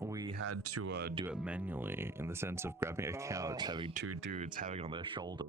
we had to do it manually in the sense of grabbing a couch, having two dudes having on their shoulders.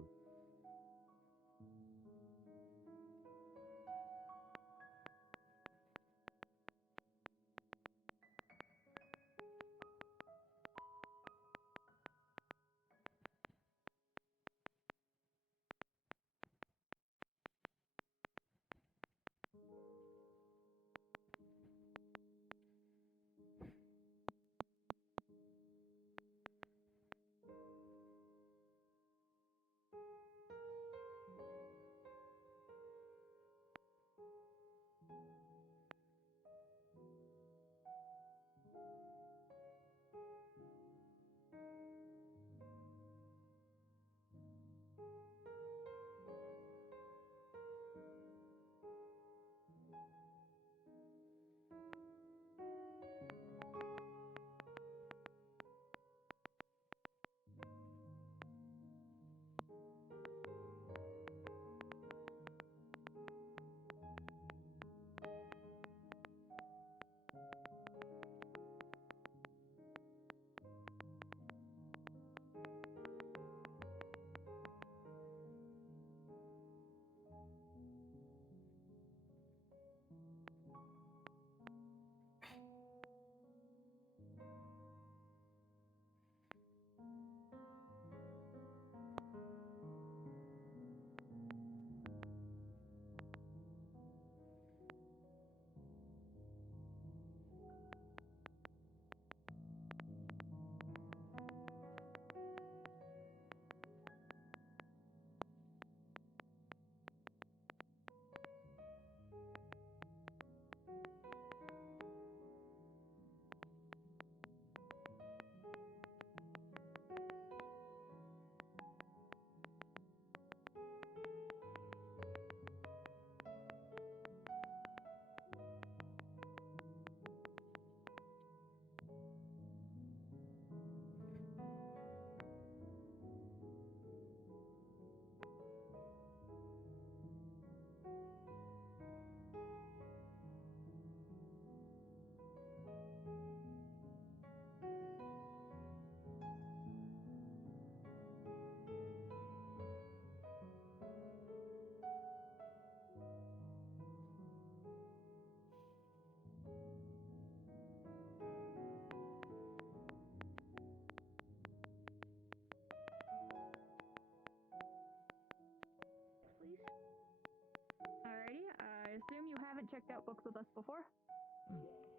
Alrighty, I assume you haven't checked out books with us before?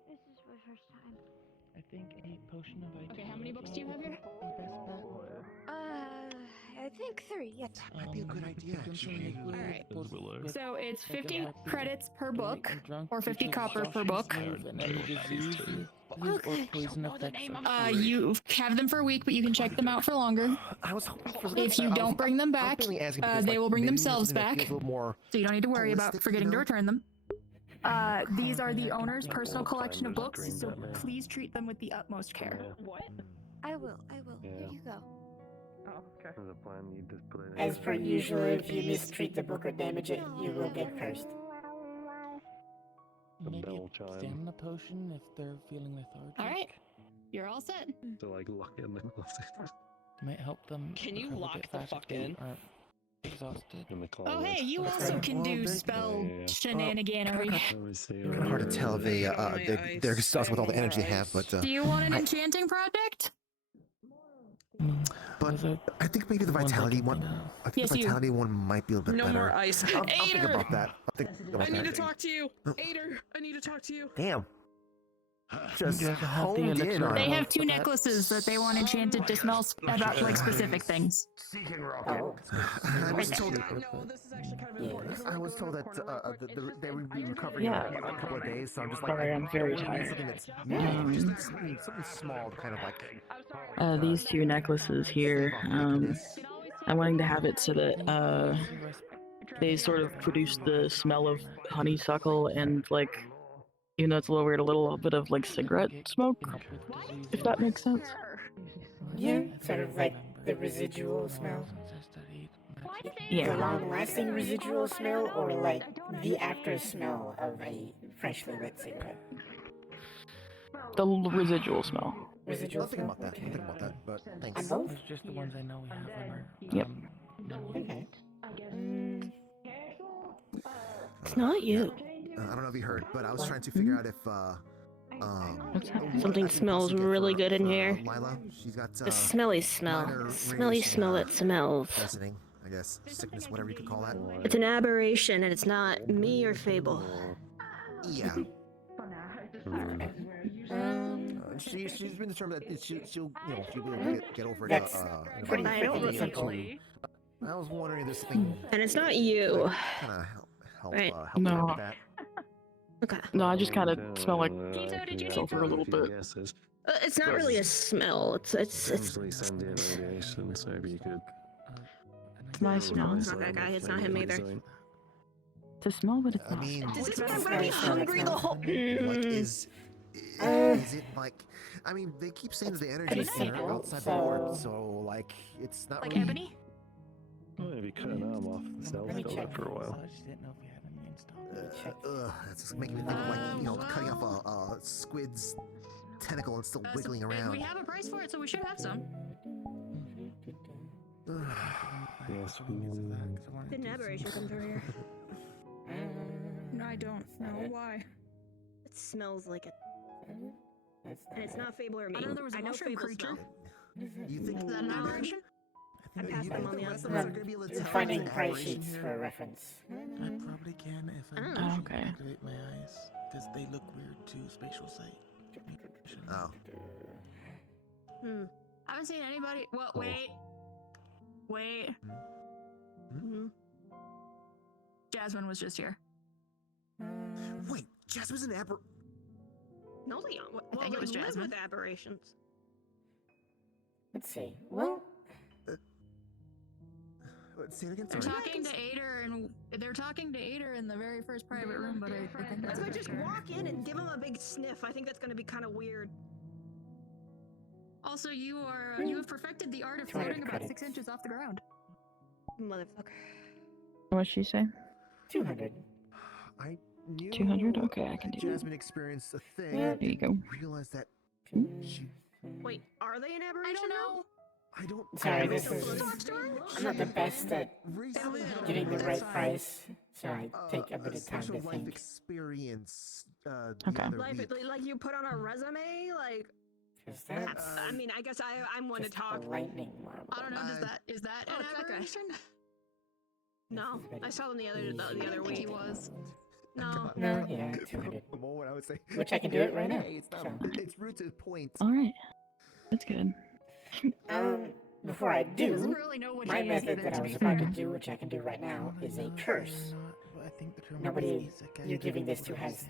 This is my first time. I think a potion of vitality. Okay, how many books do you have here? I think 3, yes. Might be a good idea, actually. Alright. Willow. So it's Like 50 happy credits per book, drunk or 50 because copper per Josh book. is smooth and any disease Okay. or poison effects You have them for a week, but you can check them out for longer. I was hoping for If you don't bring them back, they will bring themselves back, so you don't need to worry about forgetting to return them. These are the owner's personal collection of books, so please treat them with the utmost care. What? I will. Here you go. Oh, okay. The plan you just put in. As per usual, if you mistreat the book or damage it, you will get cursed. Maybe bell a chime. stamina potion if they're feeling lethargic. Alright, you're all set. To like lock in the Might help them. Can you recover a lock bit the faster fuck if they in? aren't exhausted. in the car. Oh, hey, you Okay. also can Well, do they- spell Yeah. shenaniganery. Let me see. It's hard to tell if they're exhausted with all the energy they have, but Do you want an enchanting project? but I think maybe the vitality one. I think Yes, the you. vitality one might be a little bit No better. more ice. I'll think Ader! about that. I'll think about I need to that. talk to you. Ader, I need to talk to you. Damn. Just You guys have the honed in elixir. on They it. have 2 necklaces that they want enchanted to smell about like specific things. Seeking rocket. Oh. I was told. No, this is actually kind of important. I was told that they would be recovering Yeah. in a couple of days, so I'm just like, Sorry, I'm very I need tired. something that's new, just something small, to kind of like. These 2 necklaces here, I'm wanting to have it so that they sort of produce the smell of honeysuckle and like, you know, it's a little weird, a little bit of like cigarette smoke, if that makes sense. Yeah, sort of like the residual smell. The Yeah. long-lasting residual smell, or like the after smell of a freshly lit cigarette. The residual smell. Residual I'll think smell? about that. I'll think about that. But thanks. On both? It's just the ones I know we have on our. Yep. Okay. It's not you. I don't know if you heard, but I was trying to figure out if Something I can smells possibly get really for, good in here. Lila, she's got The smelly smell. minor The smelly radiation, smell that smells. poisoning, I guess, sickness, whatever you could call that. It's an aberration, and it's not me or Fable. Yeah. She's been determined that she'll be able to get over it. That's pretty I don't freaking simple. I was wondering if this thing And it's not you. kind of help Right. help No. with that. Okay. No, I just kind of smell like Tito, did you sulfur a little bit. It's not really a smell. It's Usually send in radiation, so maybe you could. It's nice No, smell. it's not that guy. It's not him either. It's a smell, but it's I not. mean, Does this What's man the gonna be smell that hungry the smells? whole? like is it like? I mean, they keep saying that the energy Pretty is there simple, outside the so- orb, so like it's not Like really. ebony? Well, maybe cut an arm off the cell Let me filter check. for a while. I just didn't know if we had any in stock. That's just making me think of like cutting off a squid's tentacle and still wiggling around. We have a price for it, so we should have some. Yes, we need that. Did an aberration come through here? No, I don't know why. It smells like it, That's and it's not Fable or me. I know there was a I know mushroom Fable creature. smell. You think Is that an aberration? I passed them on the outside. are gonna be able to tell finding there's an price aberration sheets here? for reference. I probably can if I Oh. actually Okay. activate my eyes, because they look weird to spatial sight. Oh, I haven't seen anybody. Well, wait. Wait. Mhm. Jasmine was just here. wait, Jasmine's an aber. No, Leon. Well, think it was they live Jasmine. with aberrations. Let's see. Well, Say it again. They're Sorry. talking to Ader, and they're talking to Ader in the very first private room, but I think Let's that's go just okay. walk in and give him a big sniff. I think that's gonna be kind of weird. Also, you have perfected the art of floating about 6 inches off the ground. Motherfucker. What'd she say? 200. I knew 200? Okay, I can do that. Jasmine experienced a thing. Yeah. There you go. Realized that she. Wait, are they an I aberration don't know. I don't. Sorry, I this don't is- know. I'm not the best at Recently had getting the a- right price, so I take a a bit of time special to life think. experience. The Okay. other Like, week. like you put on a resume? Like, Is that I mean, I guess I'm one to just talk. a lightning marble? I don't know. Is that Oh, an it's that guy. aberration? No, I saw them the other think week. he was. No. No, yeah, 200. A moment, I would say. Which I can do it right now, Hey, it's not. so. It's rude to the point. Alright. That's good. Before I He doesn't do, really know what my he is method either, that to I be was about to fair. do, which I can do right now, is a curse. I think the term Nobody is you're giving this to has,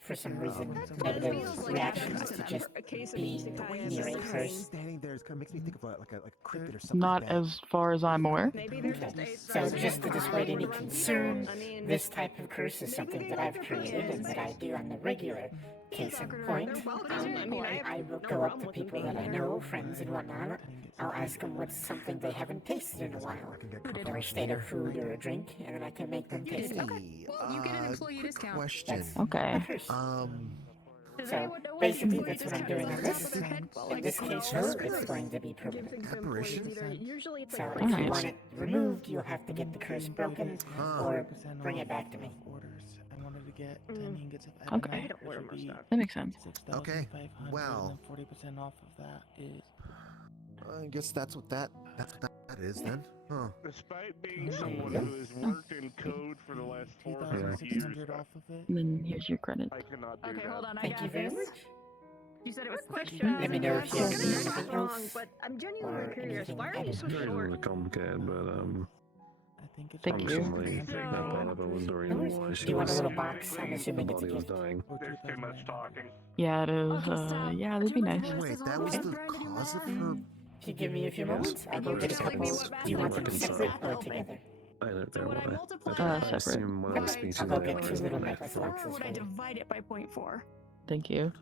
for some reason, That negative feels like reactions to just a case of be isekai near a episode. curse. Standing there kind of makes me think of like a cryptid or something. Not like that. as far as I'm aware. Maybe there's just Okay. a So just to dissuade any concern, I mean, this type of curse is something that I've created and that I do on the regular. Case in point, I will go up to people that I know, friends and whatnot. I'll ask them what's something they haven't tasted in a while, or a state of food or a drink, and then I can make them taste it. Hey, Well, you get an employee quick discount. question. That's Okay. a curse. Does So, anyone know what basically, employee that's what I'm discount doing is on on top this. of their head? Well, In like, this no. case, though, it's going to be permanent. Apparition? Usually it's So like if you Alright. want it removed, you'll have to get the curse broken, or bring it back to me. Orders. I wanted to get 10 ingots of Okay. ebonite, which would be That makes sense. 6,500, well. and then 40% off of that is. I guess that's what that is then. Huh. Despite being someone who has worked in code for the last 400 years, 2,600 off of it. And then here's your credit. I cannot do Okay, that. hold on. I Thank got you very this. much. You said it was question. Let me know if you have anything wrong, else. but I'm or genuinely curious. anything Why are you so Very short? little complicated, but I think it's Thank you. functionally not palatable during No the worries. war. Do you want a little box? I'm assuming The it's a body was gift. dying. or There's too much 2,900. talking. Yeah, it is. Okay, stop. Yeah, that'd be Too much nice. work. Wait, is that all was I'm the trying to do cause of math. her. If you give me a few moments, I'll go You're get a telling me couple. what math Do you want them is separate not or helping. together? I don't So know when I why. multiply Uh, that, separate. assume one of the Okay, species I'll go of get the two little Earth. necklace or boxes would for I you. divide it by 0.4? Thank you.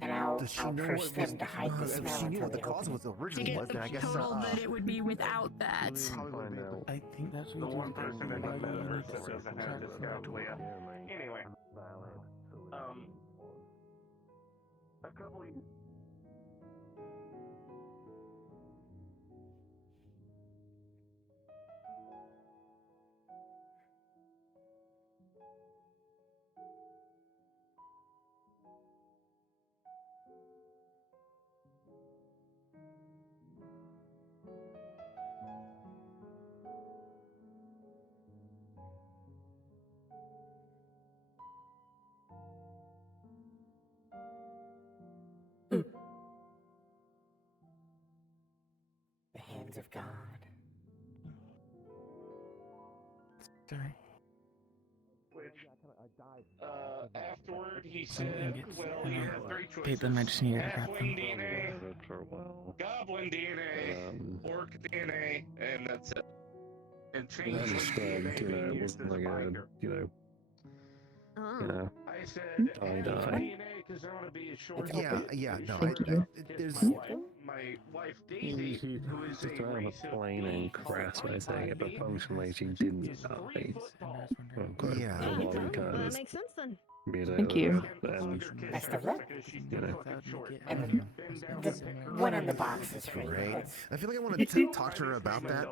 And I'll Does she curse know what was? them to hide the If smell she knew until what the they cause open was it. To originally get was, the then I guess total that it would be without that. Find out. I think that's The what one we person did. in the Why we metaverse need that to doesn't have subtract discount, from Leah. Anyway, A couple. The hands of God. Sorry. Afterward, he Something said, gets, well, you have three choices. okay, then I just need to grab Halfling them. DNA, Goblin DNA, Orc DNA, and that's it. And change DNA being used as a binder. Oh. I said, DNA because I want to be as short as No, there's my wife Daisy, who is a racist plain and crass way of saying it, but functionally she didn't die. Well, that makes sense then. Thank you. Best of luck. You know. And the one on the box is free. Right. I feel like I want to talk to her about that,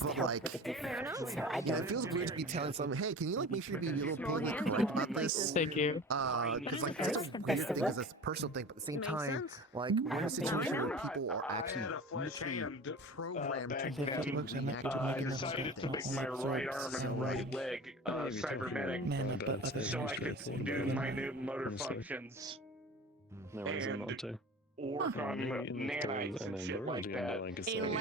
but like, it feels weird to be telling someone, hey, can you like make sure to be a little blatantly correct about this? Thank you. Because like it's a weird thing, because it's a personal thing, but at the same time, like we're in a situation where people are actually literally programmed to react to I decided to make my right arm and right leg cybernetic, so I could do minute motor functions and work on nanites and shit like that. A light-consuming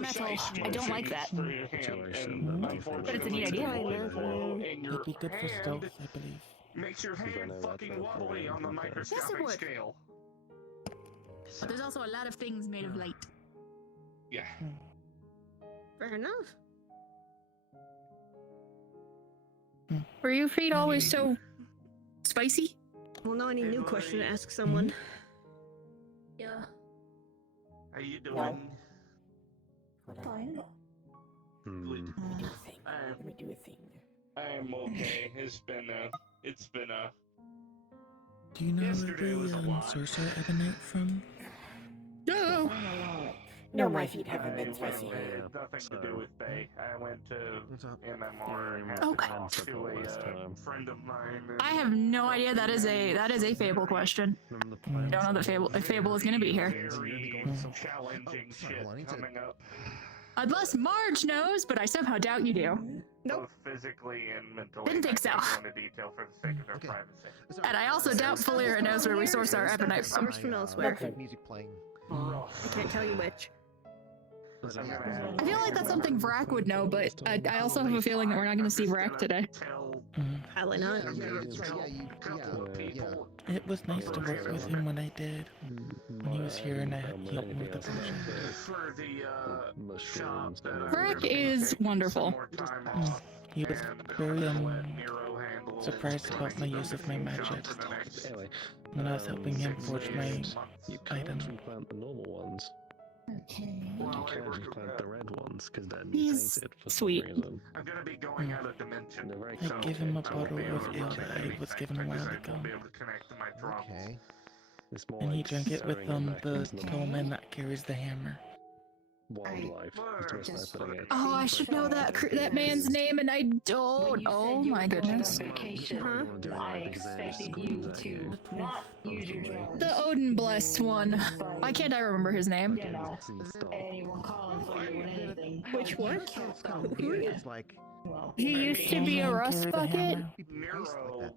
metal. I don't like that. But it's a neat idea. It'd be good for stealth, I believe. Makes your hand fucking wobbly on the microscopic scale. But there's also a lot of things made of light. Yeah. Fair enough. Were your feet always so spicy? Well, now I need a new question to ask someone. Yeah. How you doing? Fine. Let me do a thing. Let me do a thing. I'm okay. It's been Do you know yesterday was a where lot. the sorcerer ebonite from? No! No, my feet haven't been spicy. Nothing to do with Bay. I went to MMR and had Okay. to talk to a friend of mine. I have no idea. That is a Fable question. I don't know that Fable is gonna be here. Very challenging shit coming up. Unless Marge knows, but I somehow doubt you do. Both physically and mentally. Didn't think so. I can't go into detail for the sake of their privacy. And I also doubt Falira knows where we source our ebonite from. Source from elsewhere. Music playing. I can't tell you which. I feel like that's something Vrak would know, but I also have a feeling that we're not going to see Vrak today. Probably not. It was nice to work with him when I did. When he was here and he helped me with the potion. For the shop that Vrak is wonderful. He was very surprised about my use of my magic when I was helping him forge my items. Plant the normal ones. You can just plant the red ones because then He's it for sweet. some reason. I'm gonna be going out of dimension. I gave him a bottle of ale that I was given a while ago. Be able to connect to my drums. Okay. It's more And he like drank it with sewing the mechanism. tall man that carries the hammer. Wildlife. It's just like putting it- Oh, I should know that man's name, and I don't. Oh my goodness. I expected you to not use your drone. The Odin blessed one. Why can't I remember his name? Anyone calling for you and anything. Which one? Who are you? It's like He used to be a rust bucket. Nero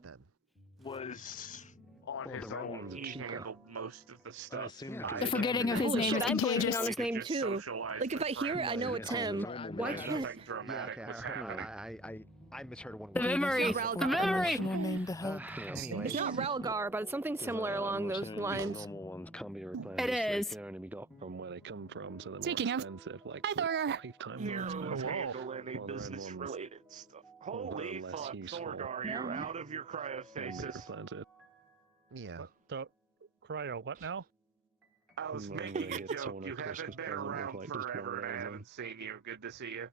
was on his own. He handled most of the stuff. The forgetting of his Holy name shit, is I'm blanking contagious. on his name too. Like if I hear it, I know it's him. Why can't Nothing dramatic was happening. I misheard one The word. memory. The memory. Name to help. Anyway. It's not Ralgar, but it's something similar along those lines. Normal ones can't be replenished. It is. They can only be got from where they come from, so they're Speaking more of, expensive. Like hi, Thorgar. 5 times You more don't expensive. handle any While the red business-related stuff. Holy less fuck, useful. Thorgar, you're out of your Can be cryostasis. replanted. Yeah. The cryo, what now? I was And then making they a get joke. someone a You Christmas haven't been present with, around like, forever and I desmoralizing. haven't seen you. Good to see you.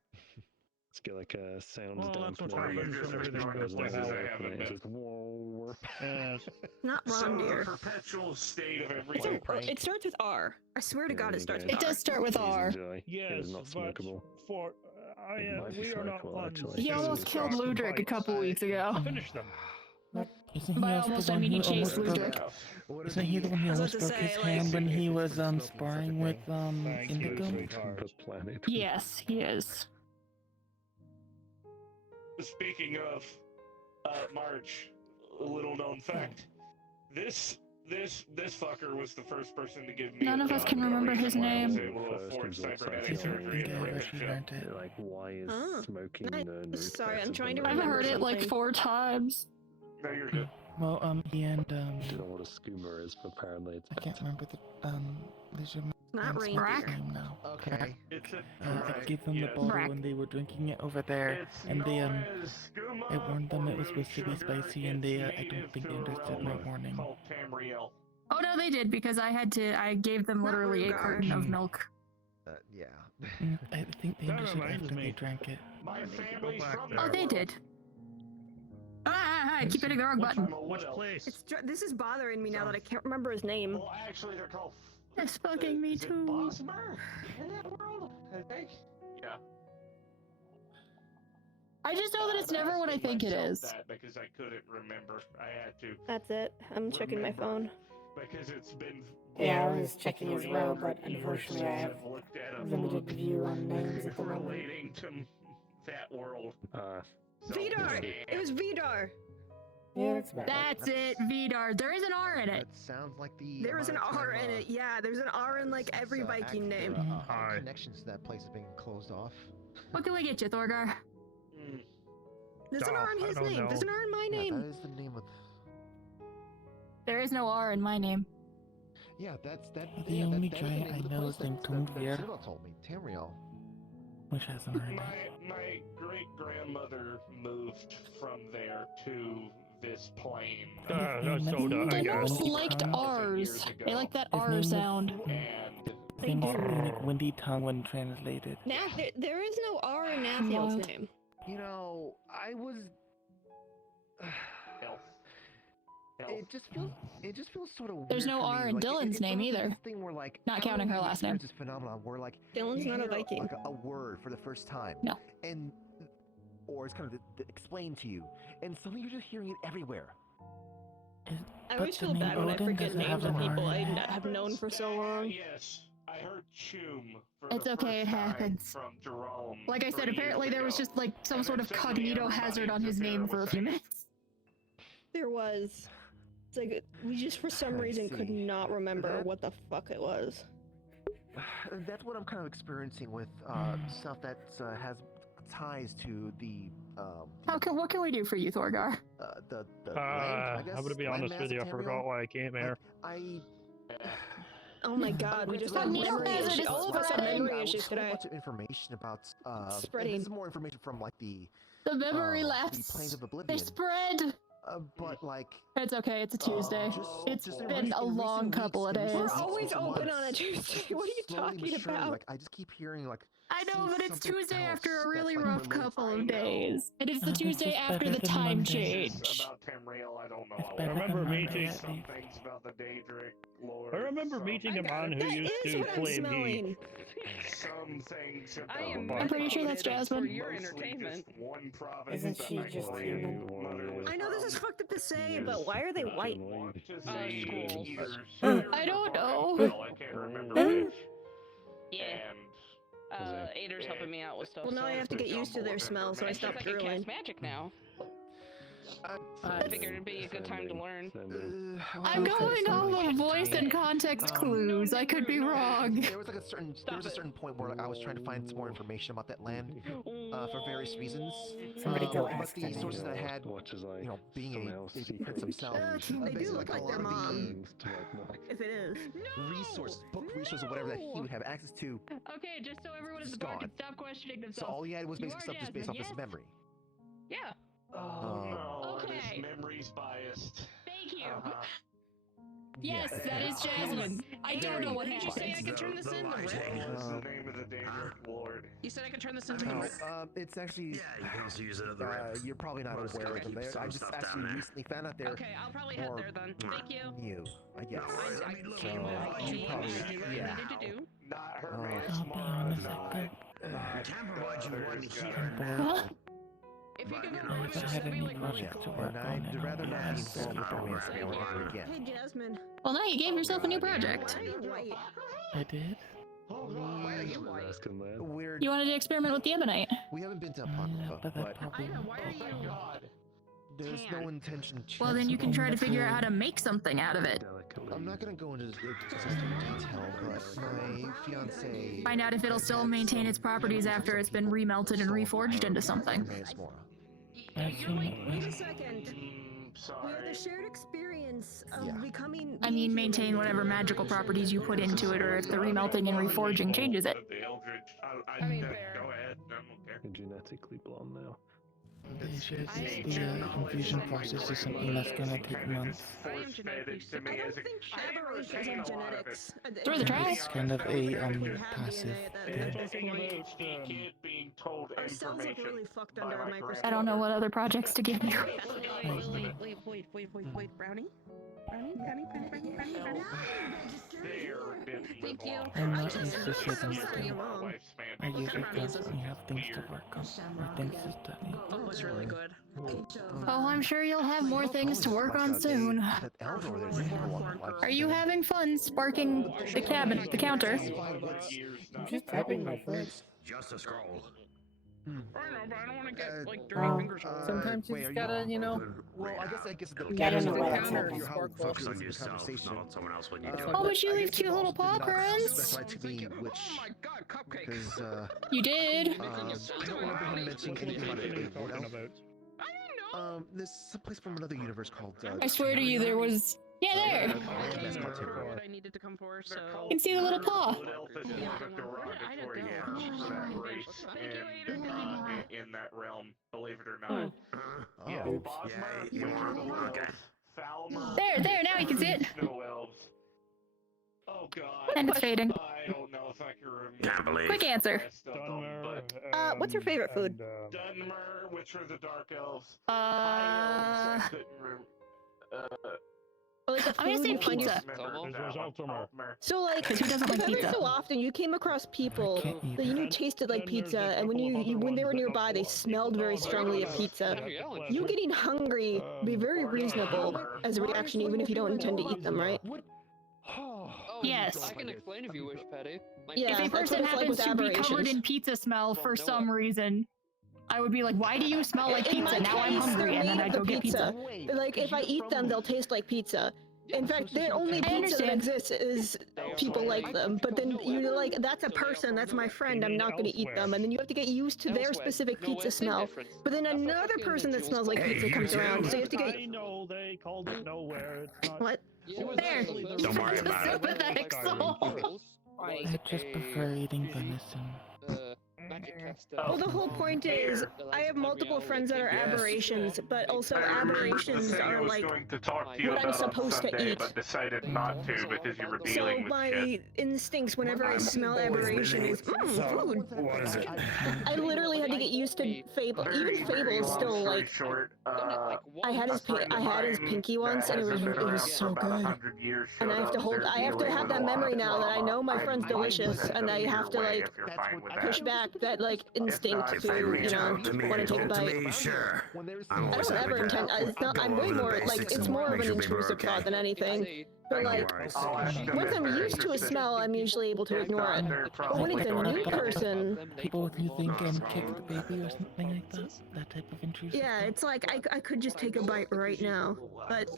Let's get like a sound Well, that's what dampener. happens when everything goes to hell. Just whoa. Yes. Not So wrong, the dear. perpetual state of It's everything. it starts with R. I swear to God, it starts with It R. does start with R. Yes, not but smokable. for we are not ones. He almost killed Ludric a couple weeks ago. Finish them. Isn't he By also almost, the I one mean he who chased almost broke? Ludric. Isn't he the one who I was almost about to broke his say, like- hand when he was sparring with Indigo? Planet. Yes, he is. Speaking of March, a little known fact. This fucker was the first person to give me. None of us can remember his name. Like, why is smoking the Sorry, I'm trying to I've remember heard it like something. 4 times. No, you're good. Well, he and I don't know what a skoomer is, but apparently it's. I can't remember the lizard Not man's reindeer. name now. Okay. I gave them the bottle when they were drinking it over there, and they I warned them it was supposed to be spicy, and they I don't think they understood my warning. Oh no, they did, because I gave them literally a carton of milk. Yeah. I think they That understood reminds after me. they drank it. My family's from Oh, they did. I keep hitting the wrong button. Which place? This is bothering me now that I can't remember his name. Well, actually, they're called. It's bugging me too. Bosmer in that world, I think. Yeah. I just know that it's never what I think it is. That because I couldn't remember. I had to. That's it. I'm checking my phone. Because it's been. Yeah, I was checking as well, but unfortunately I have limited view on names at the moment. Relating to that world. Vidar! It was Vidar! Yeah, that's about That's it, Vidar. There is an R in it. That sounds like the. There was an amount of R time, in it, yeah. There's an R in like every since, Viking name. Hi. Connections to that place is being closed off. What can we get you, Thorgar? There's an R in I his don't name. know. There's an R in my Yeah, name. that is the name of. There is no R in my name. Yeah, that's that. The yeah, only that is the giant name I of the know place is named that Tumvir. Cyril told me, Tamriel. Which has an R in it. My great grandmother moved from there to this plane. That's soda. The I guess. Norse liked R's. They like that R sound. And His name was like Windy Tongue when translated. Now, there is no R in Nathiel's Wild. name. You know, I was. It just feels sort of. There's weird no for me. R in Like, Dylan's it's name almost like either. this thing where, like, Not how counting her many last name. experience This phenomenon where like Dylan's you not a hear, Viking. like a word for the first time. No. And or it's kind of explained to you, and suddenly you're just hearing it everywhere. I always feel bad when I forget names of people I have known for so long. Yes, I heard Chum. It's okay, it happens. From Jerome. Like I said, 3 apparently years there was ago. just like some And sort then of suddenly cognito everybody hazard on in his Japan name was for a few saying, minutes. There was. It's like, we just for some I reason could see. not remember That- what the fuck it was. That's what I'm kind of experiencing with stuff that has ties to the What can we do for you, Thorgar? the land, I guess. I'm gonna be land honest mass with you. I of forgot Tamriel. why I came here. I Oh my god, we just Well, had Cognito memory hazard issues. is All of us have spreading. memory I was issues told a today. bunch of information about and Spreading. this is more information from like the The memory the lapse. planes of They oblivion. spread. But like It's okay. It's a Tuesday. It's just in been recent- a in long recent couple of weeks, in days. recent We're always weeks and open months, on a Tuesday. What are you slowly talking but surely, about? Like I just keep hearing like. I know, seeing but it's something Tuesday else after a that's, really like, rough related. couple I of know. days. It is the This Tuesday is after better the than time Monday. change. About Tamriel, I don't know. It's I better remember than Monday, meeting at some least. things about the Daedric Lord. I remember meeting a man who That used is to what I'm claim he. smelling. Some things about I am I'm pretty sure that's medicated Jasmine. for your mostly entertainment. just one province Isn't that she my just grandmother human? was I know this is from. fucked up to say, but why are they white? Want to say schools. either I don't know. Well, I can't remember which. Yeah. And Ader's helping me out with stuff. Well, now so I have to get used to their smell, so I I stopped can drooling. cast magic now. I figured it'd be a good time to learn. I'm going off of voice and context clues. I could be wrong. There was like a certain point where like I was trying to find some more information about that land for various reasons. Somebody go but ask the them sources that I anyway. had, you know, being a prince himself, They do basically, look a like their lot of mom. If it is. the resources, book resources, or whatever that he would have access to. Okay, just so everyone at the It's bar gone. can stop questioning So themselves. all he had was You basic are stuff just based off Jasmine, his memory. Yeah. Oh no, Okay. his memory's biased. Thank you. Yes, that is Jasmine. I don't know what Did you say I could turn this into What is red? the name of the dangerous lord? You said I could turn this into red? It's actually. Yeah, you can also use it at the rip. You're probably not Let's aware go of them. keep some I just stuff actually down there. recently found out they're Okay, I'll probably head more there then. Thank you. new, I guess. I mean, look, So, you you probably, yeah. Needed to do. Not her Oh. man, I'll be honest, I can provide you one here. I'm bored. If you could you go know, I first, haven't had that'd be any like really projects to cool. work And on I'd in rather a not be while, involved with the waste Thank ever you. again. Hey, Jasmine. Well, now you gave yourself a new project. Why are you white? I did? Why are you white? asking that. We're, You wanted to experiment with the ebonite. we haven't been to Yeah, Apocrypha, but that but probably Ida, why are you? there's tan? no intention to. Well, then you can try to figure out how to make something out of it. I'm not gonna go into system detail, but my fiance. Find out if it'll still maintain its properties after it's been remelted and reforged into something. I assume it Wait will. a second. We have the shared experience of becoming. I mean, maintain whatever magical properties you put into it, or if the remelting and reforging changes it. The Eldritch. I mean, fair. Go ahead. I don't care. Genetically blonde now. The infusion process is something that's gonna take months. I am genetically to me I as don't a think kid. aberrations Seen of a lot of it. genetics. Through the trash. It's kind of a would have passive DNA thing. at this Talking point. about the kid being told Our cells look information. really fucked by under a my microscope. I don't know what other projects to give you. Wait, brownie? Brownie? Thank you. I'm not used to sitting still. long. I usually constantly have things to work on, or things to study. Oh, it's really good. Oh, I'm sure you'll have more things to work on soon. Are you having fun sparking the cabinet, the counter? I'm just tapping my foot. Just a scroll. I know, but I don't want to get like dirty fingers. Sometimes you just gotta, you know. Well, I guess the Gotta know the what counter, it's how like. Focus on the yourself, conversation. not on someone else when you do Oh, it. but you leave cute little paw prints. Specify to me which, Oh my god, cupcake! because You did. I don't remember him mentioning anything about What are you it. talking about? I don't know. There's some place from another universe called. I swear to you, there was. Yeah, there. That's not too What I needed to come for, so. You can see the little paw. In that realm, believe it or not. Yeah, Oh. Yeah, you are okay. There, now you can see it. Snow elves. Oh god. And it's fading. I don't know if I can remember. Can't believe. Quick answer. Dunmer, What's your favorite food? Dunmer, which are the dark elves. Uh, I couldn't remember. Like a I'm gonna food say you find pizza. So like, Because who doesn't like every pizza? so often you came across people that you knew tasted like pizza, and when they were nearby, they smelled very strongly of pizza. You getting hungry be very reasonable as a reaction, even if you don't intend to eat them, right? Yes. I can explain if you wish, Patty. Yeah, If a that's what person it's like happens with to be covered aberrations. in pizza smell for some reason, I would be like, why do you smell like In my pizza? Now I'm case, hungry, they're and then made I of go the get pizza. Like, if I eat them, they'll taste like pizza. In fact, the only pizza that understand. exists is people like them. But then you're like, that's a person, that's my friend, I'm not going to eat them. And then you have to get used to their specific pizza smell. But then another person that smells like pizza comes around, so you have to I get... know they called it nowhere. It's not. What? There. Don't worry about it. Sympathetic soul. I just prefer eating venison. Well, the whole point is, I have multiple friends that are aberrations, but also aberrations are like going to talk to you what I'm about supposed to Sunday, eat. but decided not to because you were So dealing with my shit. instincts whenever I smell aberration is food. What is it? I literally had to get used to Fable. Even Fable is still like. I had his pinky once, and it was so good. And I have to have that memory now that I know my friend's delicious, and I have to like push back that like instinct If they to reach out to me want and to take a talk to bite. me, sure. I'm I always don't happy ever to intend. It's not. go I'm over way the more like basics it's and more of make an sure people are intrusive okay. thought than anything. But like, once I'm used to a smell, I'm usually able to ignore it. But when it's a new person, People who think and kick the baby or something like that. That type of intrusive. yeah, it's like I could just take a bite right now, but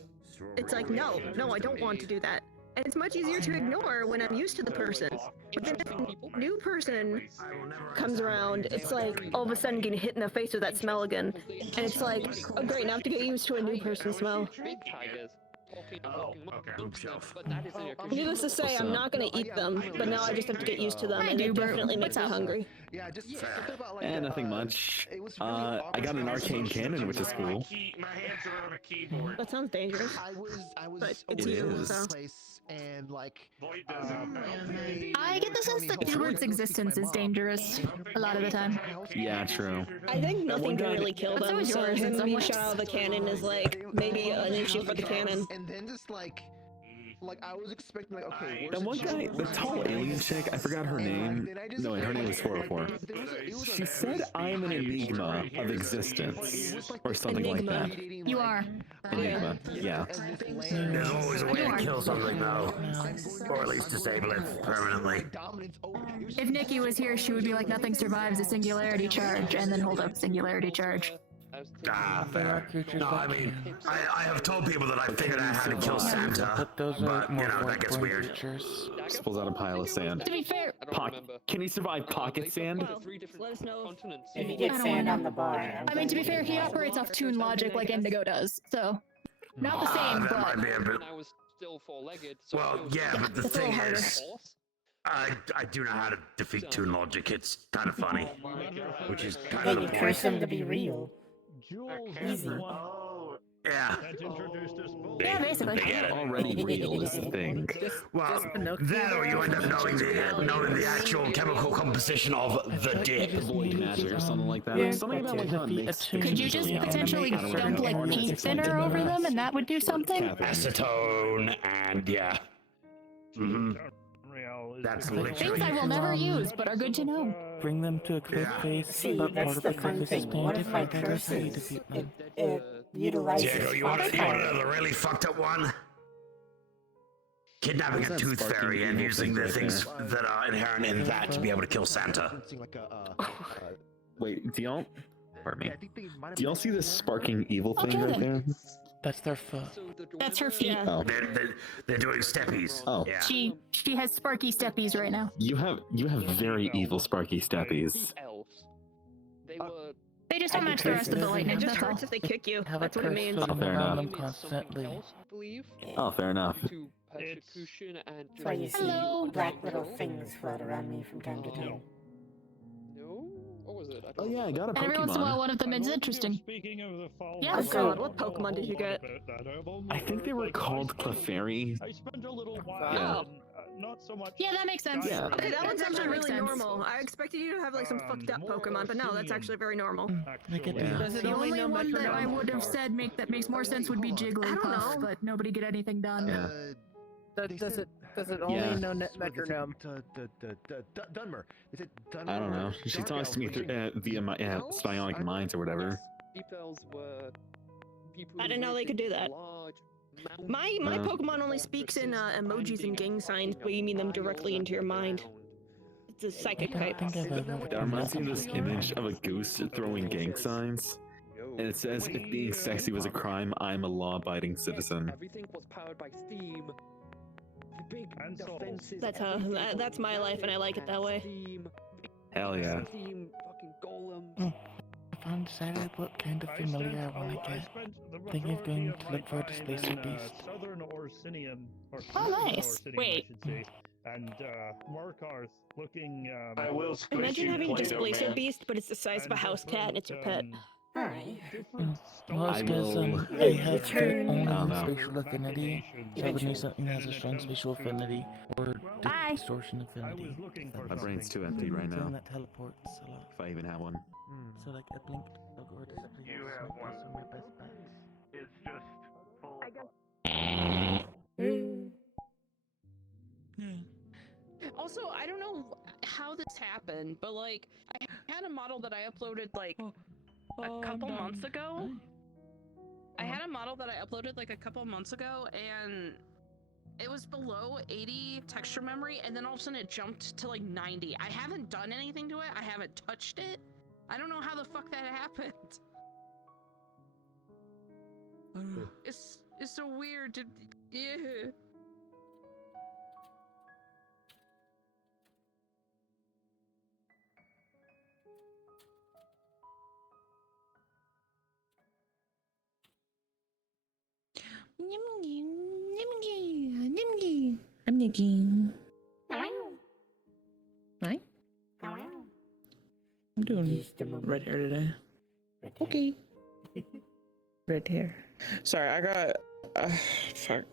it's like no, I don't want to do that. And it's much easier to ignore when I'm used to the person. But then if a new person comes around, it's like all of a sudden getting hit in the face with that smell again. And it's like, oh great, now I have to get used to a new person's smell. But that is in your Needless to say, I'm not gonna eat them, but now I just have to get used to them, and it definitely makes me hungry. Yeah, just And nothing much. I got an arcane cannon, which is cool. My hands are on a keyboard. That sounds dangerous. But it's you, so. And like, I get the sense that Hubert's existence is dangerous a lot of the time. Yeah, true. I think nothing can really kill But so them, is so yours in him some being ways. shot out of the cannon is like maybe an issue for the cannon. And then just like I was expecting like, okay, That one guy, the tall alien chick, I forgot her name. No, wait, her name was 404. She said I'm an enigma of existence, or something like that. You are. Enigma, yeah. There's always a way to kill something, though. Or at least disable it permanently. If Nikki was here, she would be like, nothing survives a singularity charge, and then hold up singularity charge. Ah, fair. No, I mean, I have told people that I figured out how to kill Santa, but, you know, that gets weird. Just pulls out a pile of sand. To be fair, Can he survive pocket sand? Well, let us know. If you get sand on the bar, I mean, to be fair, he operates off tune logic like Indigo does, so not the same, That but might be a bit... I was still four-legged. So Well, yeah, but the it's a little thing harder. is, I do know how to defeat Toon Logic. It's kind of funny, which is kind of you the curse point. them to be real. Easy. Yeah. yeah, basically. They get it. Already real is the thing. Well, that or you end up knowing the actual chemical composition of the dip. Void magic or something like that. Something about like how it makes Could you just potentially dump like pea thinner over them, and that would do something? Acetone and yeah. That's literally Things I will never use, but are good to know. Bring them to a cliff face, See, but that's part of the the fun cliff thing. is One of my painted, that's how you curses, defeat them. it utilizes Diego, you want foxfire. another really fucked up one? Kidnapping What's a that tooth sparking fairy and evil using thing the right things that are inherent in that to be able to kill Santa. Wait, do y'all... Pardon me. Do y'all see this sparking evil thing right there? That's their foot. That's her feet. Oh. They're doing steppies. Oh. Yeah. She has sparky steppies right now. You have very evil sparky steppies. They just don't match the rest of the lightning. It just That's all. hurts if they kick you. Have That's a what it curse means. floating fair around enough. them constantly. Oh, fair enough. That's why you see black little things float around me from time to time. What was it? Oh yeah, I got a And every once in a while, Pokemon. one of them is interesting. Yeah. Oh god, what Pokemon did you get? I think they were called Clefairy. I spent a little while. Yeah. Not so much. Yeah, that makes sense. Yeah. Okay, that one's actually makes really sense. normal. I expected you to have like some fucked up Pokemon, but no, that's actually very normal. The only one that I would have said that makes more sense would be Jigglypuff, but nobody get anything done. Yeah. Does it only know metronome? Dunmer. Is it Dunmer? I don't know. She talks to me through via my psionic minds or whatever. I didn't know they could do that. My Pokemon only speaks in emojis and gang signs, but you mean them directly into your mind. It's a psychic type. That reminds me of this image of a goose throwing gang signs. And it says, if being sexy was a crime, I'm a law-abiding citizen. Everything was powered by steam. Big defenses. That's my life, and I like it that way. Hell yeah. Steam, fucking golem. If I'm decided what kind of familiar I want to get, thinking of going to look for a Displacer Beast. Southern Orsinian. Or Oh, nice. Orsinian, Wait. I should say. And Markarth looking. I will squish Imagine you, having a Play-Doh Displacer man. Beast, but it's the size of a house cat and it's your pet. Alright. Well, it's I because will- they have Turn. their I don't own know. spatial affinity, so I would need something that has a strong spatial affinity, or Bye. distortion affinity. My brain's too empty right Something now. that teleports a lot. If I even have one. So like a blink dog or a display. You have one. Some of my best bets. It's just full Also, I don't know how this happened, but like, I had a model that I uploaded like a couple months ago. I had a model that I uploaded like a couple months ago, and it was below 80 texture memory, and then all of a sudden it jumped to like 90. I haven't done anything to it. I haven't touched it. I don't know how the fuck that happened. It's so weird. Yeah. Nikki. Hi. I'm doing red hair today. Okay. Red hair. Sorry, I got. Fuck.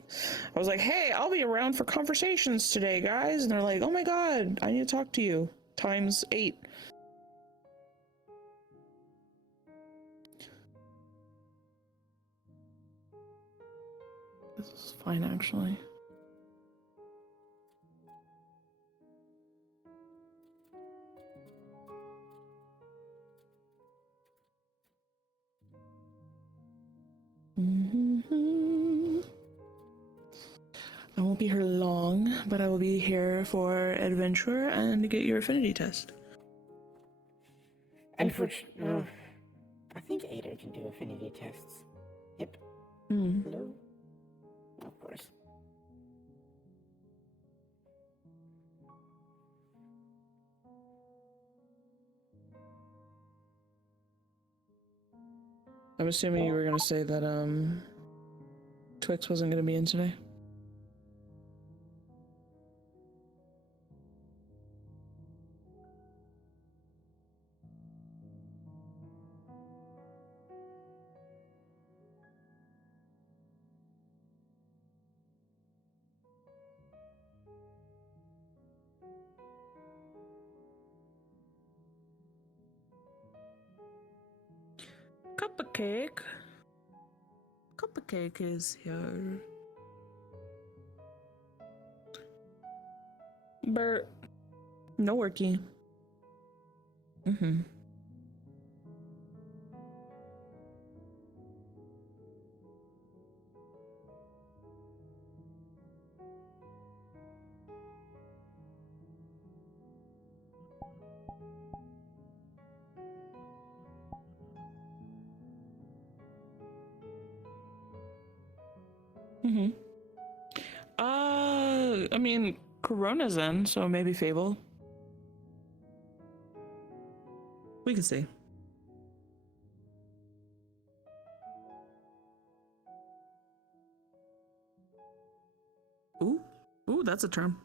I was like, hey, I'll be around for conversations today, guys. And they're like, oh my god, I need to talk to you. Times 8. This is fine, actually. I won't be here long, but I will be here for adventure and to get your affinity test. Unfortunately, I think Ada can do affinity tests. Yep. Hello? Of course. I'm assuming you were gonna say that Twix wasn't gonna be in today. Cupcake. Cupcake is here. Bert. No worky. I mean, Corona's in, so maybe Fable. We can see. Ooh, that's a term.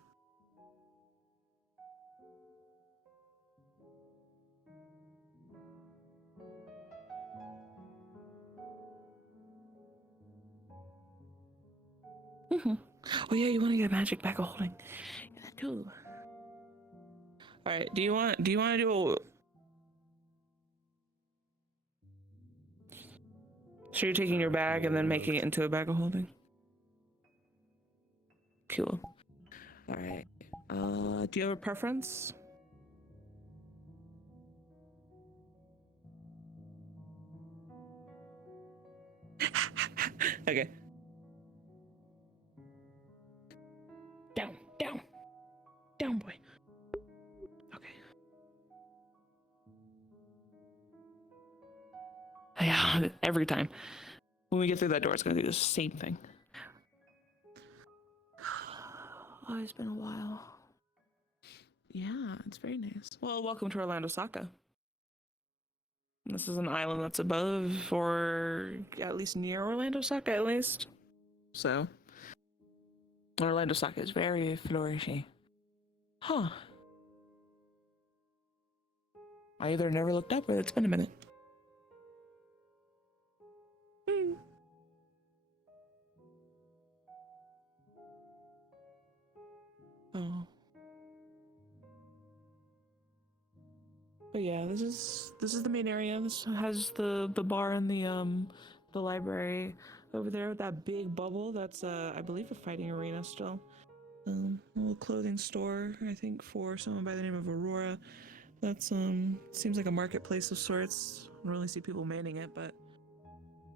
Oh yeah, you want to get a magic bag of holding. Yeah, that too. All right. Do you want to do a? So you're taking your bag and then making it into a bag of holding. Cool. All right. Do you have a preference? Okay. Down, boy. Okay. Yeah, every time. When we get through that door, it's gonna do the same thing. Oh, it's been a while. Yeah, it's very nice. Well, welcome to Orlando Saka. This is an island that's above, or at least near Orlando Saka, at least. So, Orlando Saka is very flourishy. Huh. I either never looked up or it's been a minute. Oh. But yeah, this is the main area. This has the bar and the library over there with that big bubble. That's I believe a fighting arena still. A little clothing store, I think, for someone by the name of Aurora. That's seems like a marketplace of sorts. I don't really see people manning it, but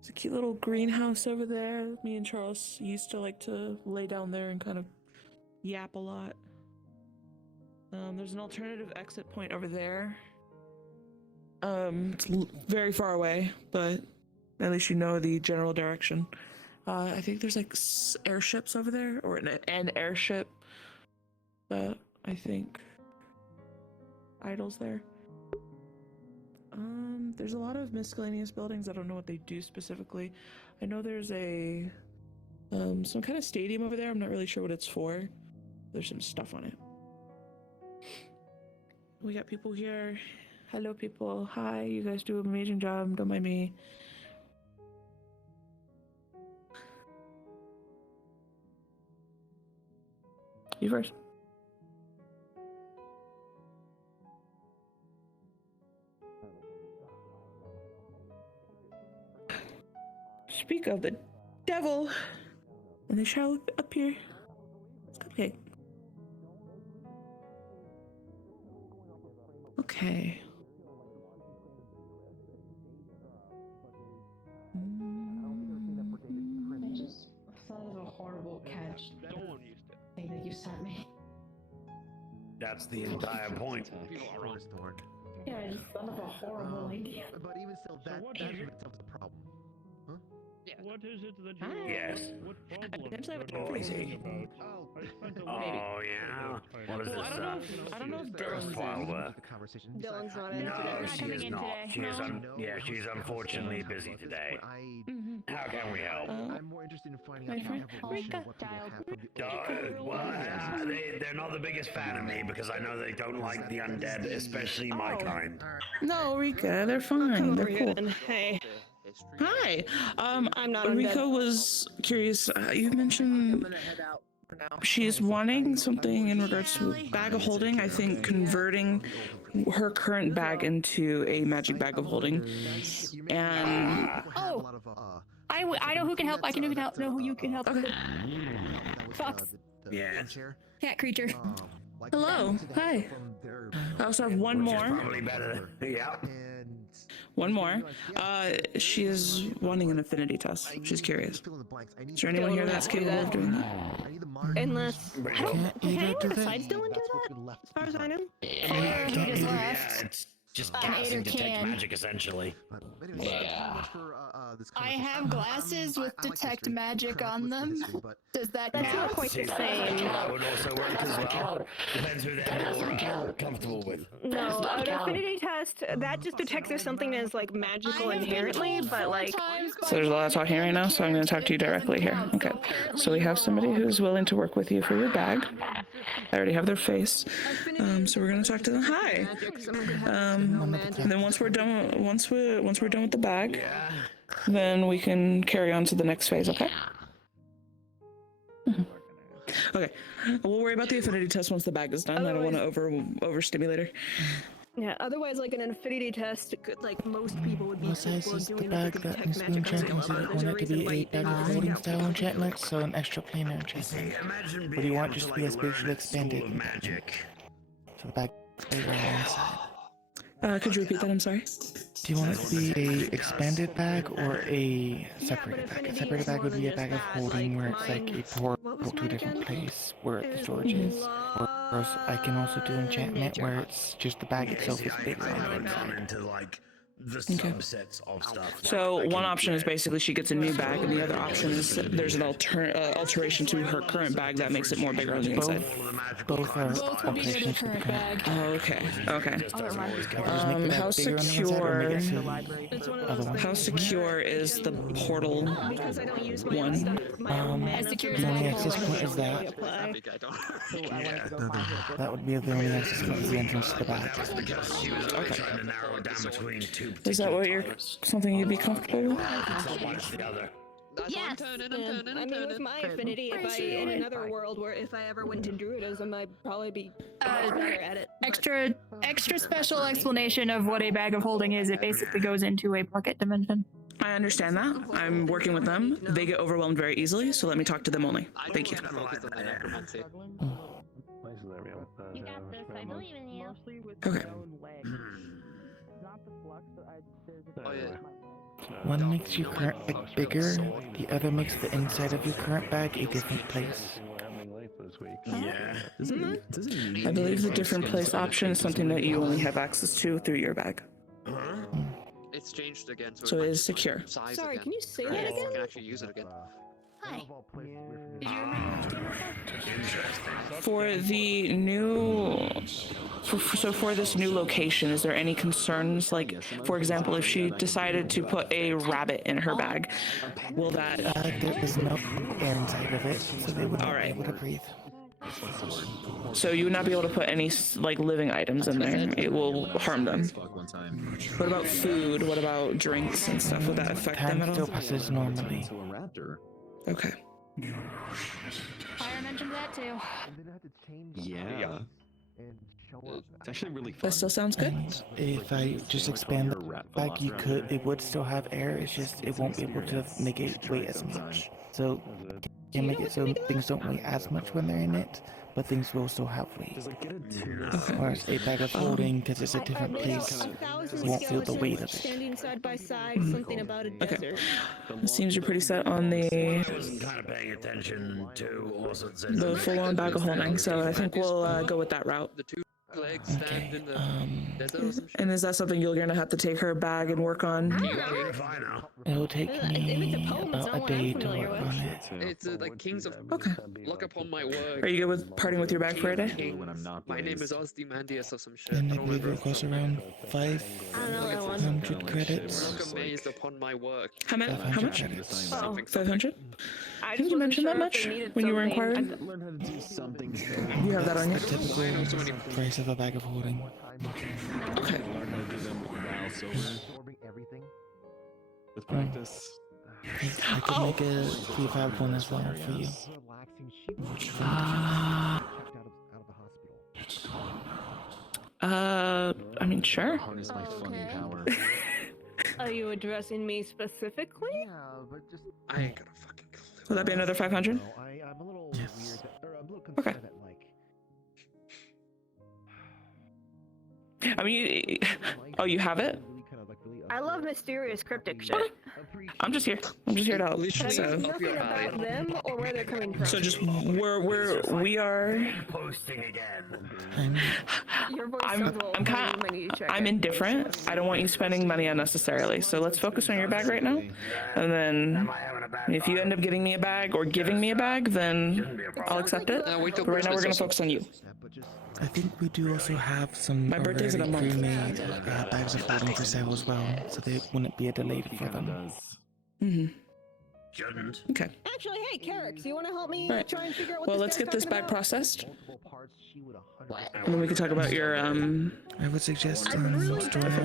it's a cute little greenhouse over there. Me and Charles used to like to lay down there and kind of yap a lot. There's an alternative exit point over there. It's very far away, but at least you know the general direction. I think there's like airships over there, or an airship that I think idles there. There's a lot of miscellaneous buildings. I don't know what they do specifically. I know there's a some kind of stadium over there. I'm not really sure what it's for. There's some stuff on it. We got people here. Hello, people. Hi, you guys do an amazing job. Don't mind me. You first. Speak of the devil, and they shall appear. It's cupcake. Okay. I just thought of a horrible catch thing that you sent me. That's the entire point. Yeah, I just thought of a horrible idea. But even still, that in itself is a problem. Huh? Yeah. What is it that you Yes. What problem Potentially have a you're crazy. talking about? Oh, yeah? What is this, I don't know if Dylan's erstwhile work? Dylan's not in No, today. she is not. She is she's unfortunately busy today. How can we help? I'm more interested in finding out the evolution of what people have from the They're not the biggest fan of me because I know they don't like the undead, especially my kind. No, Rika, they're fine. They're cool. Hey. Hi. I'm not Rika undead. was curious. You mentioned she's wanting something in regards to a bag of holding. I think converting her current bag into a magic bag of holding. And I know who can help. I can know who you can help. Okay. Fox. Yeah. Cat creature. hello. Hi. I also have one more. Probably better. Yeah. One more. She is wanting an affinity test. She's curious. Is there anyone here that's capable of doing that? Unless can anyone besides Dylan do that? As far as I know. It's just casting detect magic, essentially. Yeah. I have glasses with detect magic on them. Does that count? That's not quite the same. That would also work as well. Depends who they're more comfortable with. No, an affinity test, that just detects if something is like magical inherently, but like... So there's a lot of talking right now, so I'm going to talk to you directly here. Okay. So we have somebody who's willing to work with you for your bag. I already have their face. So we're going to talk to them. Hi. And then once we're done with the bag, then we can carry on to the next phase, okay? Okay. We'll worry about the affinity test once the bag is done. I don't want to overstimulate her. Yeah, otherwise like an affinity test, like most people would be What size capable of is the doing bag the that detect is being magic checked? on Is skill it level. want There's it a to be reason a why bag of holding style enchantment, so an extra planar enchantment? Or do you want just to be a spatially expanded? So the bag stays on one side. Could you repeat that? I'm sorry. Do you want it to be a expanded bag or a separated bag? A separated bag would be a bag of holding where it's like a portal to a different place where the storage is. Or I can also do enchantment where it's just the bag itself is bigger on the inside. Into like the subsets of stuff. So one option is basically she gets a new bag, and the other option is there's an alteration to her current bag that makes it more bigger on the inside. Both Both are will be to the current bag. Oh, okay. Okay. How secure is the portal one? The only access point is that. That would be the only access point is the entrance to the bag. Okay. Is that what you're something you'd be comfortable with? Yes. I mean, with my affinity, if I in another world where if I ever went to druidism, I'd probably be better at it. Extra special explanation of what a bag of holding is. It basically goes into a pocket dimension. I understand that. I'm working with them. They get overwhelmed very easily, so let me talk to them only. Thank you. You got this. I believe in you. Okay. Oh yeah. One makes your current bag bigger, the other makes the inside of your current bag a different place. Yeah. I believe the different place option is something that you only have access to through your bag. It's changed again, So it is secure. Sorry, can you say that I again? can actually use it again. Hi. For the new, for this new location, is there any concerns? Like, for example, if she decided to put a rabbit in her bag, will that? There is no air inside of it, so they wouldn't be able to breathe. So you would not be able to put any like living items in there. It will harm them. What about food? What about drinks and stuff? Would that affect them at all? Still passes normally. Okay. Fire mentioned that too. Yeah. It's actually really fun. That still sounds good. And if I just expand the bag, it would still have air. It's just it won't be able to make it weigh as much. So you can make it so things don't weigh as much when they're in it, but things will still have weight. Whereas a bag of holding, because it's a different place, won't feel the weight of it. Standing side by side, something about a desert. It seems you're pretty set on the Kind of paying attention to the full-on bag of holding, so I think we'll go with that route. The two legs stand in the desert or some shit. And is that something you're gonna have to take her bag and work on? It'll take me about a day to work on it. It's like Kings of Look Upon My Work. Are you good with parting with your bag for a day? My name is Ozymandias or some shit. And I believe it costs around 500 credits. Look amazed upon my work. How much? 500? I Did you mention that much when you were inquiring? You have that on you? Typical price of a bag of holding. Okay. With practice. I could make a prefab one as well for you. I mean, sure. Harness my funny power. Are you addressing me specifically? Yeah, but just I ain't gonna fucking clue. Will that be another 500? I'm a little weird, or I'm a little Okay. concerned that I mean, oh, you have it? I love mysterious cryptic shit. I'm just here. I'm just here to help. But I So, know nothing about them or where they're coming from. so just we are. Posting again. Your voice I'm sounds a little kind funny when you check I'm it. indifferent. I don't want you spending money unnecessarily. So let's focus on your bag right now. And then if you end up getting me a bag or giving me a bag, then I'll accept it. Wait till But right now we're Christmas gonna or focus on you. I think we do also have some My birthday's in a month. pre-made bags of holding for sale as well, so there wouldn't be a delay for them. Shouldn't. Okay. Actually, hey, Carrick, you want to help me Right. try and figure out what Well, this let's guy's get this talking bag about? processed, and then we can talk about your I would suggest storing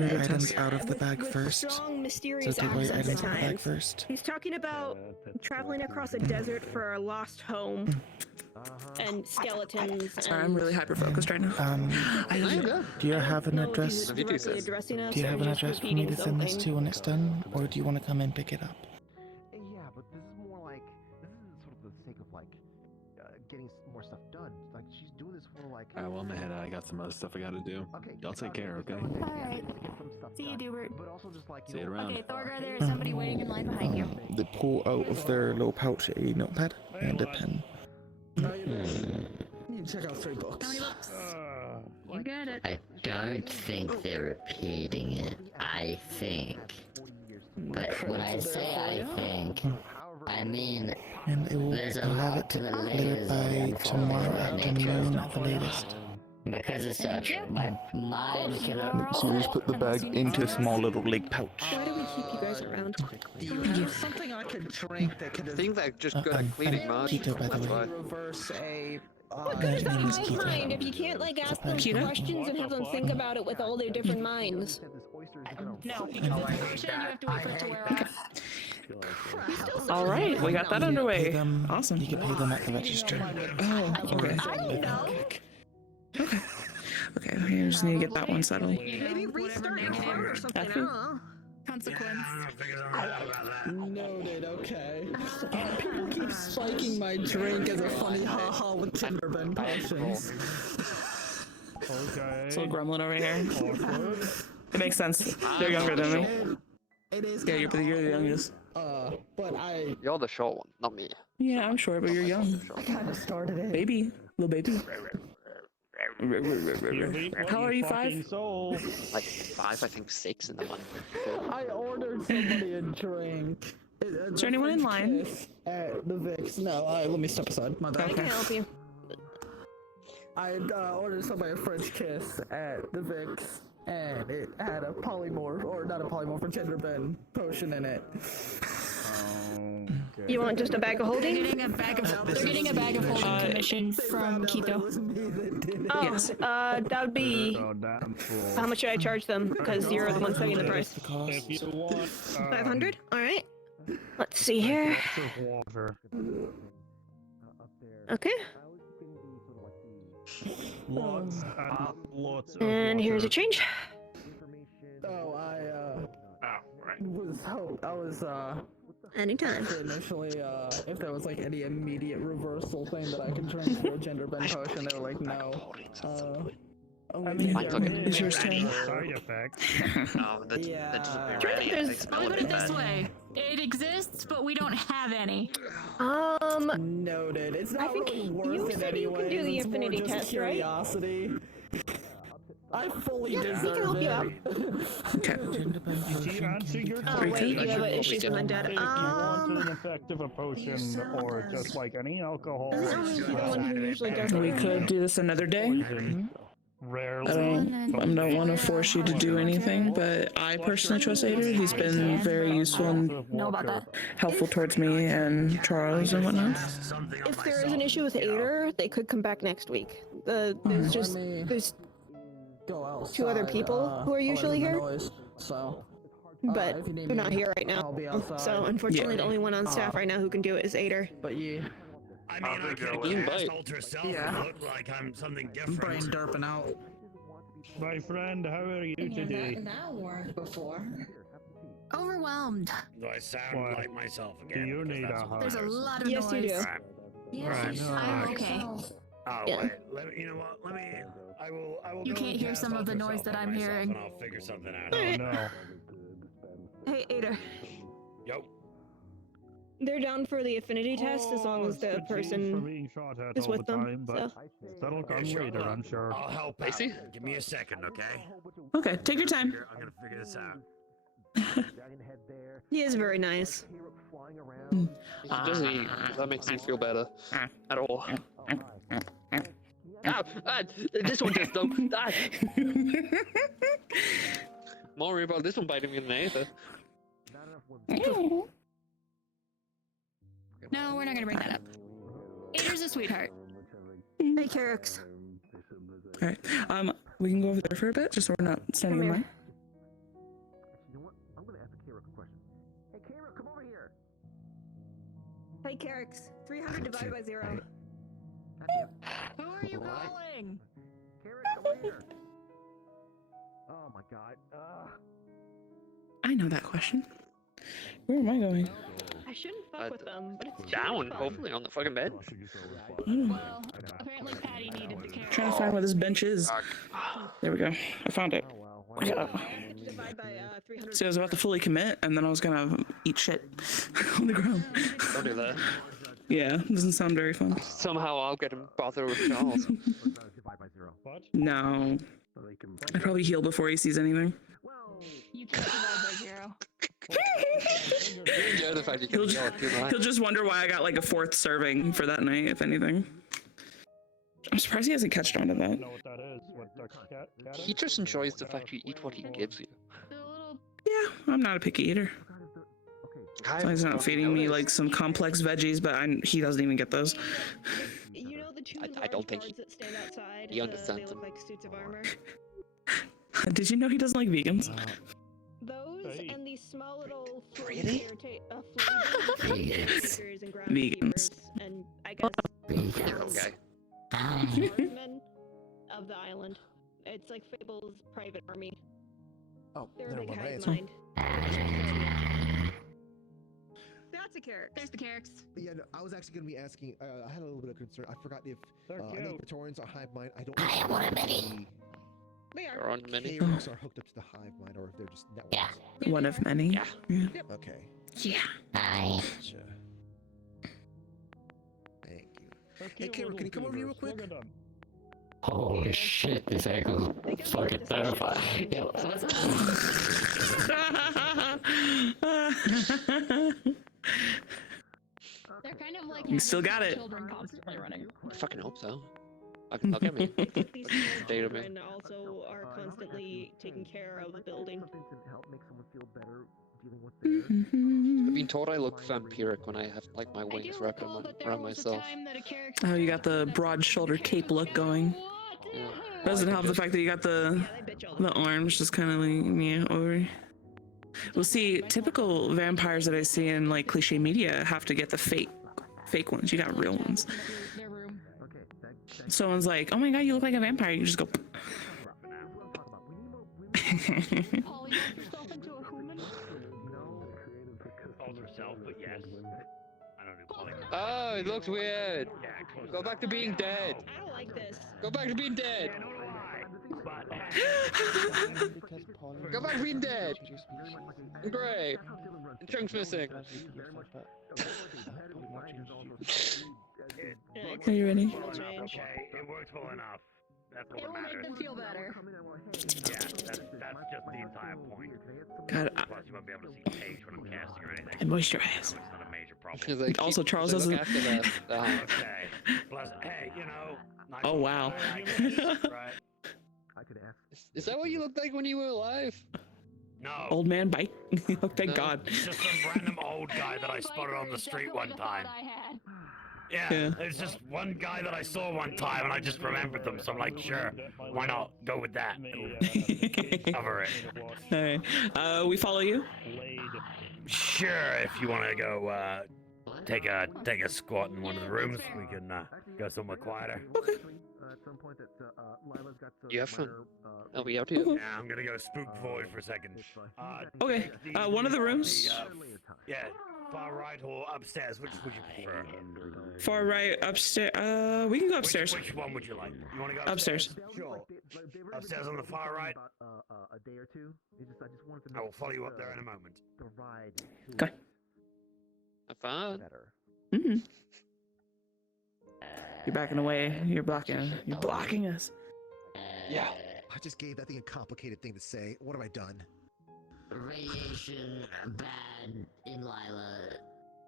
your items out of the bag With first. strong, So mysterious take all your accents items at out of the bag times. first. He's talking about traveling across a desert for a lost home and skeletons. Sorry, I'm really hyper focused right now. Do you have an address? Directly addressing us Do you or have an just address for me to repeating send this something. to when it's done, or do you want to come and pick it up? Yeah, but this is more like this isn't sort of the sake of like getting more stuff done. Like she's doing this for like. Alright, well, I'm ahead. I got some other stuff I gotta do. Y'all take care, okay? Alright. See you, Dubert. But also just like See you around. Okay, Thorgar, there's somebody waiting in line behind you. They pull out of their little pouch a notepad and a pen. Check out 3 books. How many books? You got it. I don't think they're repeating it. I think. But when I say I think, I mean And it will there's a I'll have lot it to the delivered layers by of tomorrow nature afternoon of at the latest. because of such, my mind cannot. So just put the bag into a small little leg pouch. Why do we keep you guys around? Do you have something I could drink that could I think that just good at cleaning mud. Keto, by the That's way. why. reverse a What good is a name is hive Keto. mind if you can't like ask them Keto? questions and have them think about it with all their different minds? No, because it's a potion, you have to wait for it to wear off. All right, we got that underway. Them, Awesome. You can pay them at the register. Oh, okay. I don't know. Okay. Okay, we just need to get that one settled. Maybe restart your phone or something. I Effie? don't know. Consequence. Noted, okay. People keep spiking my drink as a funny haha with Timberbend potions. Okay. It's a little gremlin over here. It makes sense. They're younger than me. It is. Yeah, you're the youngest. But I You're the short one, not me. Yeah, I'm sure, but you're young. kind of started it. Baby. Little baby. How are you, 5? Like 5, I think 6 in the month. I ordered somebody a drink. Is there anyone in line? At the Vix. No, let me step aside. My bad. I can help you. I ordered somebody a French kiss at the Vix, and it had a polymorph, or not a polymorph, a Tinderbend potion in it. You want just a bag of holding? They're getting a bag of holding commission from Quito. Oh, that would be. How much should I charge them? Because you're the one setting the price. If you want 500. All right. Let's see here. Okay. Lots And here's a change. Oh, I was Anytime. initially, if there was like any immediate reversal thing that I could drink for a gender bend potion, they were like, no. Is yours turn? Side effects. No, that doesn't Let me put it this way. It exists, but we don't have any. Noted. It's not really worth you it said you anyway. can do the It's more affinity just test, right? curiosity. I fully deserve he can help you out. Oh, wait, you have issues with my data. If you want an effective a potion or just like any alcohol. We could do this another day. Rarely. I don't want to force you to do anything, but I personally trust Ader. He's been very useful and helpful towards me and Charles and whatnot. If there is an issue with Ader, they could come back next week. There's two other people who are usually here, but they're not here right now. So unfortunately, the only one on staff right now who can do it is Ader. But yeah. I mean, I can cast alter self and look like I'm something different. Brain derping out. My friend, how are you today? That worked before. Overwhelmed. Do I sound like myself again? Do you need a hug? There's a lot of Yes, noise. you do. Yes, I'm okay. Oh, Yeah. wait. You know what? Let me. I will. You go can't and hear cast some of the alter noise self that on I'm myself hearing. And I'll figure something out. Oh no. Hey, Ader. Yo. They're down for the affinity test as long as the person is with them. So. That'll come later, I'm sure. I'll help out. Give me a second, okay? Okay, take your time. I'm gonna figure this out. He is very nice. Does that makes you feel better at all? This one just don't. More worry about this one biting me than anything. No, we're not gonna bring that up. Ader's a sweetheart. Hey, Carix. Alright, we can go over there for a bit, just so we're not standing in line. Hey, Carix. 300 divided by 0. Who are you calling? Oh my god. I know that question. Where am I going? I shouldn't fuck with them, but it's Down, hopefully, on the fucking bed. Well, apparently Patty needed the carrot. Trying to find where this bench is. There we go. I found it. Yeah. See, I was about to fully commit, and then I was gonna eat shit on the ground. Don't do that. Yeah, doesn't sound very fun. Somehow I'll get him bothered with Charles. No. I'd probably heal before he sees anything. You can't divide by 0. Yeah, the fact you can He'll just wonder why I got like a 4th serving for that night, if anything. I'm surprised he hasn't catched on to that. Know what that is? What the cat He just enjoys the fact you eat what he gives you. Yeah, I'm not a picky eater. So he's not feeding me like some complex veggies, but he doesn't even get those. You know the two I don't think that stand outside? he understands They them. look like suits of armor. Did you know he doesn't like vegans? Those and these small little Really? vegans Vegans. and I guess Okay. swordsmen of the island. It's like Fable's private army. Oh, They're a never big mind. hive mind. That's a Carix. There's the Carix. Yeah, no, I was actually going to be asking. I had a little bit of concern. I forgot if I know cute. Praetorians are hive mind. I don't know if the They They're on many. Carix are hooked up to the hive mind, or if they're just networks. One of many. Yeah. Okay. Yeah. Gotcha. Thank you. Hey, Kira, can you come over here real quick? Holy shit, this echo's fucking terrifying. They're kind of like You still got it. children constantly running. I fucking hope so. I'll get me. These Data children also are constantly taking care of the building. Something to help make someone feel better I've been told I look vampiric when I have like my wings wrapped around myself. Oh, you got the broad shoulder cape look going. Yeah. Doesn't help the fact that you got the arms just kind of like over. Well, see, typical vampires that I see in like cliche media have to get the fake ones. You got real ones. Someone's like, "Oh my god, you look like a vampire." You just go. Oh, it looks weird. Go back to being dead. I don't like this. Go back to being dead. Go back to being dead. Great. Chunks missing. Are you ready? Okay, it works well enough. That's all that matters. Make them feel better. Yeah, that's just the entire point. God, Plus, you won't be able to see Paige when I'm casting or anything. and moisturize. It's not a major problem. Also, Charles doesn't. Okay. Plus, hey, you know. Nice Oh wow. right? Is that what you looked like when you were alive? No. Old man bite. Oh, thank God. Just some random old guy that I spotted on the street one time. Yeah, there's just one guy that I saw one time and I just remembered them, so I'm like, sure, why not go with that? Cover it. Alright. We follow you? Sure, if you want to go take a squat in one of the rooms, we can go somewhere quieter. Okay. You have fun. I'll be out here. Yeah, I'm gonna go spook void for a second. Okay. One of the rooms. Yeah, far right or upstairs. Which would you prefer? Far right, upstairs. We can go upstairs. Which one would you like? You want to go Upstairs. Sure. Upstairs on the far right. I will follow you up there in a moment. Okay. Have fun. Mm-hmm. You're backing away. You're blocking. You're blocking us. Yeah. I just gave that thing a complicated thing to say. What have I done? Radiation bad in Lila.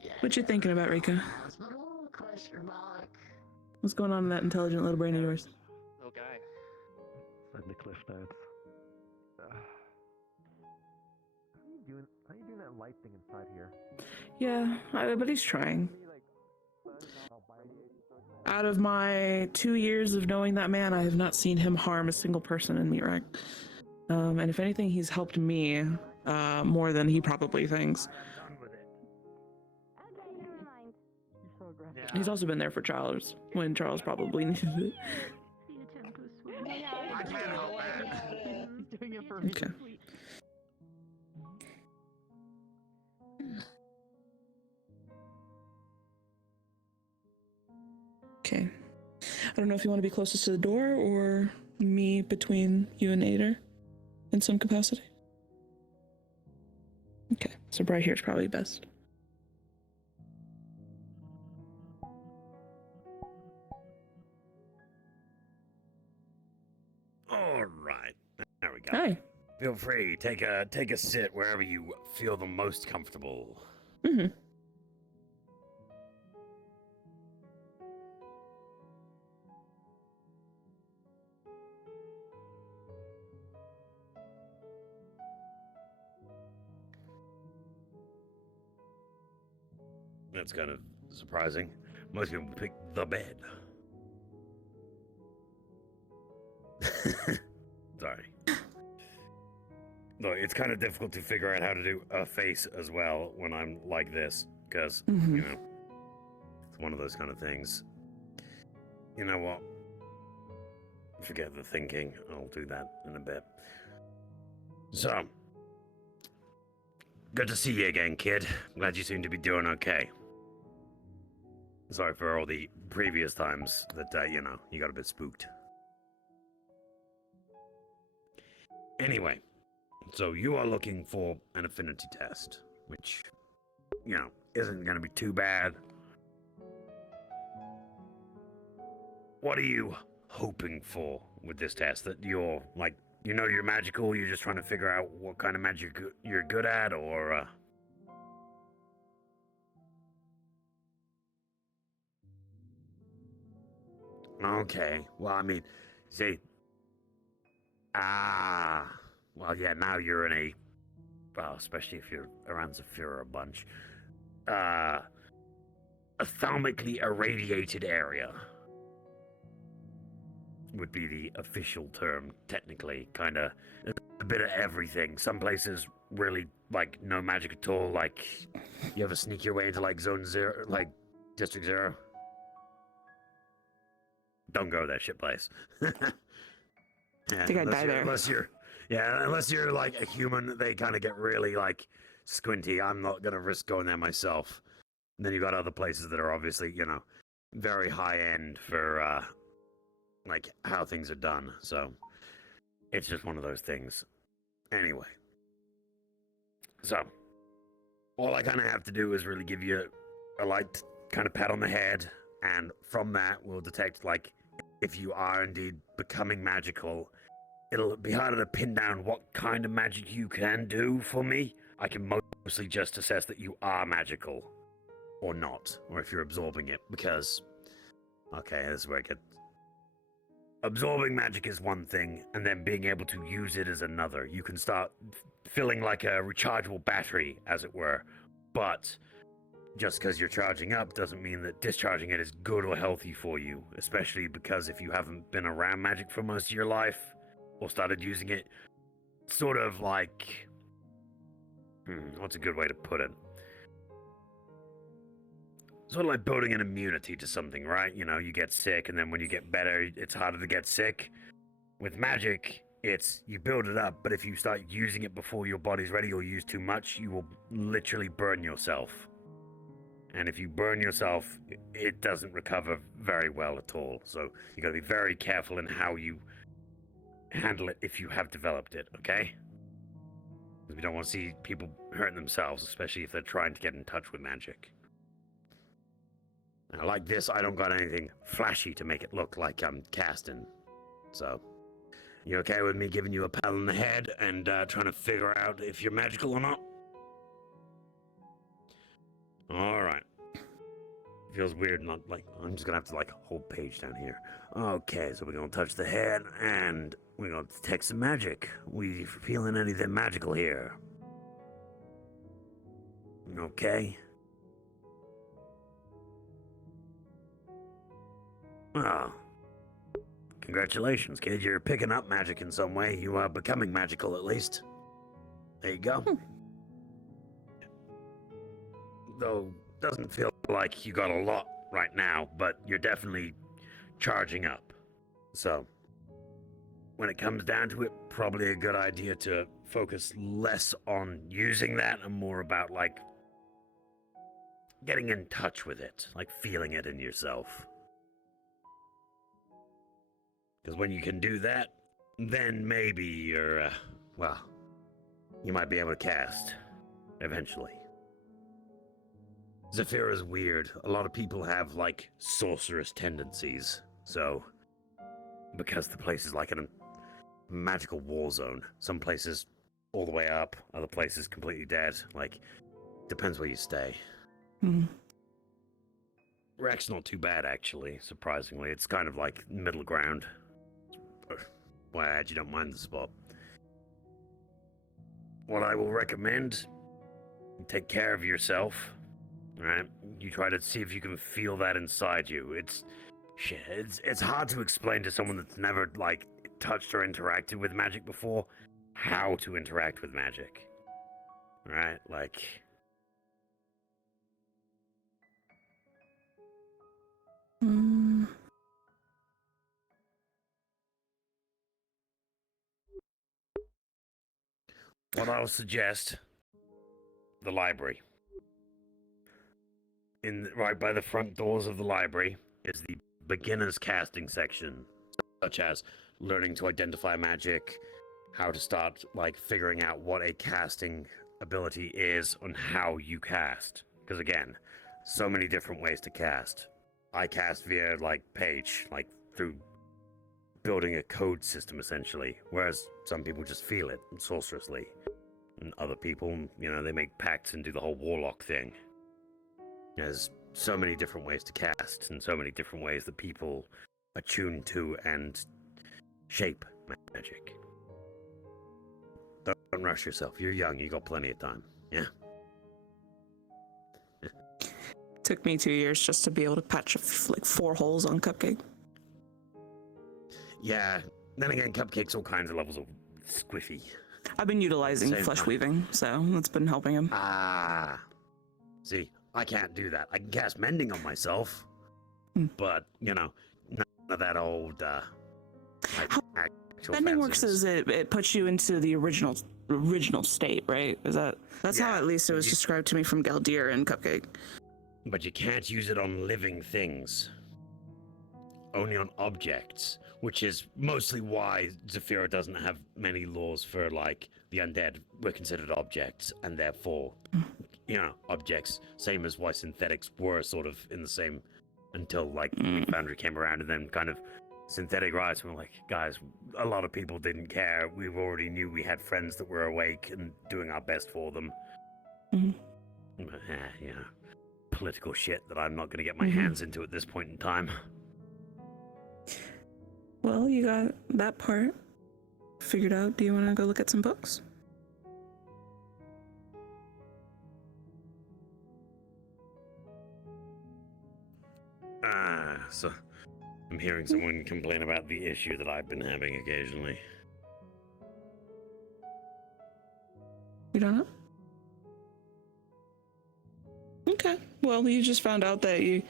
Yeah. What you thinking about, Rika? What's going on in that intelligent little brain of yours? Little guy. The cliff notes. How you doing that light thing inside here? Yeah, but he's trying. Out of my 2 years of knowing that man, I have not seen him harm a single person in Meat Rack. And if anything, he's helped me more than he probably thinks. He's also been there for Charles when Charles probably needed it. Okay. Okay. I don't know if you want to be closest to the door or me between you and Ader in some capacity. Okay, so right here is probably best. All right, there we go. Hi. Feel free, take a sit wherever you feel the most comfortable. Mm-hmm. That's kind of surprising. Most people pick the bed. Sorry. Look, it's kind of difficult to figure out how to do a face as well when I'm like this, because, you know, it's one of those kind of things. You know what? Forget the thinking. I'll do that in a bit. So, good to see you again, kid. Glad you seem to be doing okay. Sorry for all the previous times that, you know, you got a bit spooked. Anyway, so you are looking for an affinity test, which, you know, isn't going to be too bad. What are you hoping for with this test? That you're, like, you know you're magical, you're just trying to figure out what kind of magic you're good at, or, Okay, well, I mean, see... well, yeah, now you're in well, especially if you're around Zafira a bunch, atomically irradiated area would be the official term, technically. Kind of a bit of everything. Some places really, like, no magic at all. Like, you ever sneak your way into, like, Zone 0, like, District 0? Don't go to that shit place. Yeah, I think I'd die there. Unless you're, like, a human, they kind of get really, like, squinty. I'm not gonna risk going there myself. And then you've got other places that are obviously, you know, very high-end for, like, how things are done. So, it's just one of those things. Anyway. So, all I kind of have to do is really give you a light kind of pat on the head, and from that, we'll detect, like, if you are indeed becoming magical. It'll be harder to pin down what kind of magic you can do for me. I can mostly just assess that you are magical, or not, or if you're absorbing it, because, okay, this is where it gets... Absorbing magic is one thing, and then being able to use it is another. You can start feeling like a rechargeable battery, as it were, but just because you're charging up doesn't mean that discharging it is good or healthy for you, especially because if you haven't been around magic for most of your life, or started using it, sort of like... what's a good way to put it? Sort of like building an immunity to something, right? You know, you get sick, and then when you get better, it's harder to get sick. With magic, it's you build it up, but if you start using it before your body's ready or use too much, you will literally burn yourself. And if you burn yourself, it doesn't recover very well at all. So you gotta be very careful in how you handle it if you have developed it, okay? Because we don't want to see people hurting themselves, especially if they're trying to get in touch with magic. Now, like this, I don't got anything flashy to make it look like I'm casting. So, you okay with me giving you a pat on the head and trying to figure out if you're magical or not? Alright. Feels weird, not like... I'm just gonna have to, like, hold page down here. Okay, so we're gonna touch the head, and we're gonna detect some magic. We feeling anything magical here? Okay. Oh. Congratulations, kid. You're picking up magic in some way. You are becoming magical, at least. There you go. Though, doesn't feel like you got a lot right now, but you're definitely charging up. So, when it comes down to it, probably a good idea to focus less on using that and more about, like, getting in touch with it, like feeling it in yourself. Because when you can do that, then maybe you're, well, you might be able to cast, eventually. Zafira's weird. A lot of people have, like, sorcerous tendencies, so... Because the place is like a magical war zone. Some places all the way up, other places completely dead. Like, depends where you stay. Rack's not too bad, actually, surprisingly. It's kind of like middle ground. Well, I actually don't mind the spot. What I will recommend, take care of yourself, right? You try to see if you can feel that inside you. It's hard to explain to someone that's never, like, touched or interacted with magic before how to interact with magic. Right? Like... What I'll suggest, the library. Right by the front doors of the library is the beginner's casting section, such as learning to identify magic, how to start, like, figuring out what a casting ability is and how you cast. Because again, so many different ways to cast. I cast via, like, page, like, through building a code system, essentially, whereas some people just feel it sorcerously. And other people, you know, they make pacts and do the whole warlock thing. There's so many different ways to cast, and so many different ways that people attune to and shape magic. Don't rush yourself. You're young. You got plenty of time. Yeah. Took me 2 years just to be able to patch like 4 holes on Cupcake. Yeah. Then again, Cupcake's all kinds of levels of squiffy. I've been utilizing Same flesh time. weaving, so that's been helping him. Ah. See, I can't do that. I can cast mending on myself, but you know, none of that old. Mending works is it puts you into the original state, right? That's how at least it was described to me from Galdir and Cupcake. But you can't use it on living things. Only on objects, which is mostly why Zafira doesn't have many laws for like the undead. We're considered objects, and therefore, objects. Same as why synthetics were sort of in the same until like Foundry came around, and then kind of synthetic rights were like, guys, a lot of people didn't care. We already knew we had friends that were awake and doing our best for them. Political shit that I'm not going to get my hands into at this point in time. Well, you got that part figured out. Do you want to go look at some books? So I'm hearing someone complain about the issue that I've been having occasionally. You don't know? Okay. Well, you just found out that you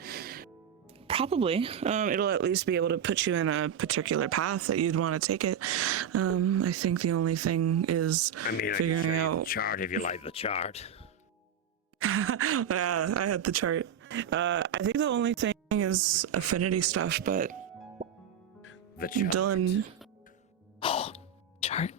probably it'll at least be able to put you in a particular path that you'd want to take it. I think the only thing is figuring out the chart if you like the chart. Yeah, I had the chart. I think the only thing is affinity stuff, but the chart. Dylan. Oh, chart.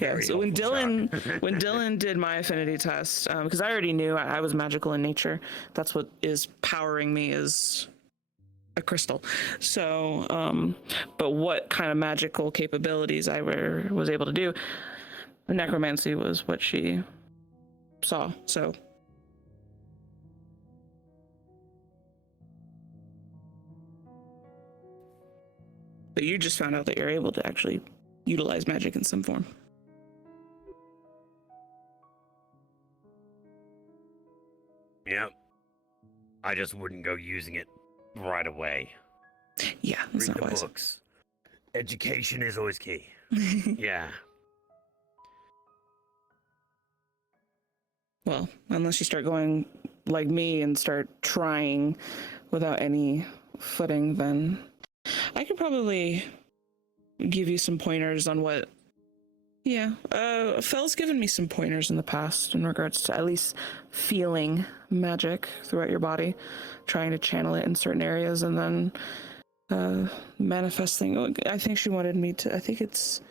Yeah, so when Dylan did my affinity test, because I already knew I was magical in nature. That's what is powering me is a crystal. So, but what kind of magical capabilities I was able to do, necromancy was what she saw. So. But you just found out that you're able to actually utilize magic in some form. Yep. I just wouldn't go using it right away. Yeah, that's Read not the wise. books. Education is always key. Yeah. Well, unless you start going like me and start trying without any footing, then I could probably give you some pointers on what. Yeah, Fel's given me some pointers in the past in regards to at least feeling magic throughout your body, trying to channel it in certain areas, and then manifesting. I think she wanted me to. I think it's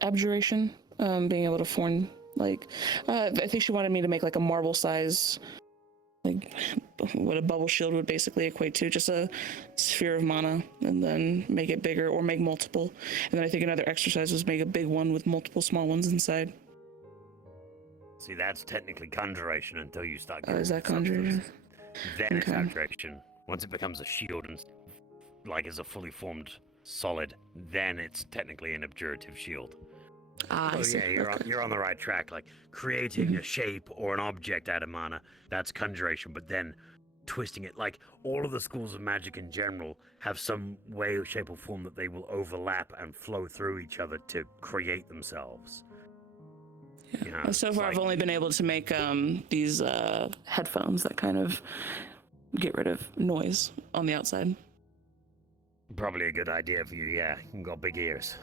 abjuration, being able to form like. I think she wanted me to make like a marble size. Like what a bubble shield would basically equate to, just a sphere of mana, and then make it bigger or make multiple. And then I think another exercise was make a big one with multiple small ones inside. See, that's technically conjuration until you start. Is that conjuration? Then it's abjuration. Once it becomes a shield and like is a fully formed solid, then it's technically an abjurative shield. I see. Yeah, you're on the right track. Like creating a shape or an object out of mana, that's conjuration. But then twisting it, like all of the schools of magic in general have some way, shape, or form that they will overlap and flow through each other to create themselves. Yeah. You know, So far, I've only been able to make these headphones that kind of get rid of noise on the outside. Probably a good idea for you. Yeah, you've got big ears.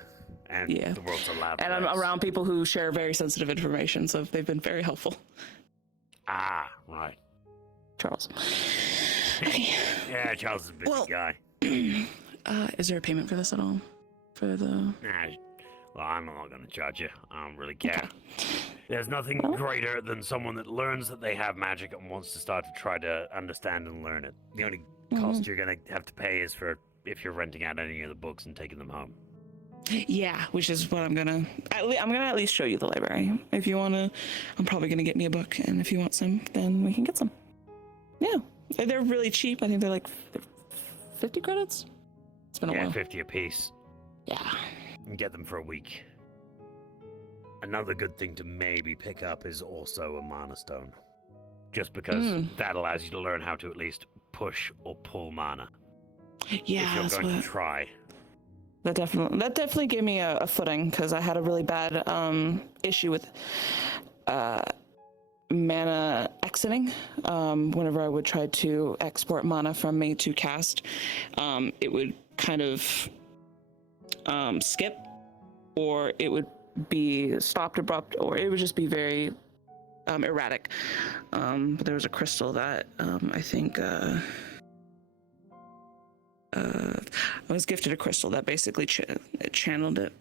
And yeah. The world's a loud And I'm place. around people who share very sensitive information, so they've been very helpful. Ah, right. Charles. Yeah, Charles is a busy guy. Is there a payment for this at all? For the... Nah, well, I'm not going to charge you. I don't really care. Okay. There's nothing greater than someone that learns that they have magic and wants to start to try to understand and learn it. The only cost you're going to have to pay is for if you're renting out any of the books and taking them home. Yeah, which is what I'm gonna at least show you the library. If you wanna, I'm probably gonna get me a book, and if you want some, then we can get some. Yeah, they're really cheap. I think they're like 50 credits? It's been a while. 50 apiece. Yeah. And get them for a week. Another good thing to maybe pick up is also a mana stone. Just because that allows you to learn how to at least push or pull mana. Yeah, if you're going to try. That definitely gave me a footing, because I had a really bad issue with mana exiting. Whenever I would try to export mana from me to cast, it would kind of skip, or it would be stopped abrupt, or it would just be very erratic. But there was a crystal that I think I was gifted a crystal that basically channeled it.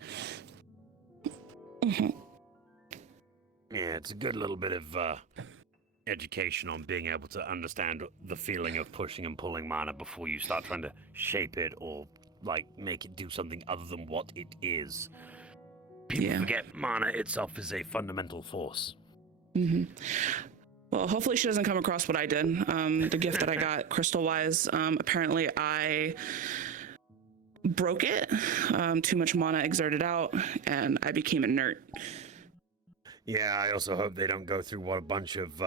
Yeah, it's a good little bit of education on being able to understand the feeling of pushing and pulling mana before you start trying to shape it or like make it do something other than what it is. People forget mana itself is a fundamental force. Well, hopefully she doesn't come across what I did. The gift that I got crystal-wise, apparently I broke it. Too much mana exerted out, and I became inert. Yeah, I also hope they don't go through what a bunch of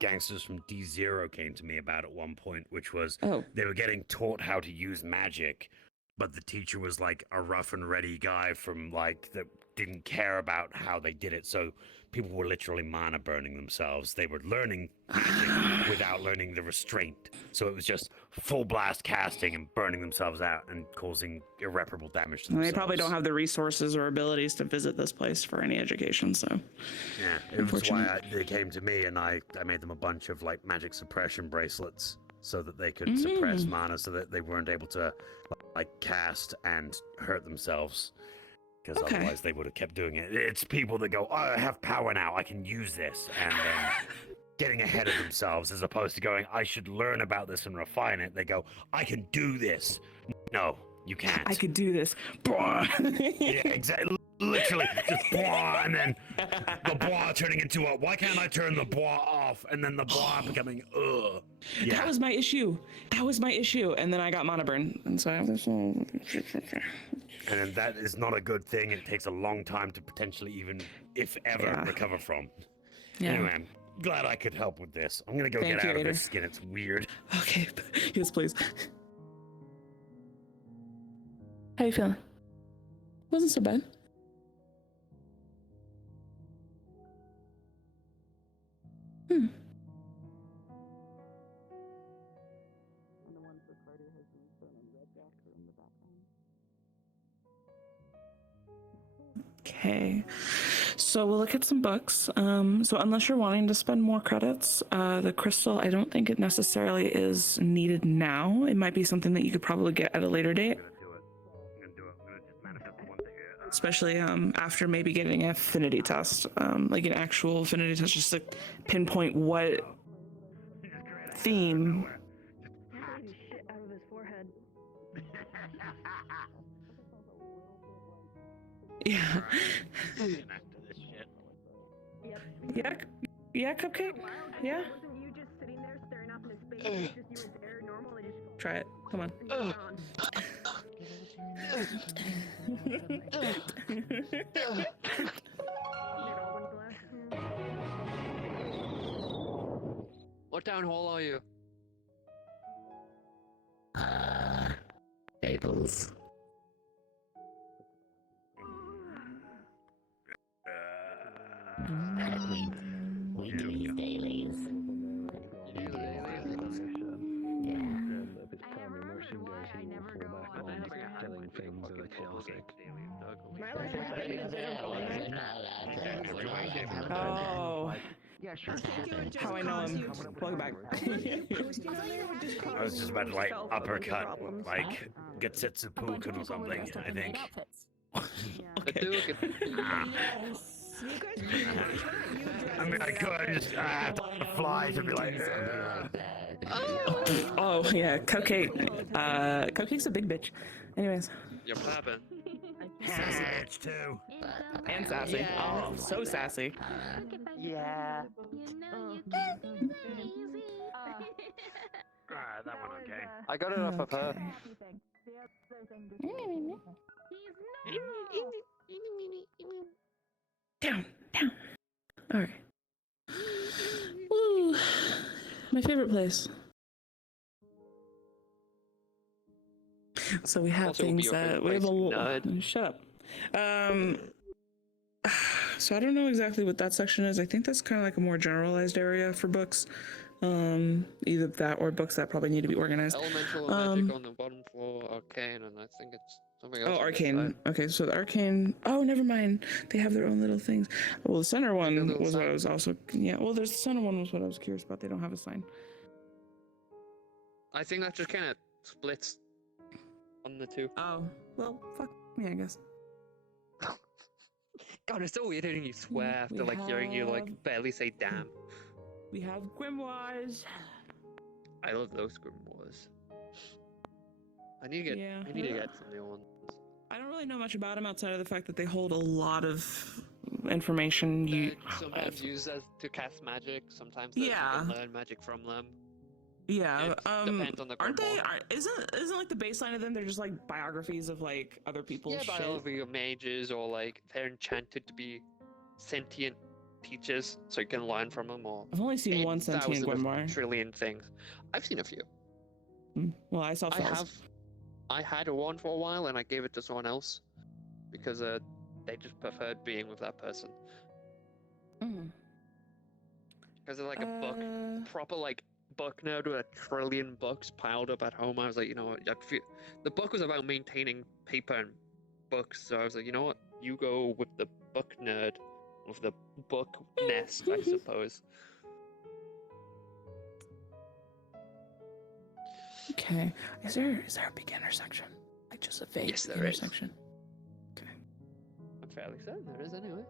gangsters from D0 came to me about at one point, which was they were getting taught how to use magic, but the teacher was like a rough and ready guy from like that didn't care about how they did it, so people were literally mana burning themselves. They were learning magic without learning the restraint, so it was just full blast casting and burning themselves out and causing irreparable damage to themselves. They probably don't have the resources or abilities to visit this place for any education, so yeah, it was why they came to me, and I made them a bunch of like magic suppression bracelets so that they could suppress mana, so that they weren't able to like cast and hurt themselves. Because otherwise they would have kept doing it. It's people that go, oh, I have power now, I can use this, and then getting ahead of themselves, as opposed to going, I should learn about this and refine it. They go, I can do this. No, you can't. I could do this. Yeah, exactly. Literally, just blah, and then the blah turning into a, why can't I turn the blah off? And then the blah becoming, ugh. Yeah. That was my issue. And then I got mana burn. And so I have this. And then that is not a good thing. It takes a long time to potentially even, if ever, recover from. Yeah. Anyway, I'm glad I could help with this. I'm going to go get out of this skin. It's weird. Okay. Yes, please. How you feeling? Wasn't so bad. Okay, so we'll look at some books. So unless you're wanting to spend more credits, the crystal, I don't think it necessarily is needed now. It might be something that you could probably get at a later date. Especially after maybe getting an affinity test, like an actual affinity test, just to pinpoint what theme. Shit out of his forehead. Yeah. Yeah, Cupcake? Yeah? Wasn't you just sitting there staring off into space? Just you were there normal and just Try it. Come on. What town hall are you? Staples. Weeklies, dailies. Oh. Yeah, sure. How I know him. Welcome back. I was just about to like uppercut, like Getsetsu Puken or something, I think. I mean, I could just have to fly to be like. Oh yeah, Cupcake. Cupcake's a big bitch. Anyways. You're clapping. Bitch too. And sassy. Yeah. Oh, so sassy. Yeah. That one. Okay. I got it off of her. Down. All right. Woo. My favorite place. So we have Also, things your favorite that we have a place, nerd. shut up. So I don't know exactly what that section is. I think that's kind of like a more generalized area for books. Either that or books that probably need to be organized. Elemental and magic on the bottom floor, arcane, and I think it's something else. Oh, on this arcane. side. Okay, so the arcane. Oh, never mind. They have their own little things. Well, the center one little was what sign. I was also. Yeah. Well, there's the center one was what I was curious about. They don't have a sign. I think that just kind of splits on the two. Oh, well, fuck me, I guess. God, it's so weird hearing you swear after We like hearing you like have- barely say damn. We have grimoires. I love those grimoires. I need to get some new ones. I don't really know much about them outside of the fact that they hold a lot of information. They're sometimes used as to cast magic. Sometimes you can learn magic from them. Yeah, It depends on the aren't they? grimoire. Isn't like the baseline of them? They're just like biographies of like other people's shit. Biography of mages, or like they're enchanted to be sentient teachers, so you can learn from them. Or I've only seen one sentient 8,000 grimoire. trillion things. I've seen a few. Well, I saw. I had one for a while, and I gave it to someone else because they just preferred being with that person. Because they're like a book, proper like book nerd with 1 trillion books piled up at home. I was like, you know what? The book was about maintaining paper and books, so I was like, you know what? You go with the book nerd, with the book nest, I suppose. Okay. Is there a beginner section? Like just a vague beginner section? Okay. I'm fairly certain there is anyway.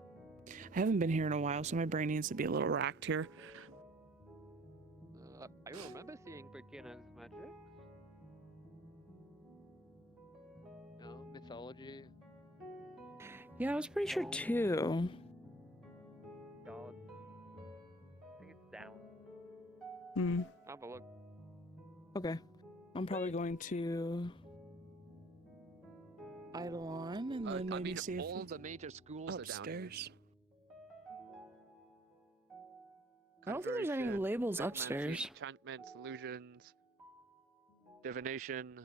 I haven't been here in a while, so my brain needs to be a little racked here. I remember seeing beginner's magic. No, mythology. Yeah, I was pretty sure too. God. I think it's down. Have a look. Okay. I'm probably going to Eidolon and then maybe I mean, see all if the major schools upstairs. are down here. I don't think there's any labels upstairs. Enchantments, illusions, divination,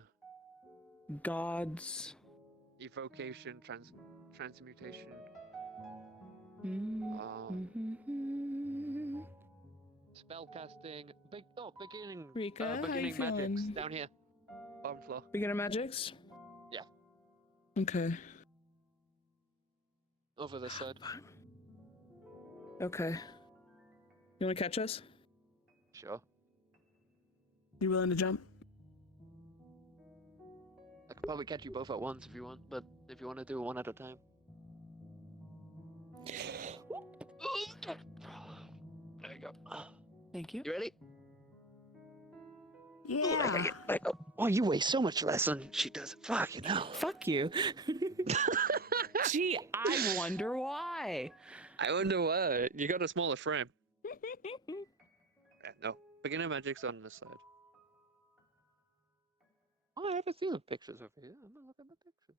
Gods. evocation, transmutation. Spellcasting, beginning Rika, how you beginning magics feeling? down here, bottom floor. Beginner magics? Yeah, Okay. over this side. Okay. You want to catch us? Sure. You willing to jump? I could probably catch you both at once if you want, but if you want to do it one at a time. There you go. Thank you. You ready? Yeah. Oh, you weigh so much less than she does. Fuck, you know. Fuck you. Gee, I wonder why. I wonder why. You got a smaller frame. Yeah, no. Beginner magic's on this side. Oh, I haven't seen the pictures over here. I'm gonna look at the pictures.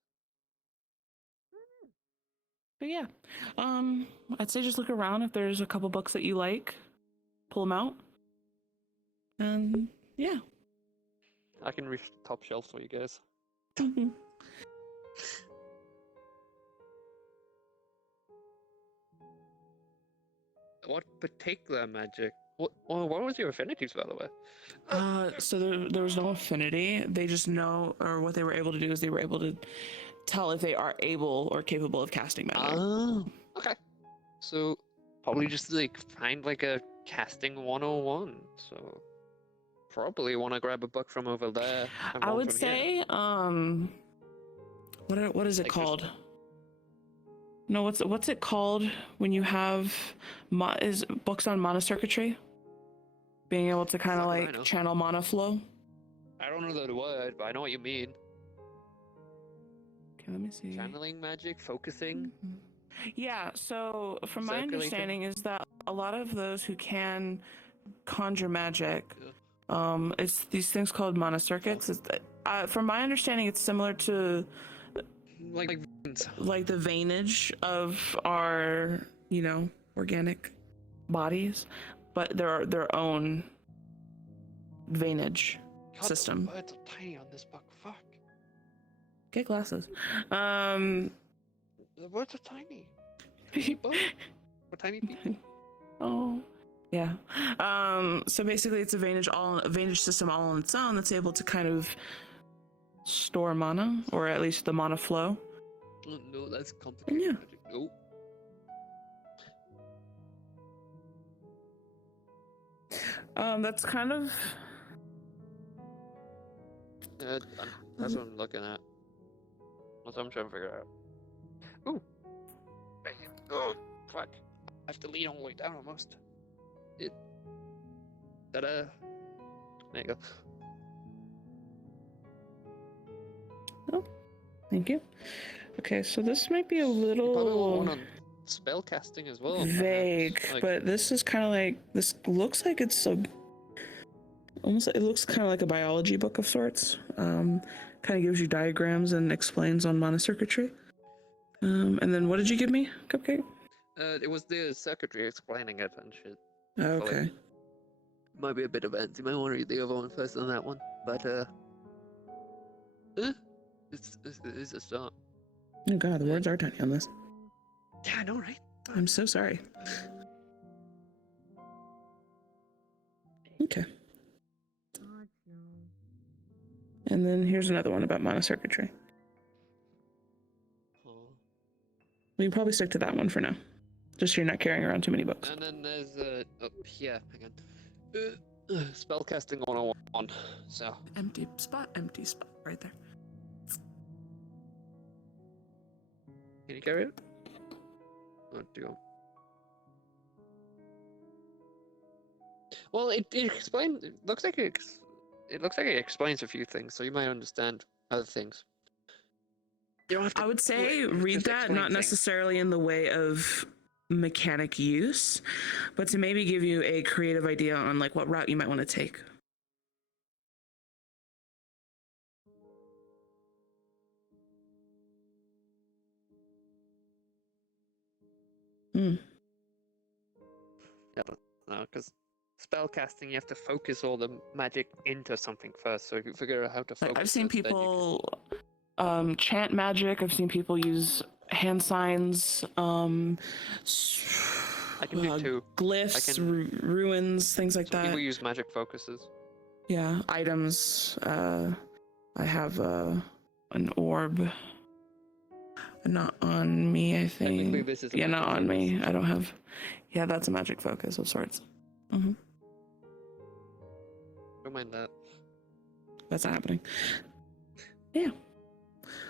But yeah, I'd say just look around. If there's a couple books that you like, pull them out. And yeah. I can reach the top shelf for you guys. What particular magic? What was your affinities, by the way? So there was no affinity. They just know, or what they were able to do is they were able to tell if they are able or capable of casting magic. Oh, okay. So probably just like find like a casting 101. So probably want to grab a book from over there. And I one would from here. say, what is it called? No, what's it called when you have is books on mana circuitry? Being able to kind of like channel mana flow. I don't know the word, but I know what you mean. Okay, let me see. Channeling magic, focusing. Yeah, so from my Circulation. understanding is that a lot of those who can conjure magic It's these things called mana circuits. From my understanding, it's similar to like the veinage of our, organic bodies, but they're their own veinage system. The words are tiny on this book. Fuck. Get glasses. The words are tiny. We're tiny people. Oh. Yeah. So basically it's a veinage system all on its own that's able to kind of store mana, or at least the mana flow. Oh, no, that's complicated. Yeah. Magic. Nope. That's kind of that's what I'm looking at. That's what I'm trying to figure out. Ooh. Oh, fuck. I have to lean all the way down almost. Ta-da. There you go. Oh, thank you. Okay, so this might be a You probably want little one on spell casting as well. vague, perhaps. but this is kind of like, this looks like it's almost, it looks kind of like a biology book of sorts. Kind of gives you diagrams and explains on mana circuitry. And then what did you give me, Cupcake? It was the secretary explaining it and shit. Oh, So, okay. like, might be a bit advanced. You might want to read the other one first than that one. But, it's a start. Oh god, the words are tiny on this. Yeah, I know, right? I'm so sorry. Okay. And then here's another one about mana circuitry. We can probably stick to that one for now. Just so you're not carrying around too many books. And then there's up here, hang on. Spellcasting 101. So empty spot right there. Can you carry it? Oh, do you? Well, it explains. It looks like it explains a few things, so you might understand other things. You don't have to. I would say read that not necessarily in the way of mechanic use, but to maybe give you a creative idea on like what route you might want to take. Yeah, no, because spellcasting, you have to focus all the magic into something first. So if you figure out how to focus, I've seen people chant magic. I've seen people use hand signs. I can do too. Glyphs, ruins, things like that. People use magic focuses. Yeah, items. I have an orb. Not on me, I think. This is yeah, not on me. I don't have. Yeah, that's a magic focus of sorts. Mm-hmm. Don't mind that. That's not happening. Yeah.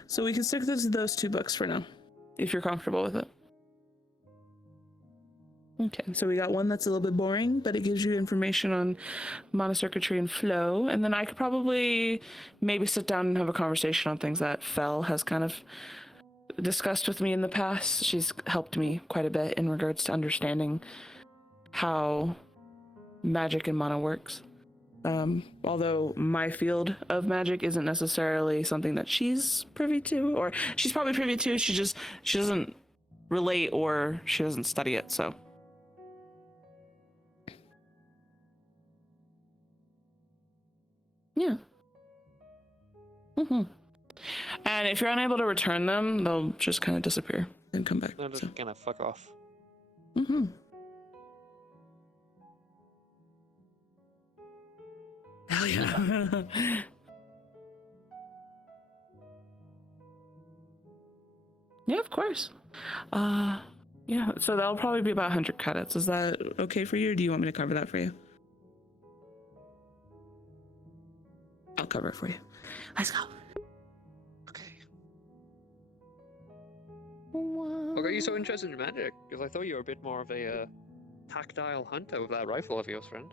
So we can stick to those two books for now, if you're comfortable with it. Okay, so we got one that's a little bit boring, but it gives you information on mana circuitry and flow, and then I could probably maybe sit down and have a conversation on things that Fel has kind of discussed with me in the past. She's helped me quite a bit in regards to understanding how magic and mana works. Although my field of magic isn't necessarily something that she's privy to, or she's probably privy to, she doesn't relate or she doesn't study it, so. Yeah. Mm-hmm. And if you're unable to return them, they'll just kind of disappear and come back. They'll just kind of fuck off. Mm-hmm. Hell yeah. Yeah, of course. Yeah, so that'll probably be about 100 credits. Is that okay for you, or do you want me to cover that for you? I'll cover it for you. Let's go. What got you so interested in magic? Because I thought you were a bit more of a tactile hunter with that rifle of yours, friend.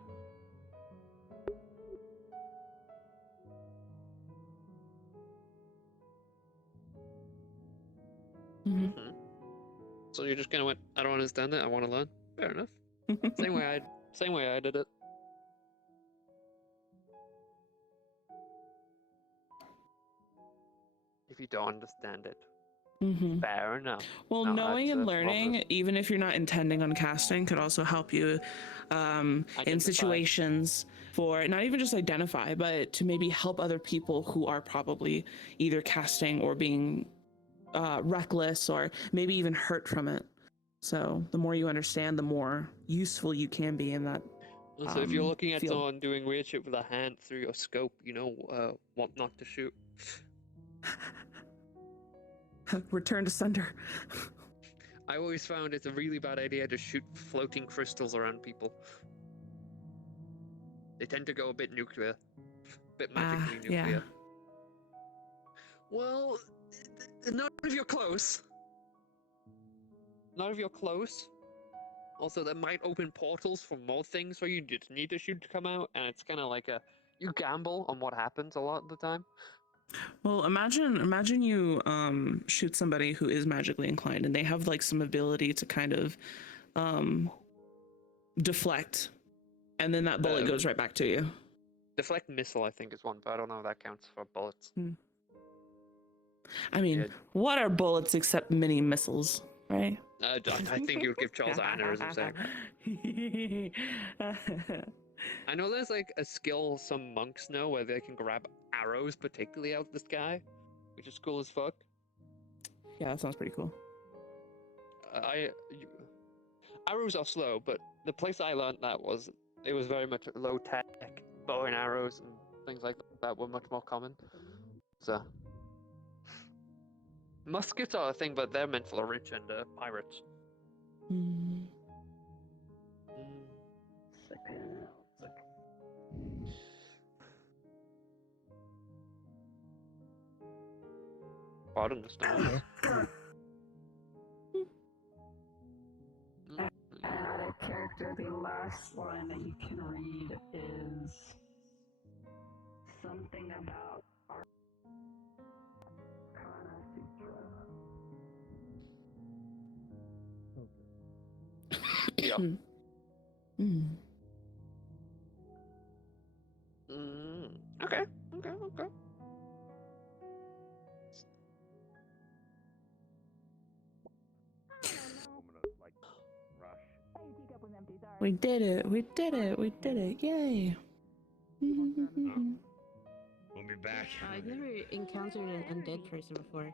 Mm-hmm. So you just kind of went, I don't understand it, I want to learn. Fair enough. Same way I did it. if you don't understand it. Mm-hmm. Fair enough. Well, No, knowing and that's learning, marvelous. even if you're not intending on casting, could also help you in Identify. situations for not even just identify, but to maybe help other people who are probably either casting or being reckless or maybe even hurt from it. So the more you understand, the more useful you can be in that. Also, if you're looking at field. someone doing weird shit with a hand through your scope, you know what not to shoot. Return to sender. I always found it's a really bad idea to shoot floating crystals around people. They tend to go a bit nuclear. A bit magically nuclear. Yeah. Well, not if you're close. Not if you're close. Also, that might open portals for more things for you just need to shoot to come out, and it's kind of like you gamble on what happens a lot of the time. Well, imagine you shoot somebody who is magically inclined and they have like some ability to kind of deflect, and then that bullet goes right back to you. Deflect missile, I think, is one, but I don't know if that counts for bullets. I mean, what are bullets except mini missiles, right? I think you would give Charles aneurysm saying. I know there's like a skill some monks know where they can grab arrows particularly out of the sky, which is cool as fuck. Yeah, that sounds pretty cool. Arrows are slow, but the place I learned that was very much low tech. Bow and arrows and things like that were much more common. So muskets are a thing, but they're meant for the rich and pirates. Pardon the stone. Add a character. The last line that you can read is something about Arcana Sutra. Yeah. Okay. We did it, yay. We'll be back. I've never encountered an undead person before.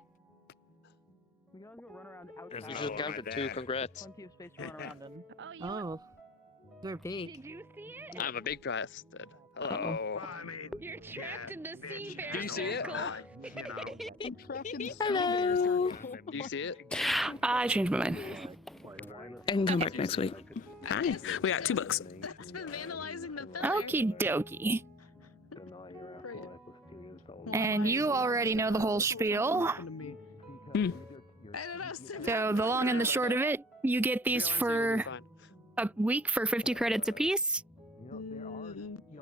We can also go run around outside. You just counted 2, congrats. Plenty of space to run around in. Oh, they're big. Did you see it? I'm a big bastard. Hello. You're trapped in the sea bear Do you see it? Hello. Do you see it? I changed my mind. I can come back next week. Hi. We got 2 books. That's been vandalizing the thing. Okie dokie. And you already know the whole spiel. So the long and the short of it, you get these for a week for 50 credits apiece.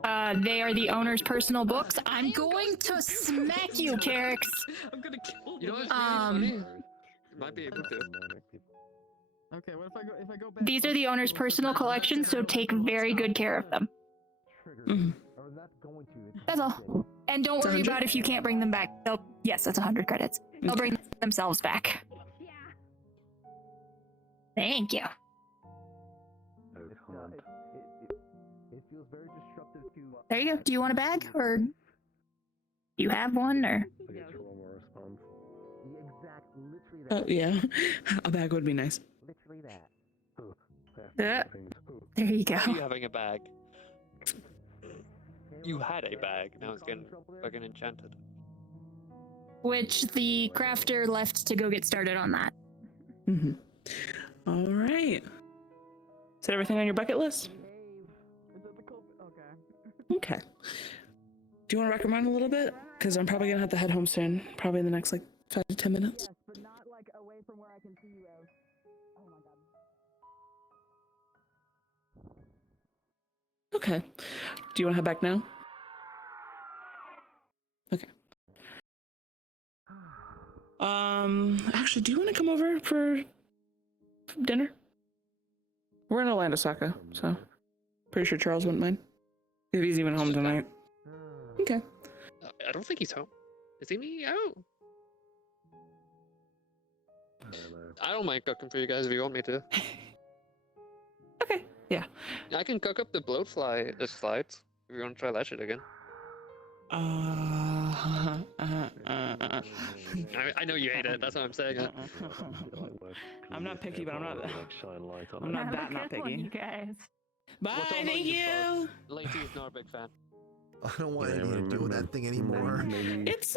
They are the owner's personal books. I'm going to smack you, Carix. I'm gonna kill You know what's really funny? You might be able to. Okay, what if I go back? These are the owner's personal collection, so take very good care of them. That's all. And don't worry about if you can't bring them back. Yes, that's 100 credits. They'll bring themselves back. Thank you. There you go. Do you want a bag, or do you have one, or? Oh yeah, a bag would be nice. There you go. You having a bag? You had a bag. Now it's getting fucking enchanted. Which the crafter left to go get started on that. All right. Is that everything on your bucket list? Okay. Do you want to recommend a little bit? Because I'm probably gonna have to head home soon. Probably in the next like 5 to 10 minutes. But not like away from where I can see you. Oh my god. Okay. Do you want to head back now? Okay. Actually, do you want to come over for dinner? We're in Alandasaka, so pretty sure Charles wouldn't mind. If he's even home tonight. Okay. I don't think he's home. Is he me? Oh. I don't mind cooking for you guys if you want me to. Okay. Yeah. I can cook up the bloatfly slides if you want to try that shit again. I know you hate it. That's what I'm saying. I'm not picky, but I'm not that not picky. You guys. Bye. Thank you. Lacey is not a big fan. I don't want anything to do with that thing anymore. It's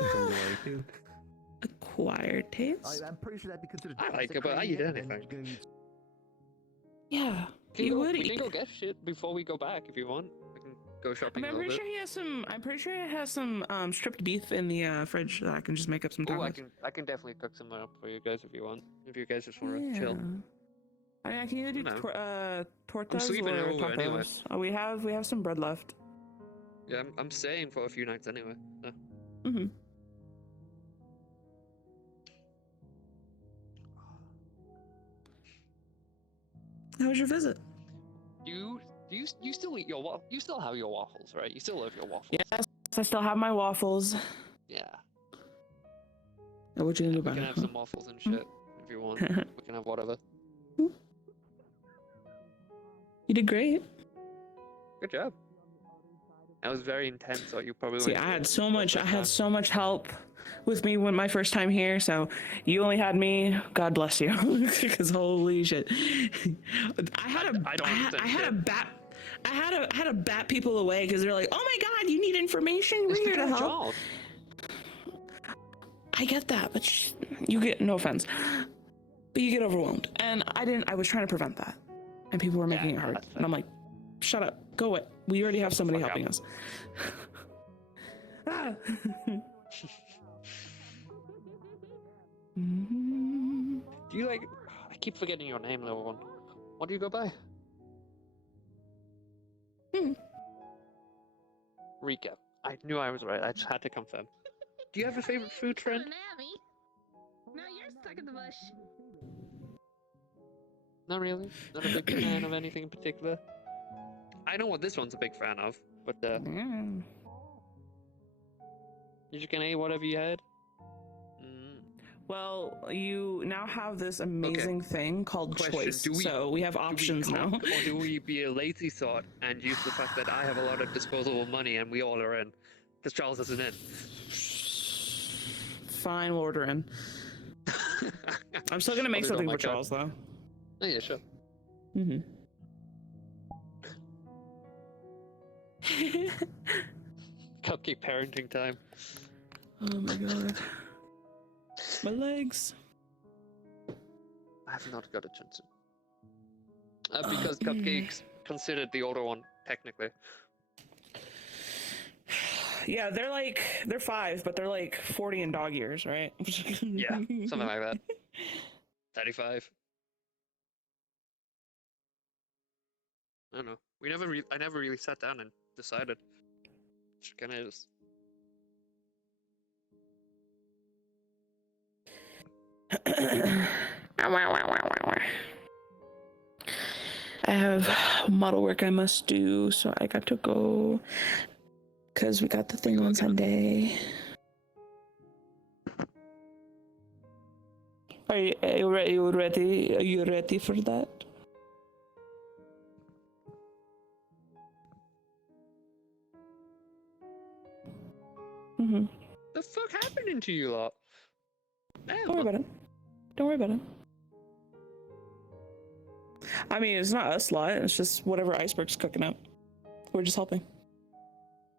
acquired taste. I'm pretty sure that'd be considered. I like it, but I eat anything. Yeah. We can go get shit before we go back if you want. We can go shopping. I'm pretty sure he has some. I'm pretty sure he has some stripped beef in the fridge that I can just make up some tacos. I can definitely cook some up for you guys if you want. If you guys just want to chill. I mean, I can either do tortas or over tacos. anyway. Oh, we have some bread left. Yeah, I'm staying for a few nights anyway. So. Mhm. How was your visit? You still eat your you still have your waffles, right? You still love your waffles. Yes, I still have my waffles. Yeah. What you gonna do We about can it? have some waffles and shit if you want. We can have whatever. You did great. Good job. That was very intense, so you probably See, I had so much help with me when my first time here, so you only had me. God bless you, because holy shit, I had to bat people away because they're like, "Oh my god, you need information? We're here to help." I get that, but you get no offense, but you get overwhelmed, and I was trying to prevent that, and people were making it hard, and I'm like, "Shut up, go away. We already have somebody helping us." Ah. Do you like? I keep forgetting your name, little one. What do you go by? Rika. I knew I was right. I just had to confirm. Do you have a favorite food trend? No, you're stuck in the bush. Not really. Not a big fan of anything in particular. I know what this one's a big fan of, but you just gonna eat whatever you had. Well, you now have this amazing thing called choice, so we have options now. Or do we be a lazy sort and use the fact that I have a lot of disposable money and we all are in? Because Charles isn't in. Fine, we'll order in. I'm still gonna make something for Charles, though. Oh yeah, sure. Mm-hmm. Cupcake parenting time. Oh my god. My legs. I have not got a chance. Because Cupcake's considered the older one, technically. Yeah, they're 5, but they're like 40 in dog years, right? Yeah, something like that. 35. I don't know. I never really sat down and decided. Just kind of just. I have model work I must do, so I got to go because we got the thing on Sunday. Are you ready? Are you ready for that? Mm-hmm. The fuck happening to you lot? Don't worry about it. Don't worry about it. I mean, it's not us lot, it's just whatever Iceberg's cooking up. We're just helping.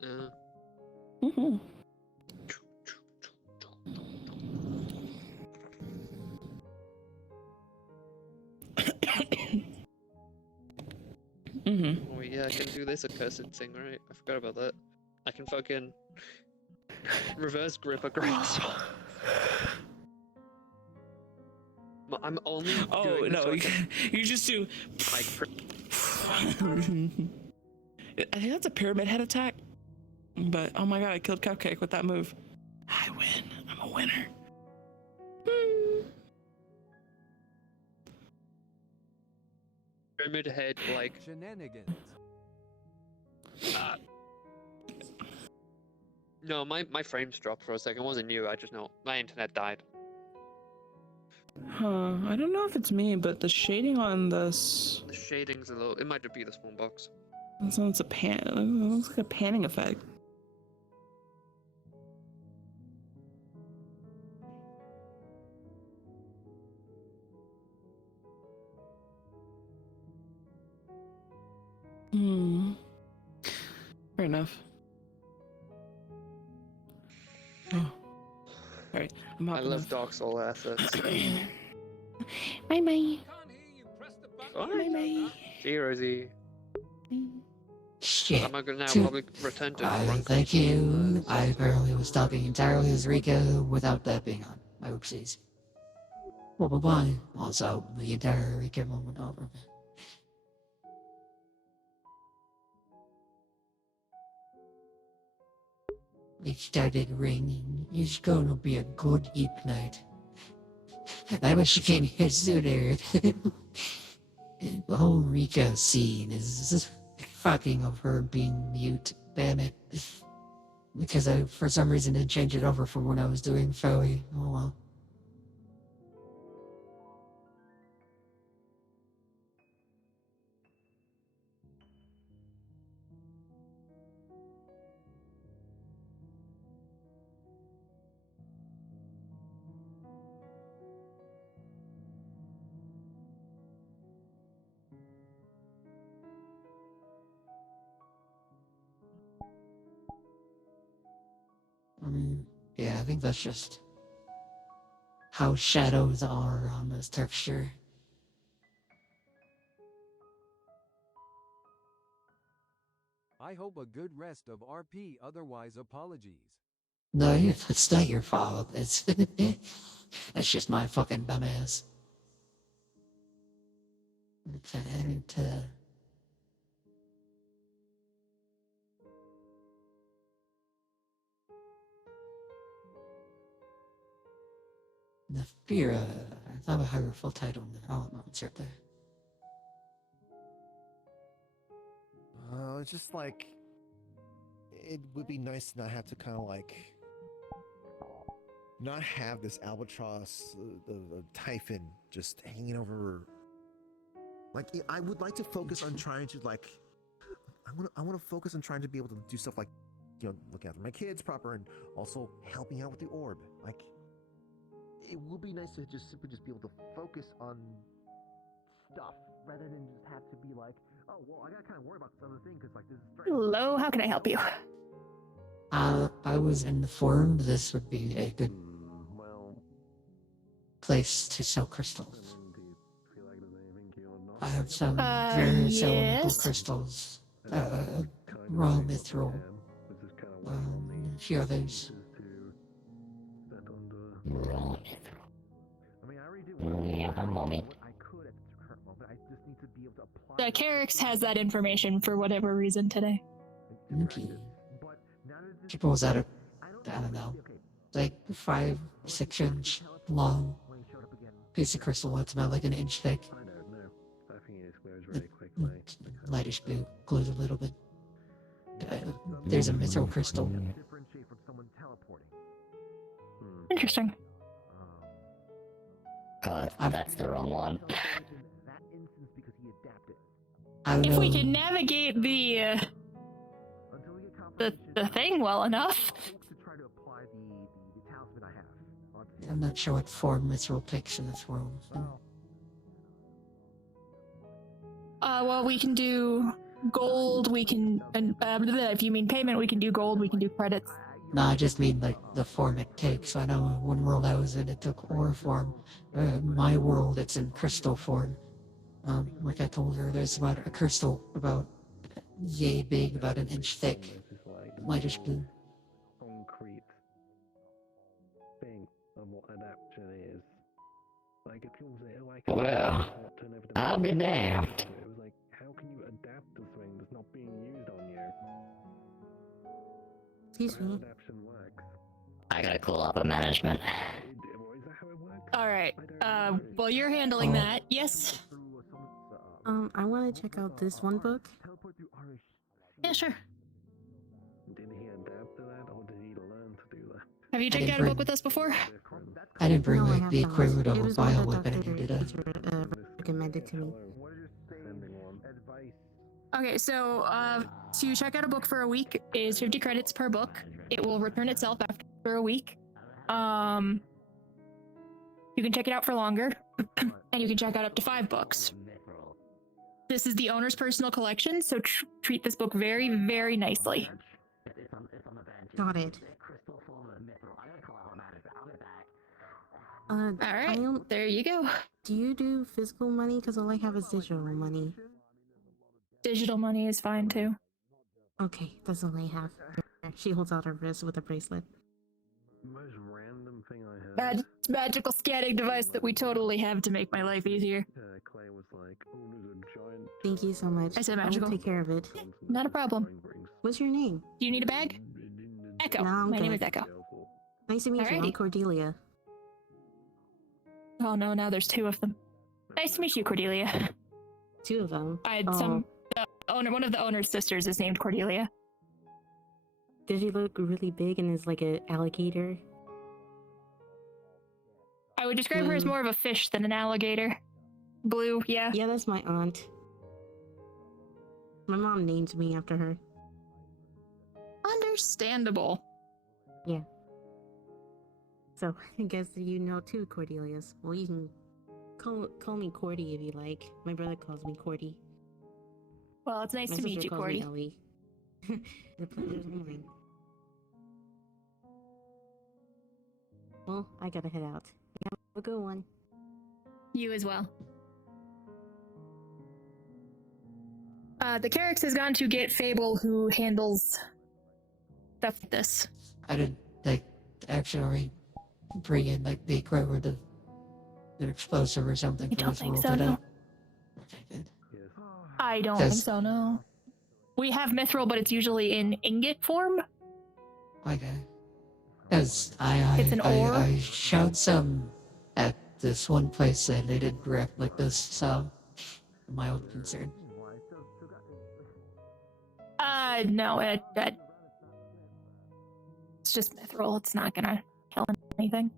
Mm-hmm. Oh yeah, I can do this accursed thing, right? I forgot about that. I can fucking reverse grip a grasp. I'm only doing no, you just do. Like, I think that's a pyramid head attack. But oh my god, I killed Cupcake with that move. I win. I'm a winner. Pyramid head, like shenanigans. No, my frames dropped for a second. It wasn't you. I just know my internet died. Huh, I don't know if it's me, but the shading on this... The shading's a little. It might just be the small box. It's it looks like a panning effect. Fair enough. Oh. Alright, I'm I hopping love off. Dark Soul assets. Bye bye. Bye bye. See you, Rosie. Shit. Am I gonna now Two- probably return to drunk? Thank you. I apparently was talking entirely as Rico without that being on. My oopsies. Well, bye-bye. Also, the entire Rico moment over. It started raining. It's gonna be a good night. I wish you came here sooner. The whole Rico scene is fucking of her being mute. Damn it. Because I, for some reason, didn't change it over from when I was doing Foey. Oh well. Yeah, I think that's just how shadows are on this texture. I hope a good rest of RP, otherwise apologies. No, it's not your fault. It's that's just my fucking dumbass. The fear, I thought I had a full title in there. Oh, no, it's right there. It's just like it would be nice to not have to kind of like not have this albatross, the typhon just hanging over. Like I would like to focus on trying to like I want to focus on trying to be able to do stuff like, you know, look after my kids proper and also helping out with the orb. Like it would be nice to just simply just be able to focus on stuff rather than just have to be like, oh well, I gotta kind of worry about this other thing because like this is. Hello, how can I help you? I was informed this would be a good place to sell crystals. I have some very elemental crystals, raw mithril, a few others. Raw mithril. Yeah, a moment. Carix has that information for whatever reason today. Okay. She pulls out a, I don't know, like 5, 6 inch long piece of crystal. It's about like an inch thick. Lightish blue, glows a little bit. There's a mithril crystal. Interesting. That's the wrong one. If we can navigate the thing well enough. I'm not sure what form mithril takes in this world. Well, we can do gold, we can, if you mean payment, we can do gold, we can do credits. No, I just mean like the form it takes. I know one world I was in, it took ore form. My world, it's in crystal form. Like I told her, there's about a crystal about yay big, about an inch thick, lightish blue. Concrete thing of what adaptation is. Like it feels like Well, I'll be damned. It was like, how can you adapt to something that's not being used on you? Excuse me. Adaptation works. I gotta call up a management. Alright, well you're handling that, yes? I want to check out this one book. Yeah, sure. Did he adapt to that, or did he learn to do Have you checked didn't out a book bring- with us before? I didn't bring No, I like have the not. equivalent of It a was one that bioweapon, did I? teacher recommended to me. Okay, so to check out a book for a week is 50 credits per book. It will return itself after a week. You can check it out for longer, and you can check out up to 5 books. This is the owner's personal collection, so treat this book very, very nicely. Got it. All right, there you go. Do you do physical money? Because all I have is digital money. Digital money is fine too. Okay, that's all I have. She holds out her wrist with a bracelet. Most random thing I have. Magical scanning device that we totally have to make my life easier. Clay was like, oh, there's a giant. Thank you so much. I said will magical. take care of it. Not a problem. What's your name? Do you need a bag? Echo. No, I'm My name good. is Echo. Nice to meet you. I'm Alrighty. Cordelia. Oh no, now there's 2 of them. Nice to meet you, Cordelia. 2 of them? I had one of the owner's sisters is named Cordelia. Does he look really big and is like an alligator? I would describe her as more of a fish than an alligator. Blue, yeah. Yeah, that's my aunt. My mom named me after her. Understandable. Yeah. So, I guess you know 2 Cordelias. Well, you can call me Cordy if you like. My brother calls me Cordy. Well, it's nice My to meet sister you, calls Cordy. me Ellie. The pleasure's mine. Well, I gotta head out. Have a good one. You as well. The Carrix has gone to get Fable, who handles stuff like this. I didn't like actually bring in like the equivalent of an explosive or something. I don't think so, no. I don't think so, no. We have mithril, but it's usually in ingot form. Okay. As It's an ore? I showed some at this one place and they didn't react like this, so my own concern. No, it's just mithril. It's not gonna kill anything.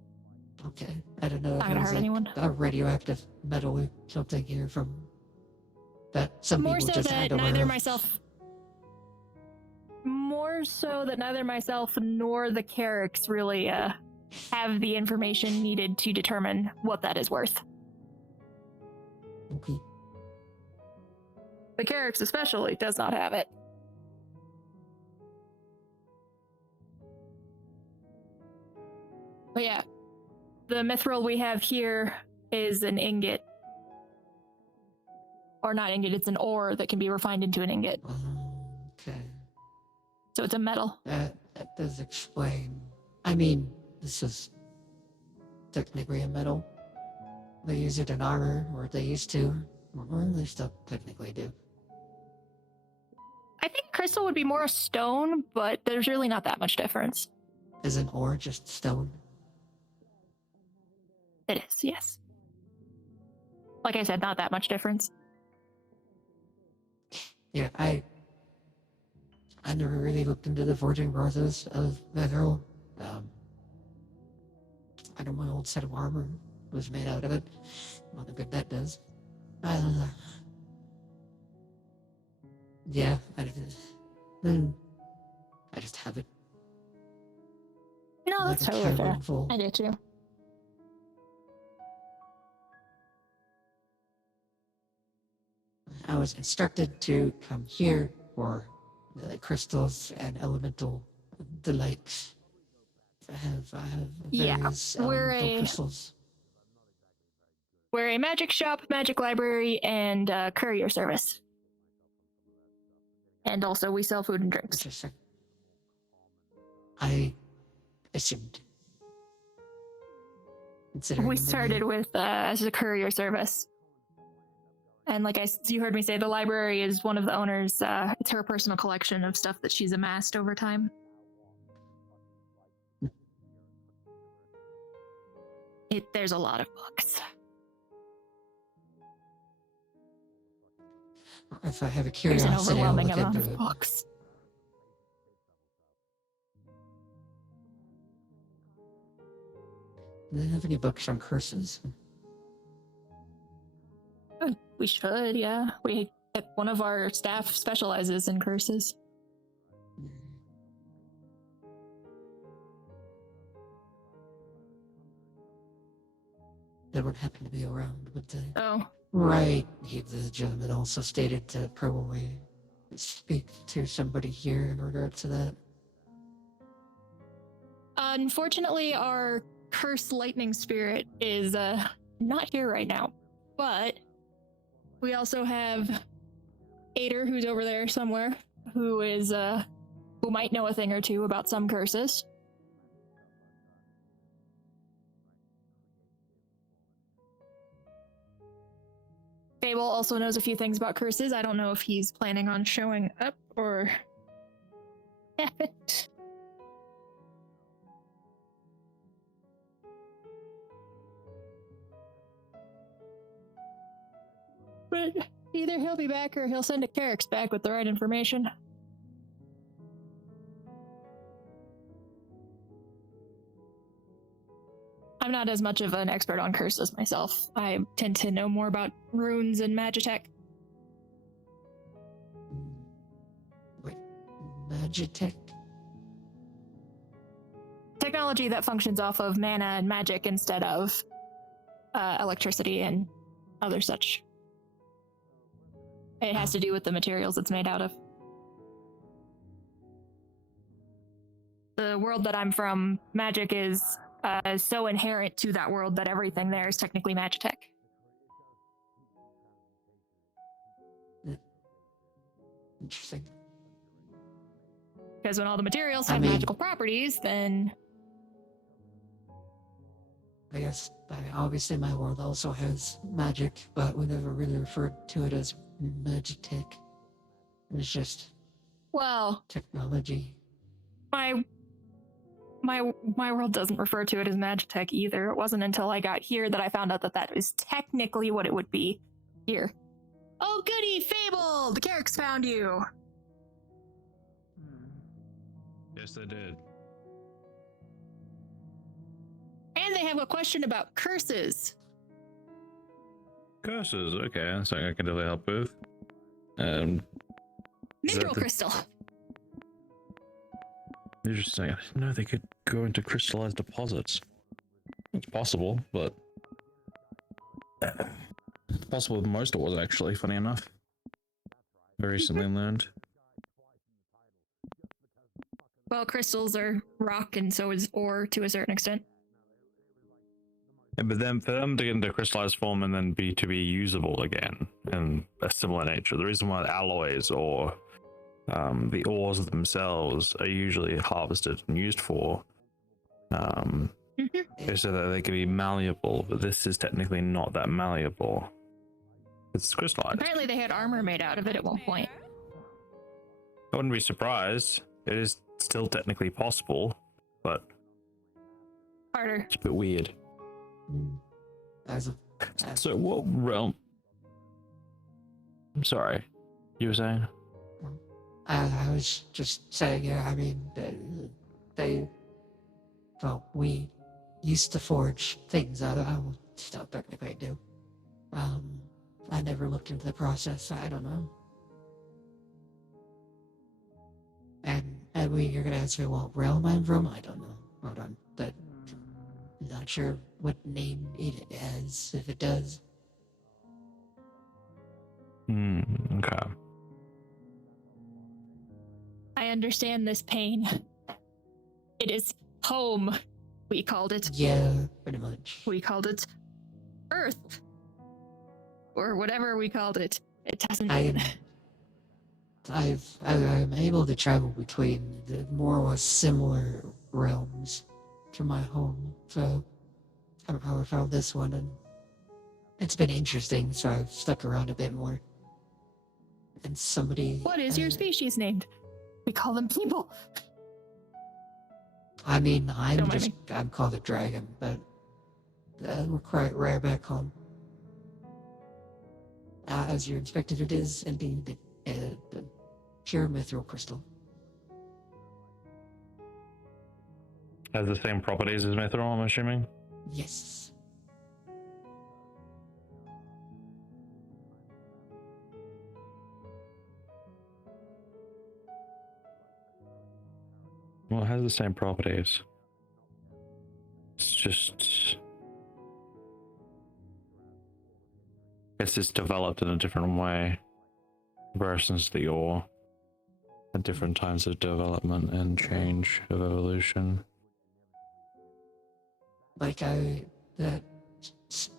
Okay. I don't know if Not it gonna was hurt like anyone. a radioactive metal or something here from that some More people so just that hand over. neither myself nor the Carrix really have the information needed to determine what that is worth. Okay. The Carrix especially does not have it. But yeah, the mithril we have here is an ingot. Or not ingot, it's an ore that can be refined into an ingot. Okay. So it's a metal. That does explain. I mean, this is technically a metal. They use it in armor, or they used to. Or they still technically do. I think crystal would be more a stone, but there's really not that much difference. Is an ore just stone? It is, yes. Like I said, not that much difference. Yeah, I never really looked into the forging process of mithril. I know my old set of armor was made out of it. What good that does. Yeah, I just have it. No, Like that's a totally fair. cavern full. I get you. I was instructed to come here for the crystals and elemental delights. I have various elemental crystals. We're a magic shop, magic library, and courier service. And also we sell food and drinks. Interesting. I assumed. Considering We the menu. started with as a courier service. And like you heard me say, the library is one of the owners. It's her personal collection of stuff that she's amassed over time. There's a lot of books. If I have a There's curiosity, an I'll overwhelming look amount into of it. books. Do they have any books on curses? We should, yeah. One of our staff specializes in curses. They would happen to be around, would they? Oh. Right. The gentleman also stated to probably speak to somebody here in regard to that. Unfortunately, our cursed lightning spirit is not here right now, but we also have Ader, who's over there somewhere, who might know a thing or two about some curses. Fable also knows a few things about curses. I don't know if he's planning on showing up or haven't. But either he'll be back or he'll send a Carrick's back with the right information. I'm not as much of an expert on curses myself. I tend to know more about runes and magitech. Wait, magitech? Technology that functions off of mana and magic instead of electricity and other such. It has to do with the materials it's made out of. The world that I'm from, magic is so inherent to that world that everything there is technically magitech. Interesting. Because when all the materials have magical properties, then... I guess, obviously my world also has magic, but we never really referred to it as magitech. It's just... Well... technology. My world doesn't refer to it as magitech either. It wasn't until I got here that I found out that that is technically what it would be here. Oh goody, Fable! The Carricks found you! Yes, they did. And they have a question about curses. Curses, okay, that's something I can definitely help with. Mithril crystal. Interesting. I didn't know they could go into crystallized deposits. It's possible, but it's possible with most ores, actually, funny enough. Very recently learned. Well, crystals are rock, and so is ore to a certain extent. Yeah, but then for them to get into crystallized form and then be usable again in a similar nature, the reason why alloys or the ores themselves are usually harvested and used for is so that they can be malleable, but this is technically not that malleable. It's crystallized. Apparently they had armor made out of it at one point. I wouldn't be surprised. It is still technically possible, but harder. It's a bit weird. So what realm? I'm sorry, you were saying? I was just saying, yeah, I mean, we used to forge things out of, I will still technically do. I never looked into the process, I don't know. And you're gonna ask me what realm I'm from? I don't know. Hold on, but not sure what name it has, if it does. Okay. I understand this pain. It is home, we called it. Yeah, pretty much. We called it Earth. Or whatever we called it. It doesn't... I'm able to travel between the more or less similar realms to my home, so I don't know how I found this one, and it's been interesting, so I've stuck around a bit more. And somebody... What is your species named? We call them people. I mean, I'm called a dragon, but we're quite rare back home. As you expected, it is indeed the pure mithril crystal. Has the same properties as mithril, I'm assuming? Yes. Well, it has the same properties. It's just... it's developed in a different way versus the ore at different times of development and change of evolution. Like I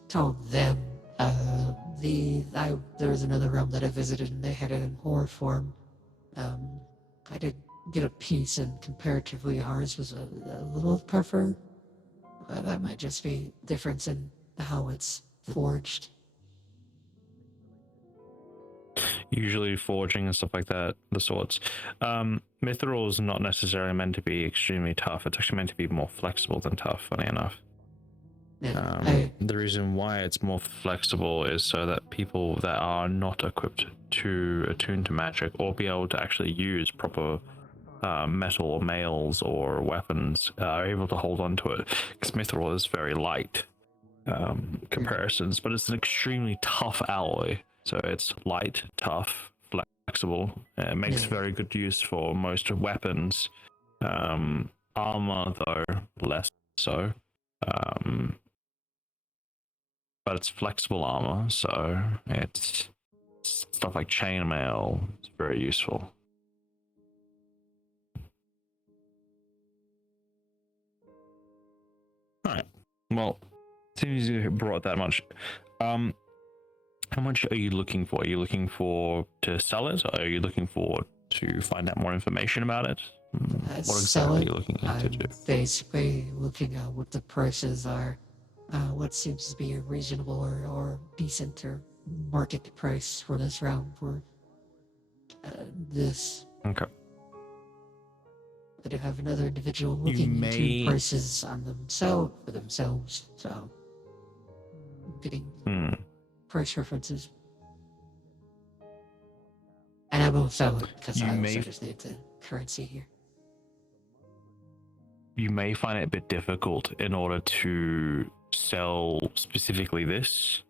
told them, there was another realm that I visited and they had it in ore form. I did get a piece and comparatively ours was a little tougher. That might just be difference in how it's forged. Usually forging and stuff like that, the sorts. Mithril is not necessarily meant to be extremely tough. It's actually meant to be more flexible than tough, funny enough. The reason why it's more flexible is so that people that are not equipped to attune to magic or be able to actually use proper metal or mails or weapons are able to hold on to it, because mithril is very light comparisons, but it's an extremely tough alloy. So it's light, tough, flexible. It makes very good use for most weapons. Armor, though, less so. But it's flexible armor, so it's stuff like chainmail is very useful. Alright, well, seems you brought that much. How much are you looking for? Are you looking for to sell it, or are you looking for to find out more information about it? What exactly are you looking to do? Basically looking at what the prices are, what seems to be a reasonable or decent or market price for this round for this. Okay. I do have another individual looking into prices on themselves, so I'm getting price references. And I will sell it because I also just need the currency here. You may find it a bit difficult in order to sell specifically this,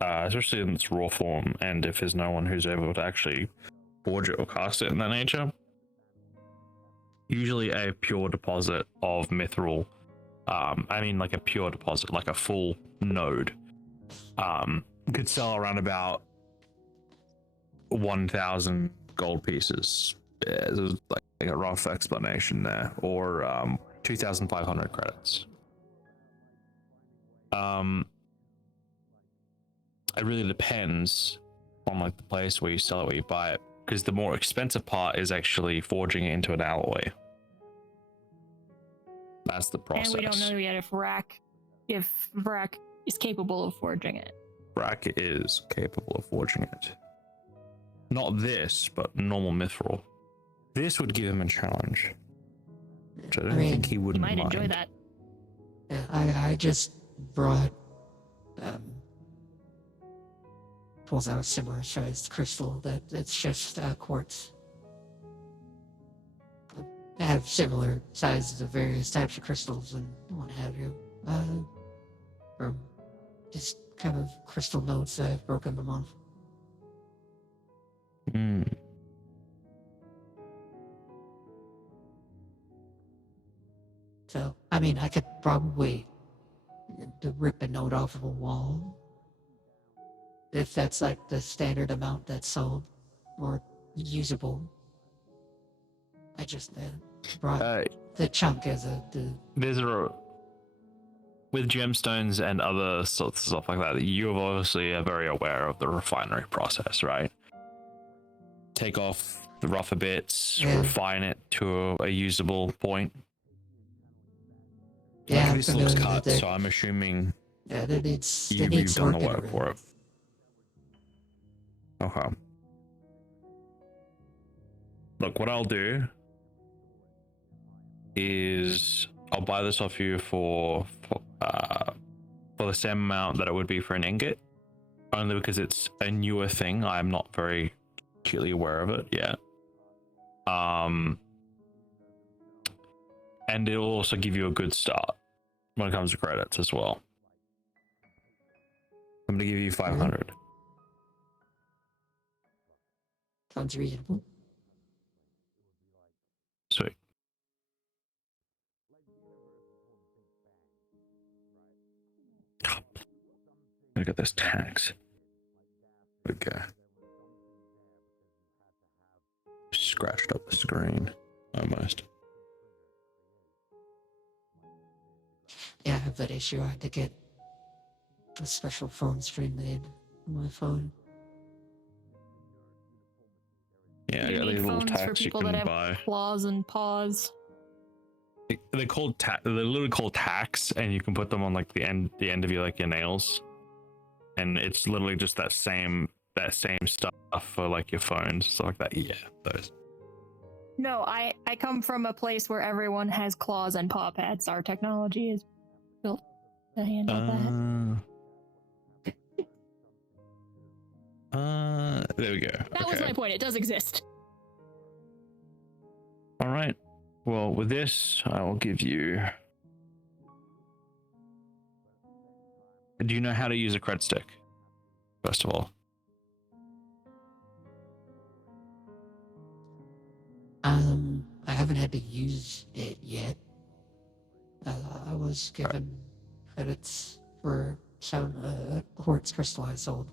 especially in its raw form, and if there's no one who's able to actually forge it or cast it in that nature. Usually a pure deposit of mithril, I mean like a pure deposit, like a full node, could sell around about 1,000 gold pieces. There's like a rough explanation there, or 2,500 credits. It really depends on like the place where you sell it, where you buy it, because the more expensive part is actually forging it into an alloy. That's the process. And we don't know yet if Vrak is capable of forging it. Vrak is capable of forging it. Not this, but normal mithril. This would give him a challenge, which I don't think he wouldn't mind. He might enjoy that. Yeah, I just brought pulls out a similar sized crystal that it's just quartz. I have similar sizes of various types of crystals and what have you. Or just kind of crystal nodes that I've broken them off. So, I mean, I could probably rip a note off of a wall. If that's like the standard amount that's sold or usable. I just brought the chunk as There's with gemstones and other sorts of stuff like that, you obviously are very aware of the refinery process, right? Take off the rougher bits, refine it to a usable point. Yeah, this looks cut, so I'm assuming you've done the work for it. Okay. Look, what I'll do is I'll buy this off you for the same amount that it would be for an ingot, only because it's a newer thing. I'm not very acutely aware of it yet. And it'll also give you a good start. when it comes to credits as well. I'm gonna give you 500. Sounds reasonable. Sweet. Look at this tax. Okay. Scratched up the screen almost. Yeah, I have that issue. I had to get a special phone screen made on my phone. Yeah, I You got need these little phones for tax you people can that have buy. claws and paws. They're called they're literally called tacks, and you can put them on like the end of your like your nails, and it's literally just that same stuff for like your phones, stuff like that. Yeah, those. No, I come from a place where everyone has claws and paw pads. Our technology is built to handle that. There we go. That was my point. It does exist. All right. Well, with this, I will give you. Do you know how to use a cred stick? First of all. I haven't had to use it yet. I was given credits for some quartz crystal I sold.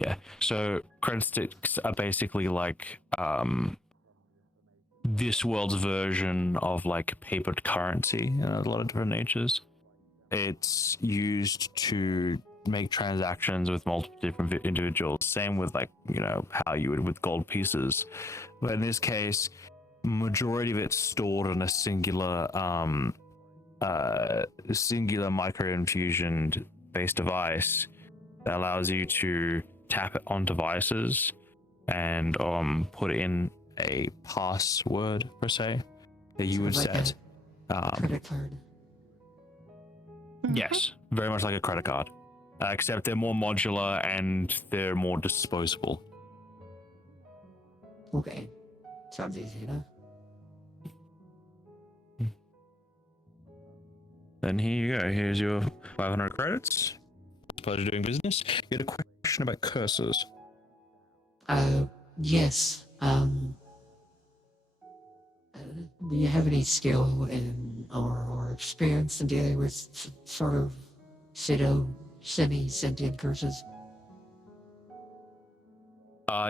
Yeah. So credit sticks are basically like this world's version of like papered currency in a lot of different natures. It's used to make transactions with multiple different individuals. Same with like, you know, how you would with gold pieces. But in this case, majority of it's stored in a singular micro infusion based device that allows you to tap it on devices and put in a password per se that you would Like set. Credit card. Yes, very much like a credit card, except they're more modular and they're more disposable. Okay, sounds easy enough. Then here you go. Here's your 500 credits. Pleasure doing business. You had a question about curses. Yes. Do you have any skill in or experience in dealing with sort of semi-sentient curses?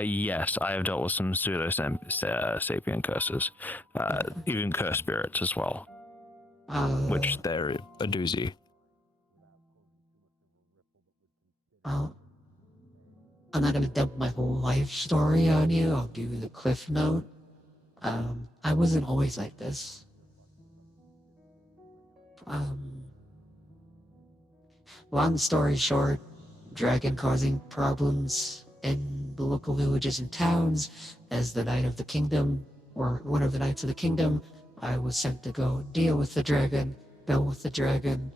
Yes, I have dealt with some pseudo-sapient curses, even curse spirits as well, which they're a doozy. Well, I'm not gonna dump my whole life story on you. I'll give you the cliff note. I wasn't always like this. Long story short, dragon causing problems in the local villages and towns. As the Knight of the Kingdom, or one of the Knights of the Kingdom, I was sent to go deal with the dragon, go with the dragon.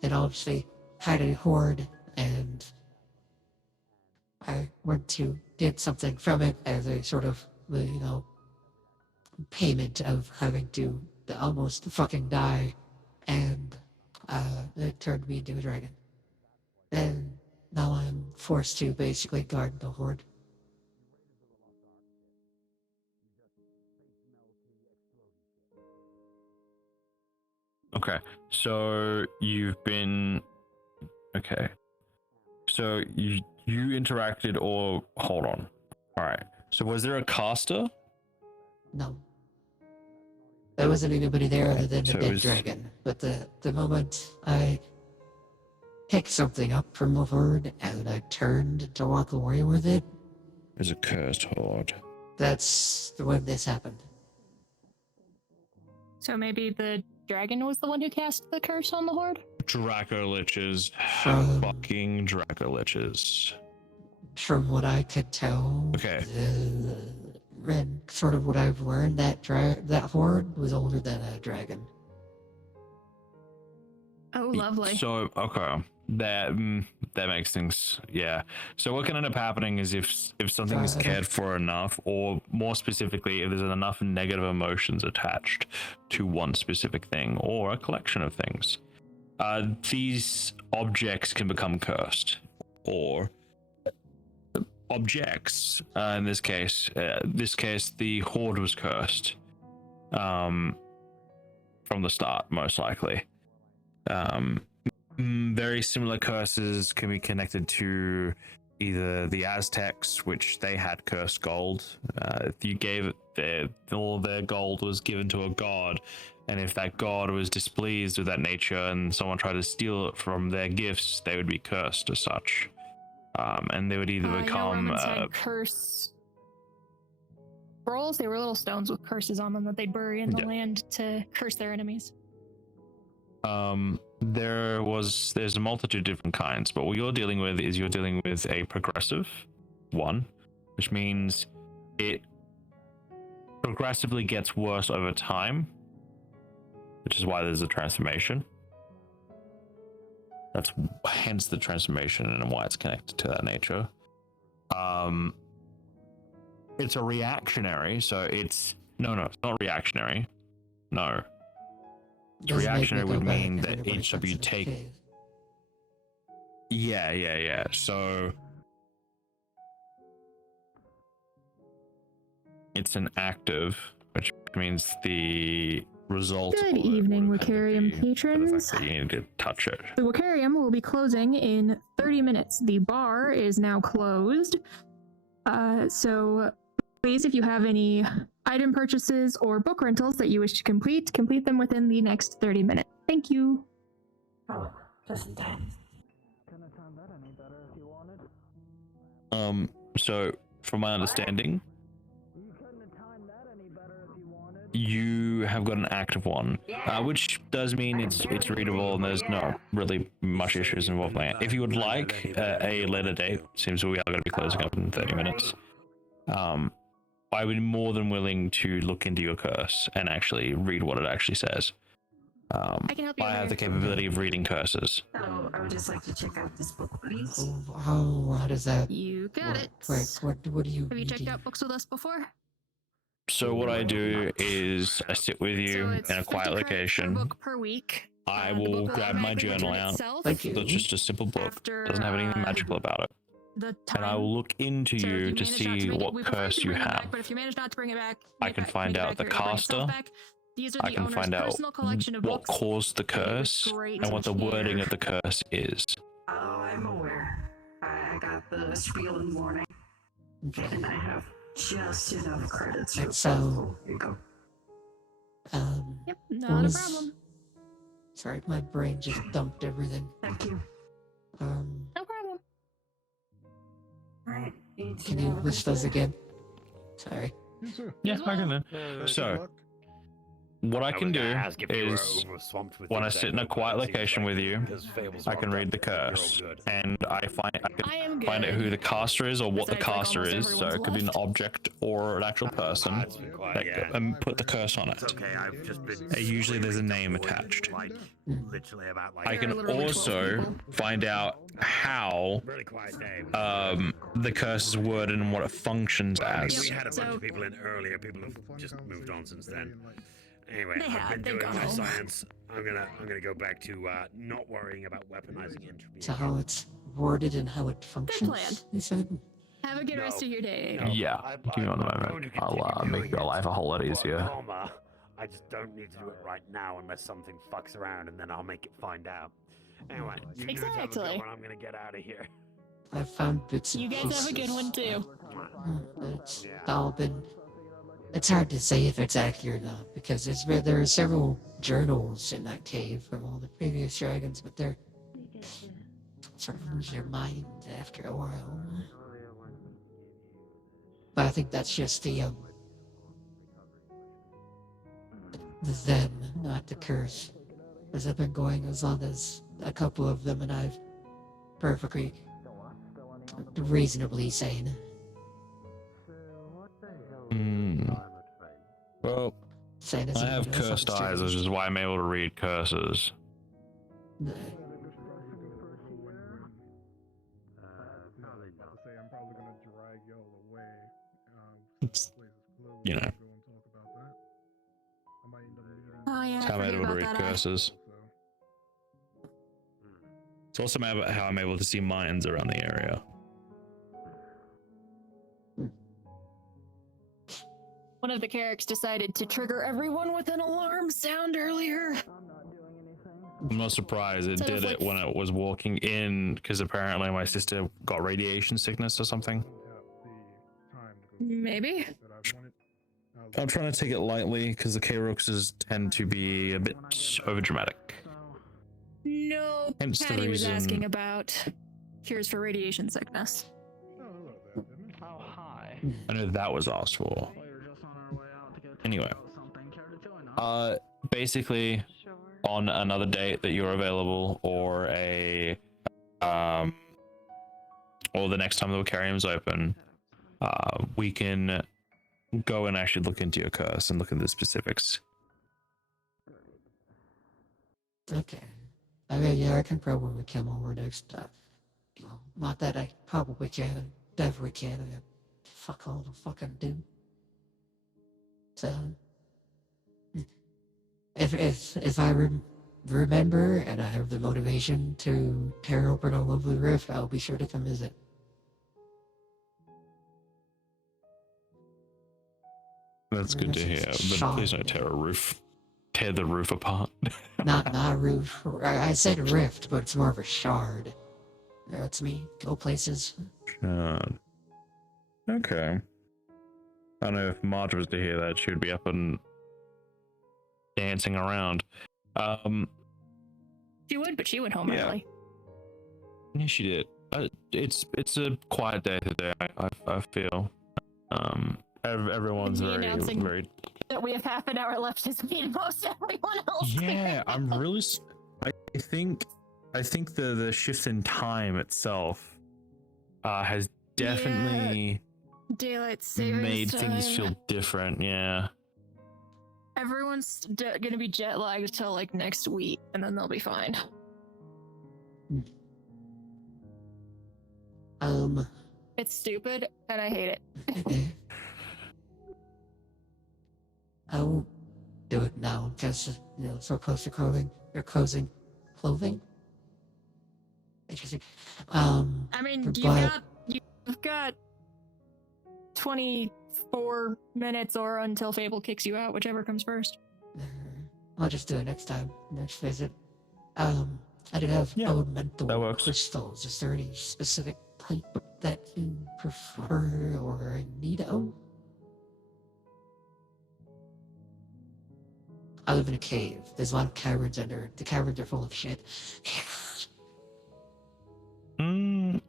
Then obviously had a horde, and I went to get something from it as a sort of, you know, payment of having to almost fucking die, and it turned me into a dragon. And now I'm forced to basically guard the horde. Okay, so you've been... Okay. So you interacted or... Hold on. Alright. So was there a caster? No. There wasn't anybody there other than So the it dead was- dragon. But the moment I picked something up from the horde and I turned to walk away with it, There's a cursed horde. that's when this happened. So maybe the dragon was the one who cast the curse on the horde? Draco liches. Fucking Draco liches. From what I could tell, Okay. and sort of what I've learned, that horde was older than a dragon. Oh, lovely. So, okay. that makes things, yeah. So what can end up happening is if something is cared for enough, or more specifically, if there's enough negative emotions attached to one specific thing or a collection of things, these objects can become cursed, or objects. In this case, the horde was cursed from the start, most likely. Very similar curses can be connected to either the Aztecs, which they had cursed gold. If you gave it all their gold was given to a god, and if that god was displeased with that nature and someone tried to steal it from their gifts, they would be cursed as such. And they would either become Romans had curse scrolls. They were little stones with curses on them that they'd bury in the land to curse their enemies. There's a multitude of different kinds, but what you're dealing with is you're dealing with a progressive one, which means it progressively gets worse over time, which is why there's a transformation. That's hence the transformation and why it's connected to that nature. It's a reactionary, so it's it's not reactionary. No. Reactionary would mean that each of you take. Yeah. So it's an active, which means the result. Good evening, Wicarium patrons. You need to touch it. The Wicarium will be closing in 30 minutes. The bar is now closed. So please, if you have any item purchases or book rentals that you wish to complete them within the next 30 minutes. Thank you. Oh, just in time. So from my understanding, you have got an active one, which does mean it's readable and there's not really much issues involving it. If you would like a later date, seems we are going to be closing up in 30 minutes. I would be more than willing to look into your curse and actually read what it actually says. I can help you. I have the capability of reading curses. Oh, I would just like to check out this book, please. How does that? You got it. What do you? Have you checked out books with us before? So what I do is I sit with you in a quiet location. Book per week. I will grab my journal out. It's just a simple book. Doesn't have anything magical about it. And I will look into you to see what curse you have. But if you manage not to bring it back, I can find out the caster. I can find out what caused the curse and what the wording of the curse is. Oh, I'm aware. I got the spiel in the morning. And I have just enough credits. So, here you go. Yep, not a problem. Sorry, my brain just dumped everything. Thank you. No problem. Alright. Can you list those again? Sorry. Yeah, I can then. So, what I can do is, when I sit in a quiet location with you, I can read the curse, and I can find out who the caster is or what the caster is. So it could be an object or an actual person, and put the curse on it. Usually there's a name attached. I can also find out how the curse is worded and what it functions as. We had a bunch of people in earlier. People have just moved on since then. Anyway, I've been doing my science. I'm gonna go back to not worrying about weaponizing entropy. So how it's worded and how it functions. Good plan. Have a good rest of your day. Yeah, give me one moment. I'll make your life a whole lot easier. I just don't need to do it right now unless something fucks around, and then I'll make it find out. Anyway, you guys have a good one. I'm gonna get out of here. I found bits and You guys pieces. have a good one too. It's all been. It's hard to say if it's accurate or not because there are several journals in that cave from all the previous dragons, but they're sort of lose their mind after a while. But I think that's just the them, not the curse, because I've been going as long as a couple of them, and I've perfectly, reasonably sane. Well, I have cursed eyes, which is why I'm able to read curses. you know, Oh yeah, it's I how I'm forget able to about read that. curses. It's also how I'm able to see mines around the area. One of the Carricks decided to trigger everyone with an alarm sound earlier. I'm not surprised it Instead of, did it when it was walking in, because apparently my sister got radiation sickness or something. Maybe. I'm trying to take it lightly because the K-Roxes tend to be a bit overdramatic. No, Hence the Patty was reason- asking about cures for radiation sickness. How high? I know that was asked for. Anyway, basically, on another date that you're available, or or the next time the Vocarium's open, we can go and actually look into your curse and look into the specifics. Okay. I mean, yeah, I can probably come over next time. Well, not that I probably can, definitely can. I got fuck all to fucking do. So, if I remember and I have the motivation to tear open a lovely rift, I'll be sure to come visit. That's good to hear, but please don't tear the roof apart. Not roof. I said rift, but it's more of a shard. That's me. Go places. Shard. Okay. I don't know if Marge was to hear that, she would be up and dancing around. She would, but she went home early. Yeah, she did. It's a quiet day today. I feel. Everyone's Me very announcing very. that we have half an hour left has made most everyone else. Yeah, I'm really. I think the shift in time itself has definitely Daylight savings made things time. feel different. Yeah. Everyone's gonna be jet lagged till like next week, and then they'll be fine. It's stupid, and I hate it. I won't do it now because so close to clothing. Or closing. Clothing? Interesting. I mean, but you've got 24 minutes or until Fable kicks you out, whichever comes first. I'll just do it next time. Next visit. I did have elemental crystals. Is there any specific type that you prefer or need of? I live in a cave. There's a lot of caverns under. The caverns are full of shit.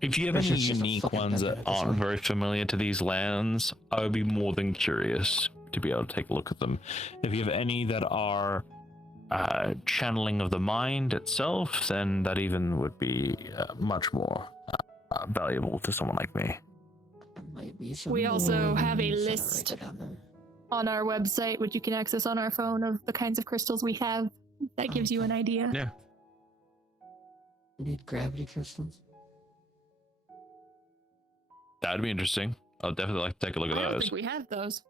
If you have any unique ones that aren't very familiar to these lands, I would be more than curious to be able to take a look at them. If you have any that are channeling of the mind itself, then that even would be much more valuable to someone like me. We also have a list on our website, which you can access on our phone, of the kinds of crystals we have. That gives you an idea. Yeah. You need gravity crystals. That'd be interesting. I'll definitely like to take a look at I don't those. think we have those.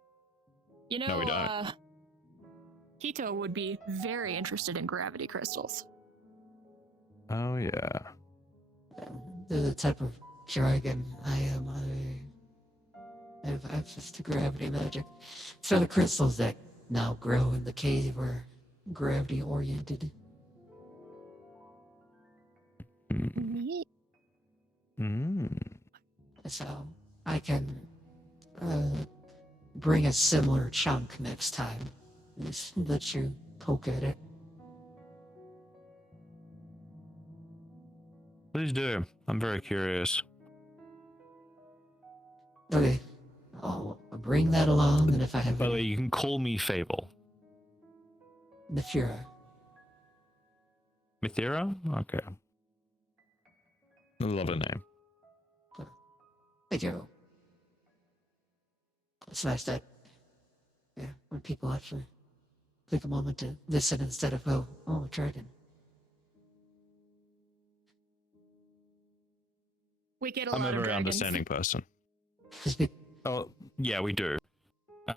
You know, No, we don't. Hito would be very interested in gravity crystals. Oh yeah. They're the type of dragon I am. I have access to gravity magic. So the crystals that now grow in the cave are gravity oriented. So I can bring a similar chunk next time. Just let you poke at it. Please do. I'm very curious. Okay. I'll bring that along, and if I have By the way, you can call me Fable. Nefira. Mithira? Okay. Love a name. Thank you. It's nice that, when people actually take a moment to listen instead of oh, dragon. We get a I'm lot a of very dragons. understanding person. Oh, yeah, we do.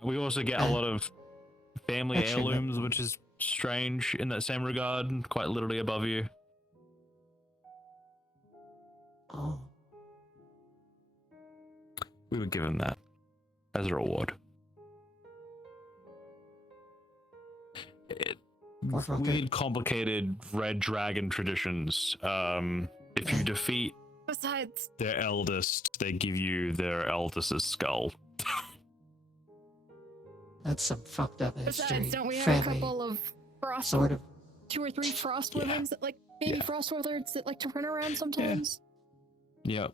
We also get a lot of family Actually, heirlooms, which is strange in that same regard, quite literally above you. Oh. We were given that as a reward. Weird, complicated red dragon traditions. If you defeat Besides, their eldest, they give you their eldest's skull. That's some fucked up history. besides, don't we have a Family, couple of frost, sort of. 2 or 3 frost wizards that like baby frost wizards that like to run around sometimes? Yep.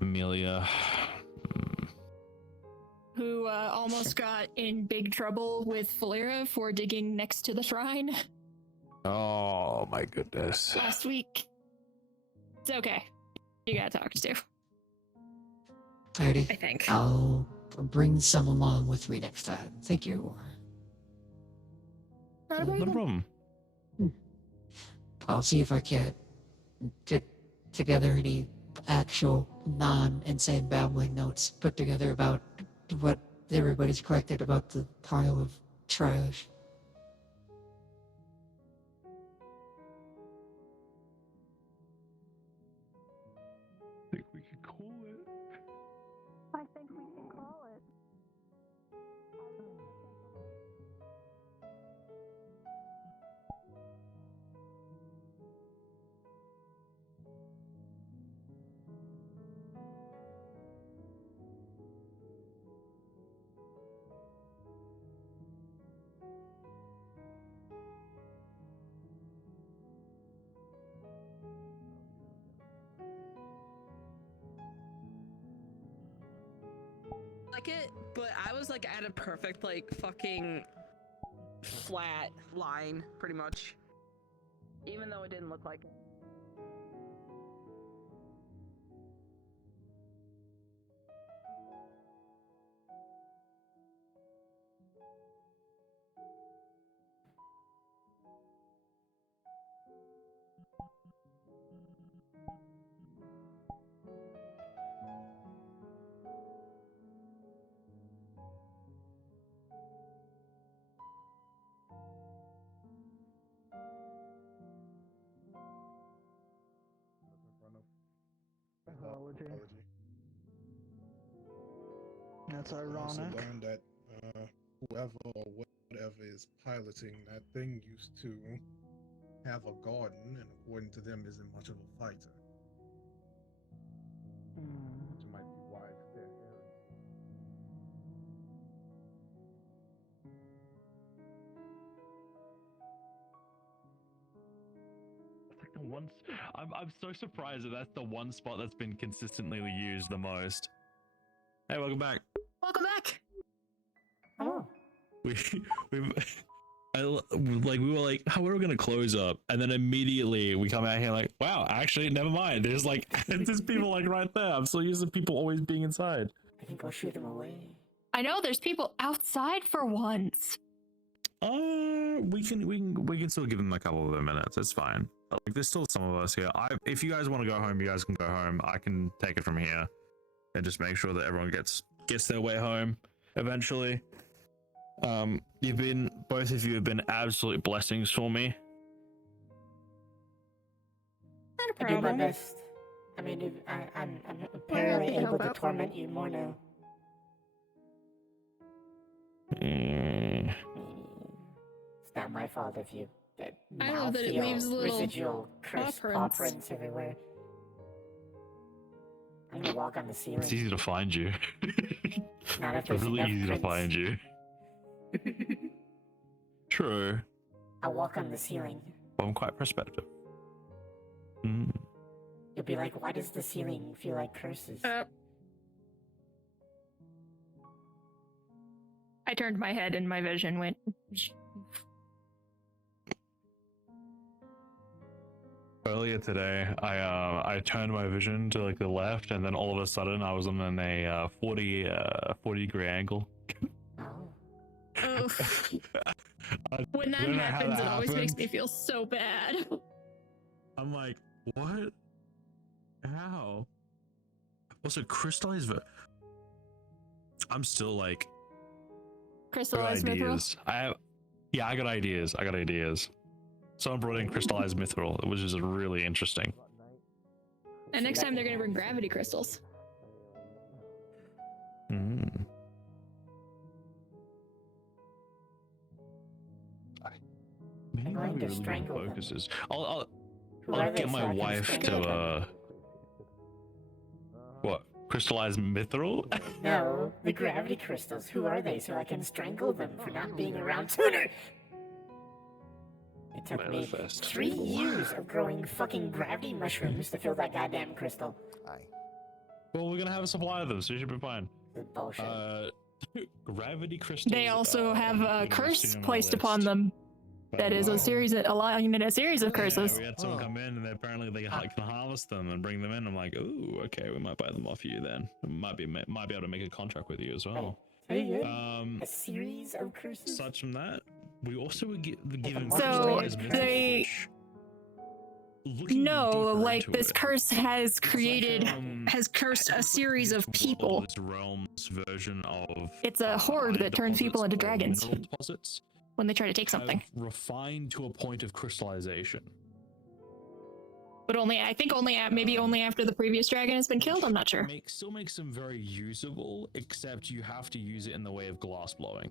Amelia. Who almost got in big trouble with Valera for digging next to the shrine Oh my goodness. last week. It's okay. You got talks to. Alrighty. I think. I'll bring some along with me next time. Thank you. Not a No problem. I'll see if I can get together any actual non-insane babbling notes put together about what everybody's corrected about the pile of trash. I think we could call it. I think we can call it. Like it, but I was like at a perfect like fucking flat line, pretty much. Even though it didn't look like it. Pathology. That's I also ironic. learned that whoever or whatever is piloting that thing used to have a garden, and according to them, isn't much of a fighter. Which might be why they're here. It's like the one. I'm so surprised that that's the one spot that's been consistently used the most. Hey, welcome back. Welcome back. Oh. We we were like, how are we gonna close up? And then immediately we come out here like, wow, actually, never mind. There's like, there's people like right there. I'm so used to people always being inside. I can go shoot them away. I know there's people outside for once. We can still give them a couple of minutes. It's fine. Like, there's still some of us here. If you guys want to go home, you guys can go home. I can take it from here and just make sure that everyone gets their way home eventually. Both of you have been absolute blessings for me. Not a I do problem. my best. I mean, I'm apparently able to torment you more now. Mm. It's not my fault if you I now love that it feel leaves little residual cursed paw paw prints. prints everywhere. I'm gonna walk on the ceiling. It's easy to find you. Not if It's there's really enough easy to prints. find you. True. I'll walk on the ceiling. I'm quite perspective. Mm. You'll be like, why does the ceiling feel like curses? I turned my head and my vision went. Earlier today, I turned my vision to like the left, and then all of a sudden I was on a 40 degree angle. Oof. When that don't know how happens, that it always makes happened. me feel so bad. I'm like, what? How? Also, crystallized. I'm still like, I got Crystallized mithril. ideas. I got ideas. I got ideas. Someone brought in crystallized mithril, which is really interesting. And next time they're gonna bring gravity crystals. Mm. Maybe going to really strangle them. focuses. Who I'll are they get so my I can wife strangle to what? Crystallized mithril? No, the gravity crystals. Who are they so I can strangle them for not being around sooner? It took me 3 years of growing fucking gravity mushrooms to fill that goddamn crystal. Well, we're gonna have a supply of them, so you should be fine. Bullshit. Gravity crystals. They also have a curse seen on my placed list. upon them. That is a series of curses. Yeah, we had someone come in and apparently they can harvest them and bring them in. I'm like, ooh, okay, we might buy them off you then. Might be able to make a contract with you as well. A series of curses? Aside from that, we also were given So crystallized mithril, they like this curse has cursed a series of people. This realm's version of It's a horde that turns people into dragons mineral deposits when they try to take something. have refined to a point of crystallization. But I think only after the previous dragon has been killed. I'm not sure. Still makes them very usable, except you have to use it in the way of glass blowing,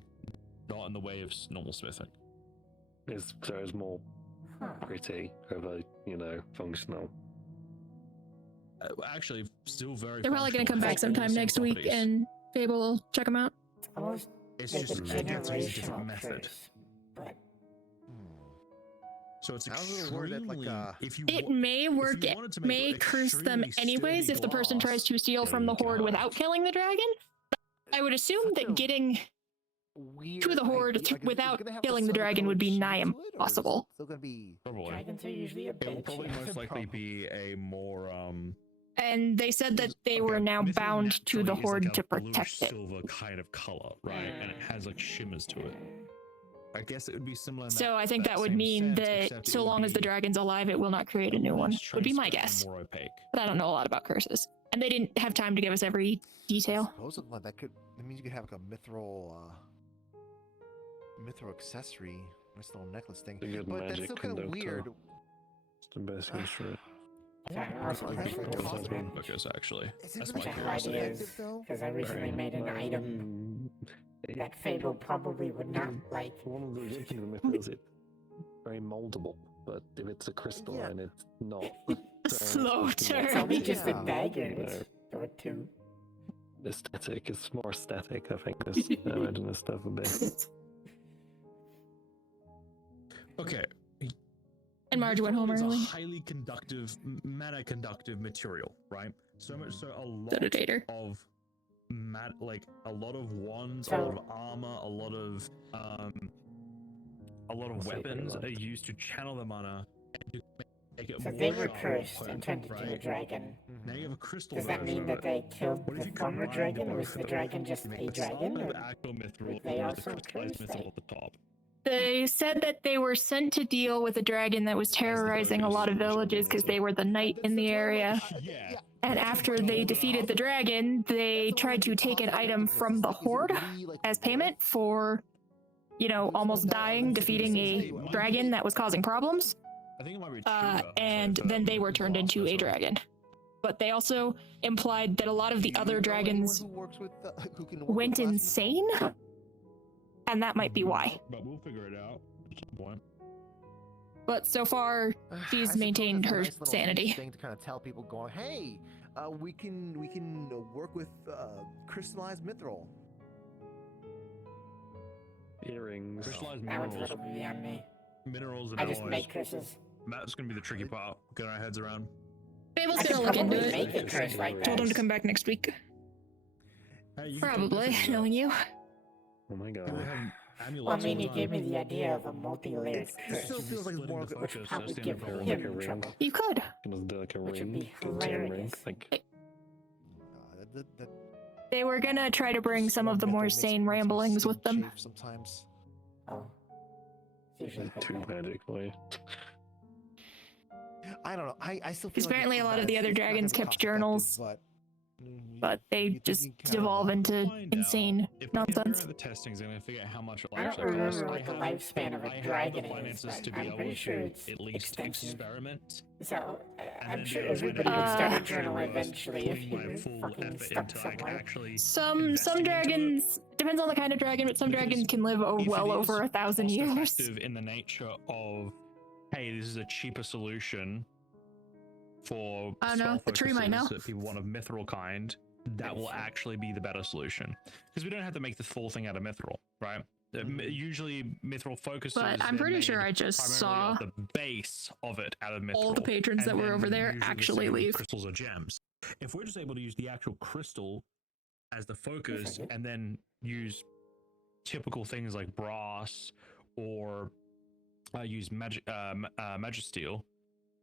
not in the way of normal smithing. It's more pretty over, functional. Actually, still very. They're probably going to come back sometime next week, and Fable will check them out. It's just a different method. So it's extremely. It may work. It may curse them anyways if the person tries to steal from the horde without killing the dragon. I would assume that getting to the horde without killing the dragon would be nigh impossible. Probably. Dragons are usually a It will bitch. probably most likely be a more And they said that they were now bound to the horde to protect it. silver kind of color, right? And it has like shimmers to it. I guess it would be similar. In So I think that would same mean sense, that except it so would long as the be dragon's alive, it will not create a new one. Would be my transparent guess. and more opaque. But I don't know a lot about curses. And they didn't have time to give us every detail. Supposedly, that means you could have like a mithril accessory, nice little necklace thing. A good But that's still magic kind of conductor. weird. It's the best instrument. Focus, actually. That's my Which curiosity. ideas, because I recently made an item that Fable probably would not like. One of the ridiculous methods is very moldable, but if it's a crystal and it's not. Slow turn. It's only just a dagger or two. Aesthetic, it's more aesthetic, I think, this original stuff a bit. Okay. And Marge went home It's a early. highly conductive, mana-conductive material, right? So much so a lot Detonator. of a lot of wands, a lot of armor, a lot of weapons are used to channel the mana and to make it So more they were sharp, cursed and turned into a right? dragon. Now you have a crystal. Does that mean version that of they it. killed What if the you former combine dragon, or both was the of dragon them just to a make a dragon? solid Or actual mithril they or also the crystallized cursed mithril at the top? They said that they were sent to deal with a dragon that was terrorizing a lot of villages because they were the night in the area. And after they defeated the dragon, they tried to take an item from the horde as payment for, almost dying, defeating a dragon that was causing problems. I think it might be And then they were turned into a dragon. But they also implied that a lot of the other dragons went insane. And that might be why. But we'll figure it out at some point. But so far, she's maintained her sanity. Thing to kind of tell people, going, "Hey, we can work with crystallized mithril." Earrings. Crystallized That one's a minerals. little beyond me. Minerals and I just alloys. make curses. That's gonna be the tricky part. Get our heads around. Fable's I gonna could look into probably make a curse it. like Told him that. to come back next week. Hey, you Probably, knowing you. Oh my god. Well, I mean, you gave me the idea of a multi-layered It curse. still feels like more of a Which would probably give Like a him ring. trouble. You could. Can do like a Which would ring. be Can do a ring. hilarious. Like, They were gonna try to bring some of the more sane ramblings with them. Sometimes. Oh. It's usually too magically. I don't know. I still feel Because like apparently it's a lot not- of the it's other not gonna dragons be kept cost-effective, journals. but but they just devolve into insane nonsense. The testings and figure out how much it'll I don't actually remember cost. what the lifespan of a dragon is, finances but to be I'm able pretty sure to it's at least extensive. experiment. So I'm then sure be able to everybody find would out start a actually journal worth eventually if putting you're my full fucking effort stuck into like somewhere. actually Some dragons depends on the kind of dragon, but some dragons can live well over 1,000 years. effective in the nature of, hey, this is a cheaper solution for Oh no, spell the tree might know. focuses that people want of mithril kind, that will actually be the better solution. Because we don't have to make the full thing out of mithril, right? Usually mithril focuses. But I'm they're pretty sure made I just primarily saw of the base of it out of mithril. all the patrons that and were then over there usually the actually same leave. crystals or gems. If we're just able to use the actual crystal as the focus and then use typical things like brass or use magisteel,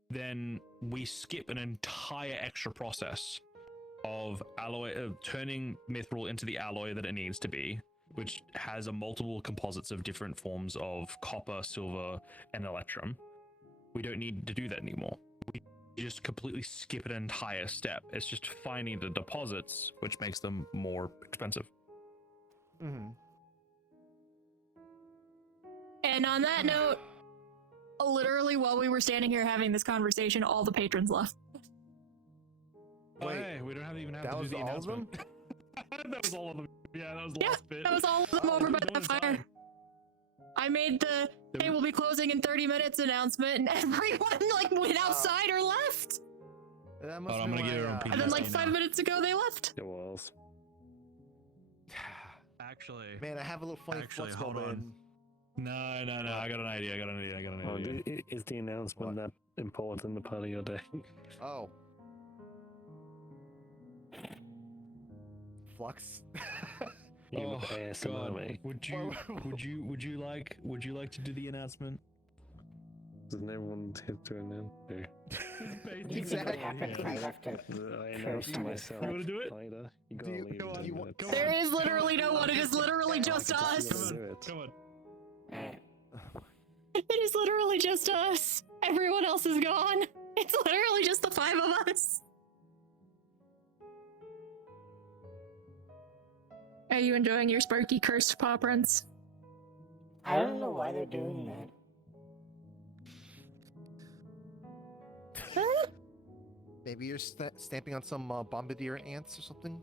then we skip an entire extra process of turning mithril into the alloy that it needs to be, which has a multiple composites of different forms of copper, silver, and electrum. We don't need to do that anymore. We just completely skip an entire step. It's just finding the deposits, which makes them more expensive. And on that note, literally while we were standing here having this conversation, all the patrons left. Oh, hey, we don't have to even have that to was do the all of them? announcement. That was all of them. Yeah, that was the last bit. That was all of them over by that fire. I made the hey, we'll be closing in 30 minutes announcement, and everyone like went outside or left. That must I'm gonna give her And then like 5 minutes ago they left. It was. Actually, Man, I have a little funny Actually, flux hold going. on. No, I got an idea. I got an idea. Is the announcement that important part of your day? Oh. Flux. Oh, ASMR, God. mate. Would you like to do the announcement? Doesn't everyone have to announce? Exactly. I left it. I announced myself. You want to do it? Later. You gotta leave in 10 minutes. There is literally no one. It is literally just us. Come on. It is literally just us. Everyone else is gone. It's literally just the 5 of us. Are you enjoying your sparky cursed paw prints? I don't know why they're doing that. Maybe you're stamping on some bombardier ants or something?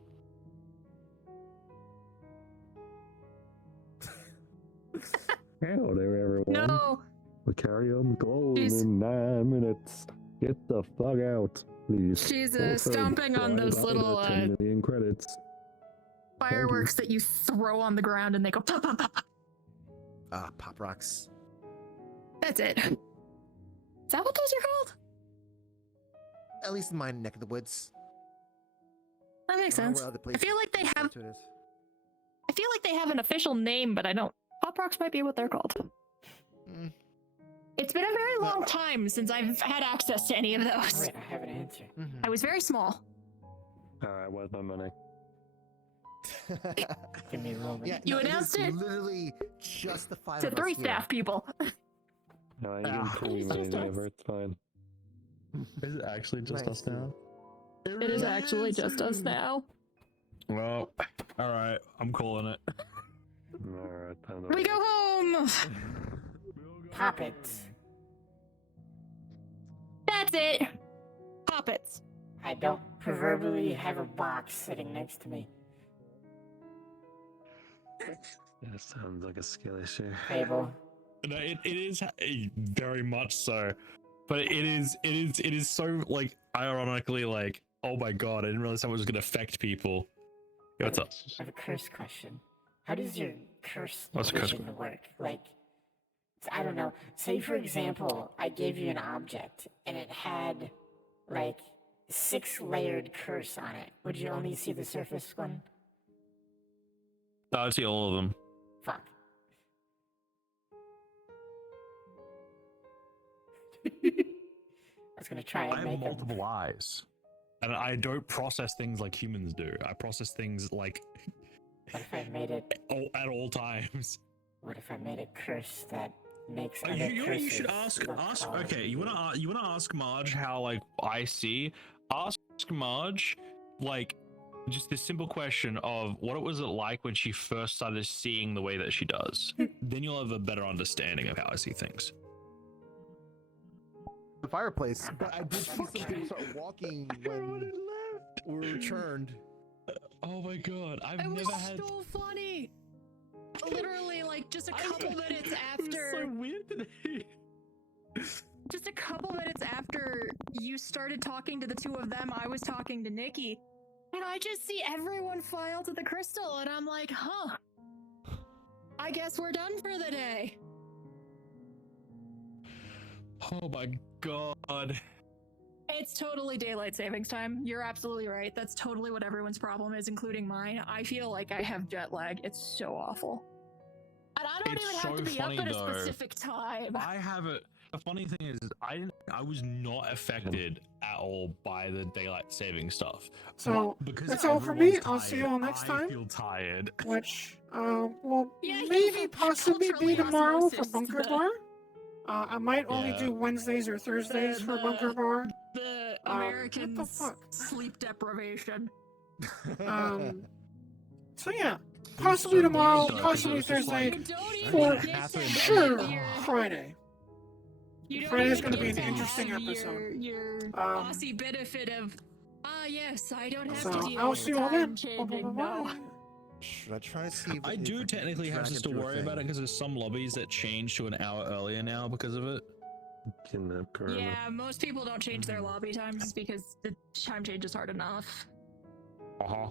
Hello there, everyone. No. The carry-on closing She's- in 9 minutes. Get the fuck out, please. She's, Also, stomping on those bye-bye little, to 10 million credits. fireworks that you throw on the ground and they go pop, pop, pop, pop. Pop rocks. That's it. Is that what those are called? At least in my neck of the woods. That makes I don't know sense. where other I feel like they have. to it is. I feel like they have an official name, but I don't. Pop rocks might be what they're called. It's been a very long time since I've had access to any of those. Wait, I have an answer. I was very small. Alright, where's my money? Give me a moment. Yeah, You no, announced is it? Literally just the 5 To of 3 us here. staff people. No, you can pull me money whenever, it's fine. Is it actually just us now? It is actually just us now. Well, alright, I'm calling it. Alright, time We go home! Pop it. That's it! Poppets. I don't proverbially have a box sitting next to me. That sounds like a skill issue. Fable. No, it is very much so, but it is so like ironically like, oh my god, I didn't realize how much was gonna affect people. Yo, what's up? I have a curse question. How does your curse What's the curse vision work? Like, I don't know. Say for example, I gave you an object and it had like 6 layered curse on it. Would you only see the surface one? I'd see all of them. Fuck. I was gonna try and I have make it. multiple eyes, and I don't process things like humans do. I process things like What if I made it? at all times. What if I made a curse that makes other You should curses ask. look Okay, you wanna ask Marge how like I see. Ask Marge like just this simple question of what was it like when she first started seeing the way that she does. Then you'll have a better understanding of how I see things. The fireplace, but I did see some people start walking when we returned. Oh my god, I've It never was had. so funny. Literally, like just a couple minutes after. So weird today. Just a couple minutes after you started talking to the two of them, I was talking to Nikki, and I just see everyone file to the crystal, and I'm like, huh. I guess we're done for the day. Oh my god. It's totally daylight savings time. You're absolutely right. That's totally what everyone's problem is, including mine. I feel like I have jet lag. It's so awful. And I don't even have to be up at a specific time. I have it. The funny thing is, I was not affected at all by the daylight saving stuff. So because that's all for me. everyone's I'll see you all next I time. feel tired. Which will maybe possibly be tomorrow for Bunker Bar. I might only do Wednesdays or Thursdays for Bunker Bar. The American sleep deprivation. So yeah, possibly tomorrow, possibly Thursday, for sure Friday. Friday's going to be an interesting episode. Your Aussie benefit of, yes, I don't have to deal I'll with see you all then. time-changing, no. Should I try to see if I do technically have to still worry about it because there's some lobbies that change to an hour earlier now because of it. Yeah, most people don't change their lobby times because the time change is hard enough. Uh-huh.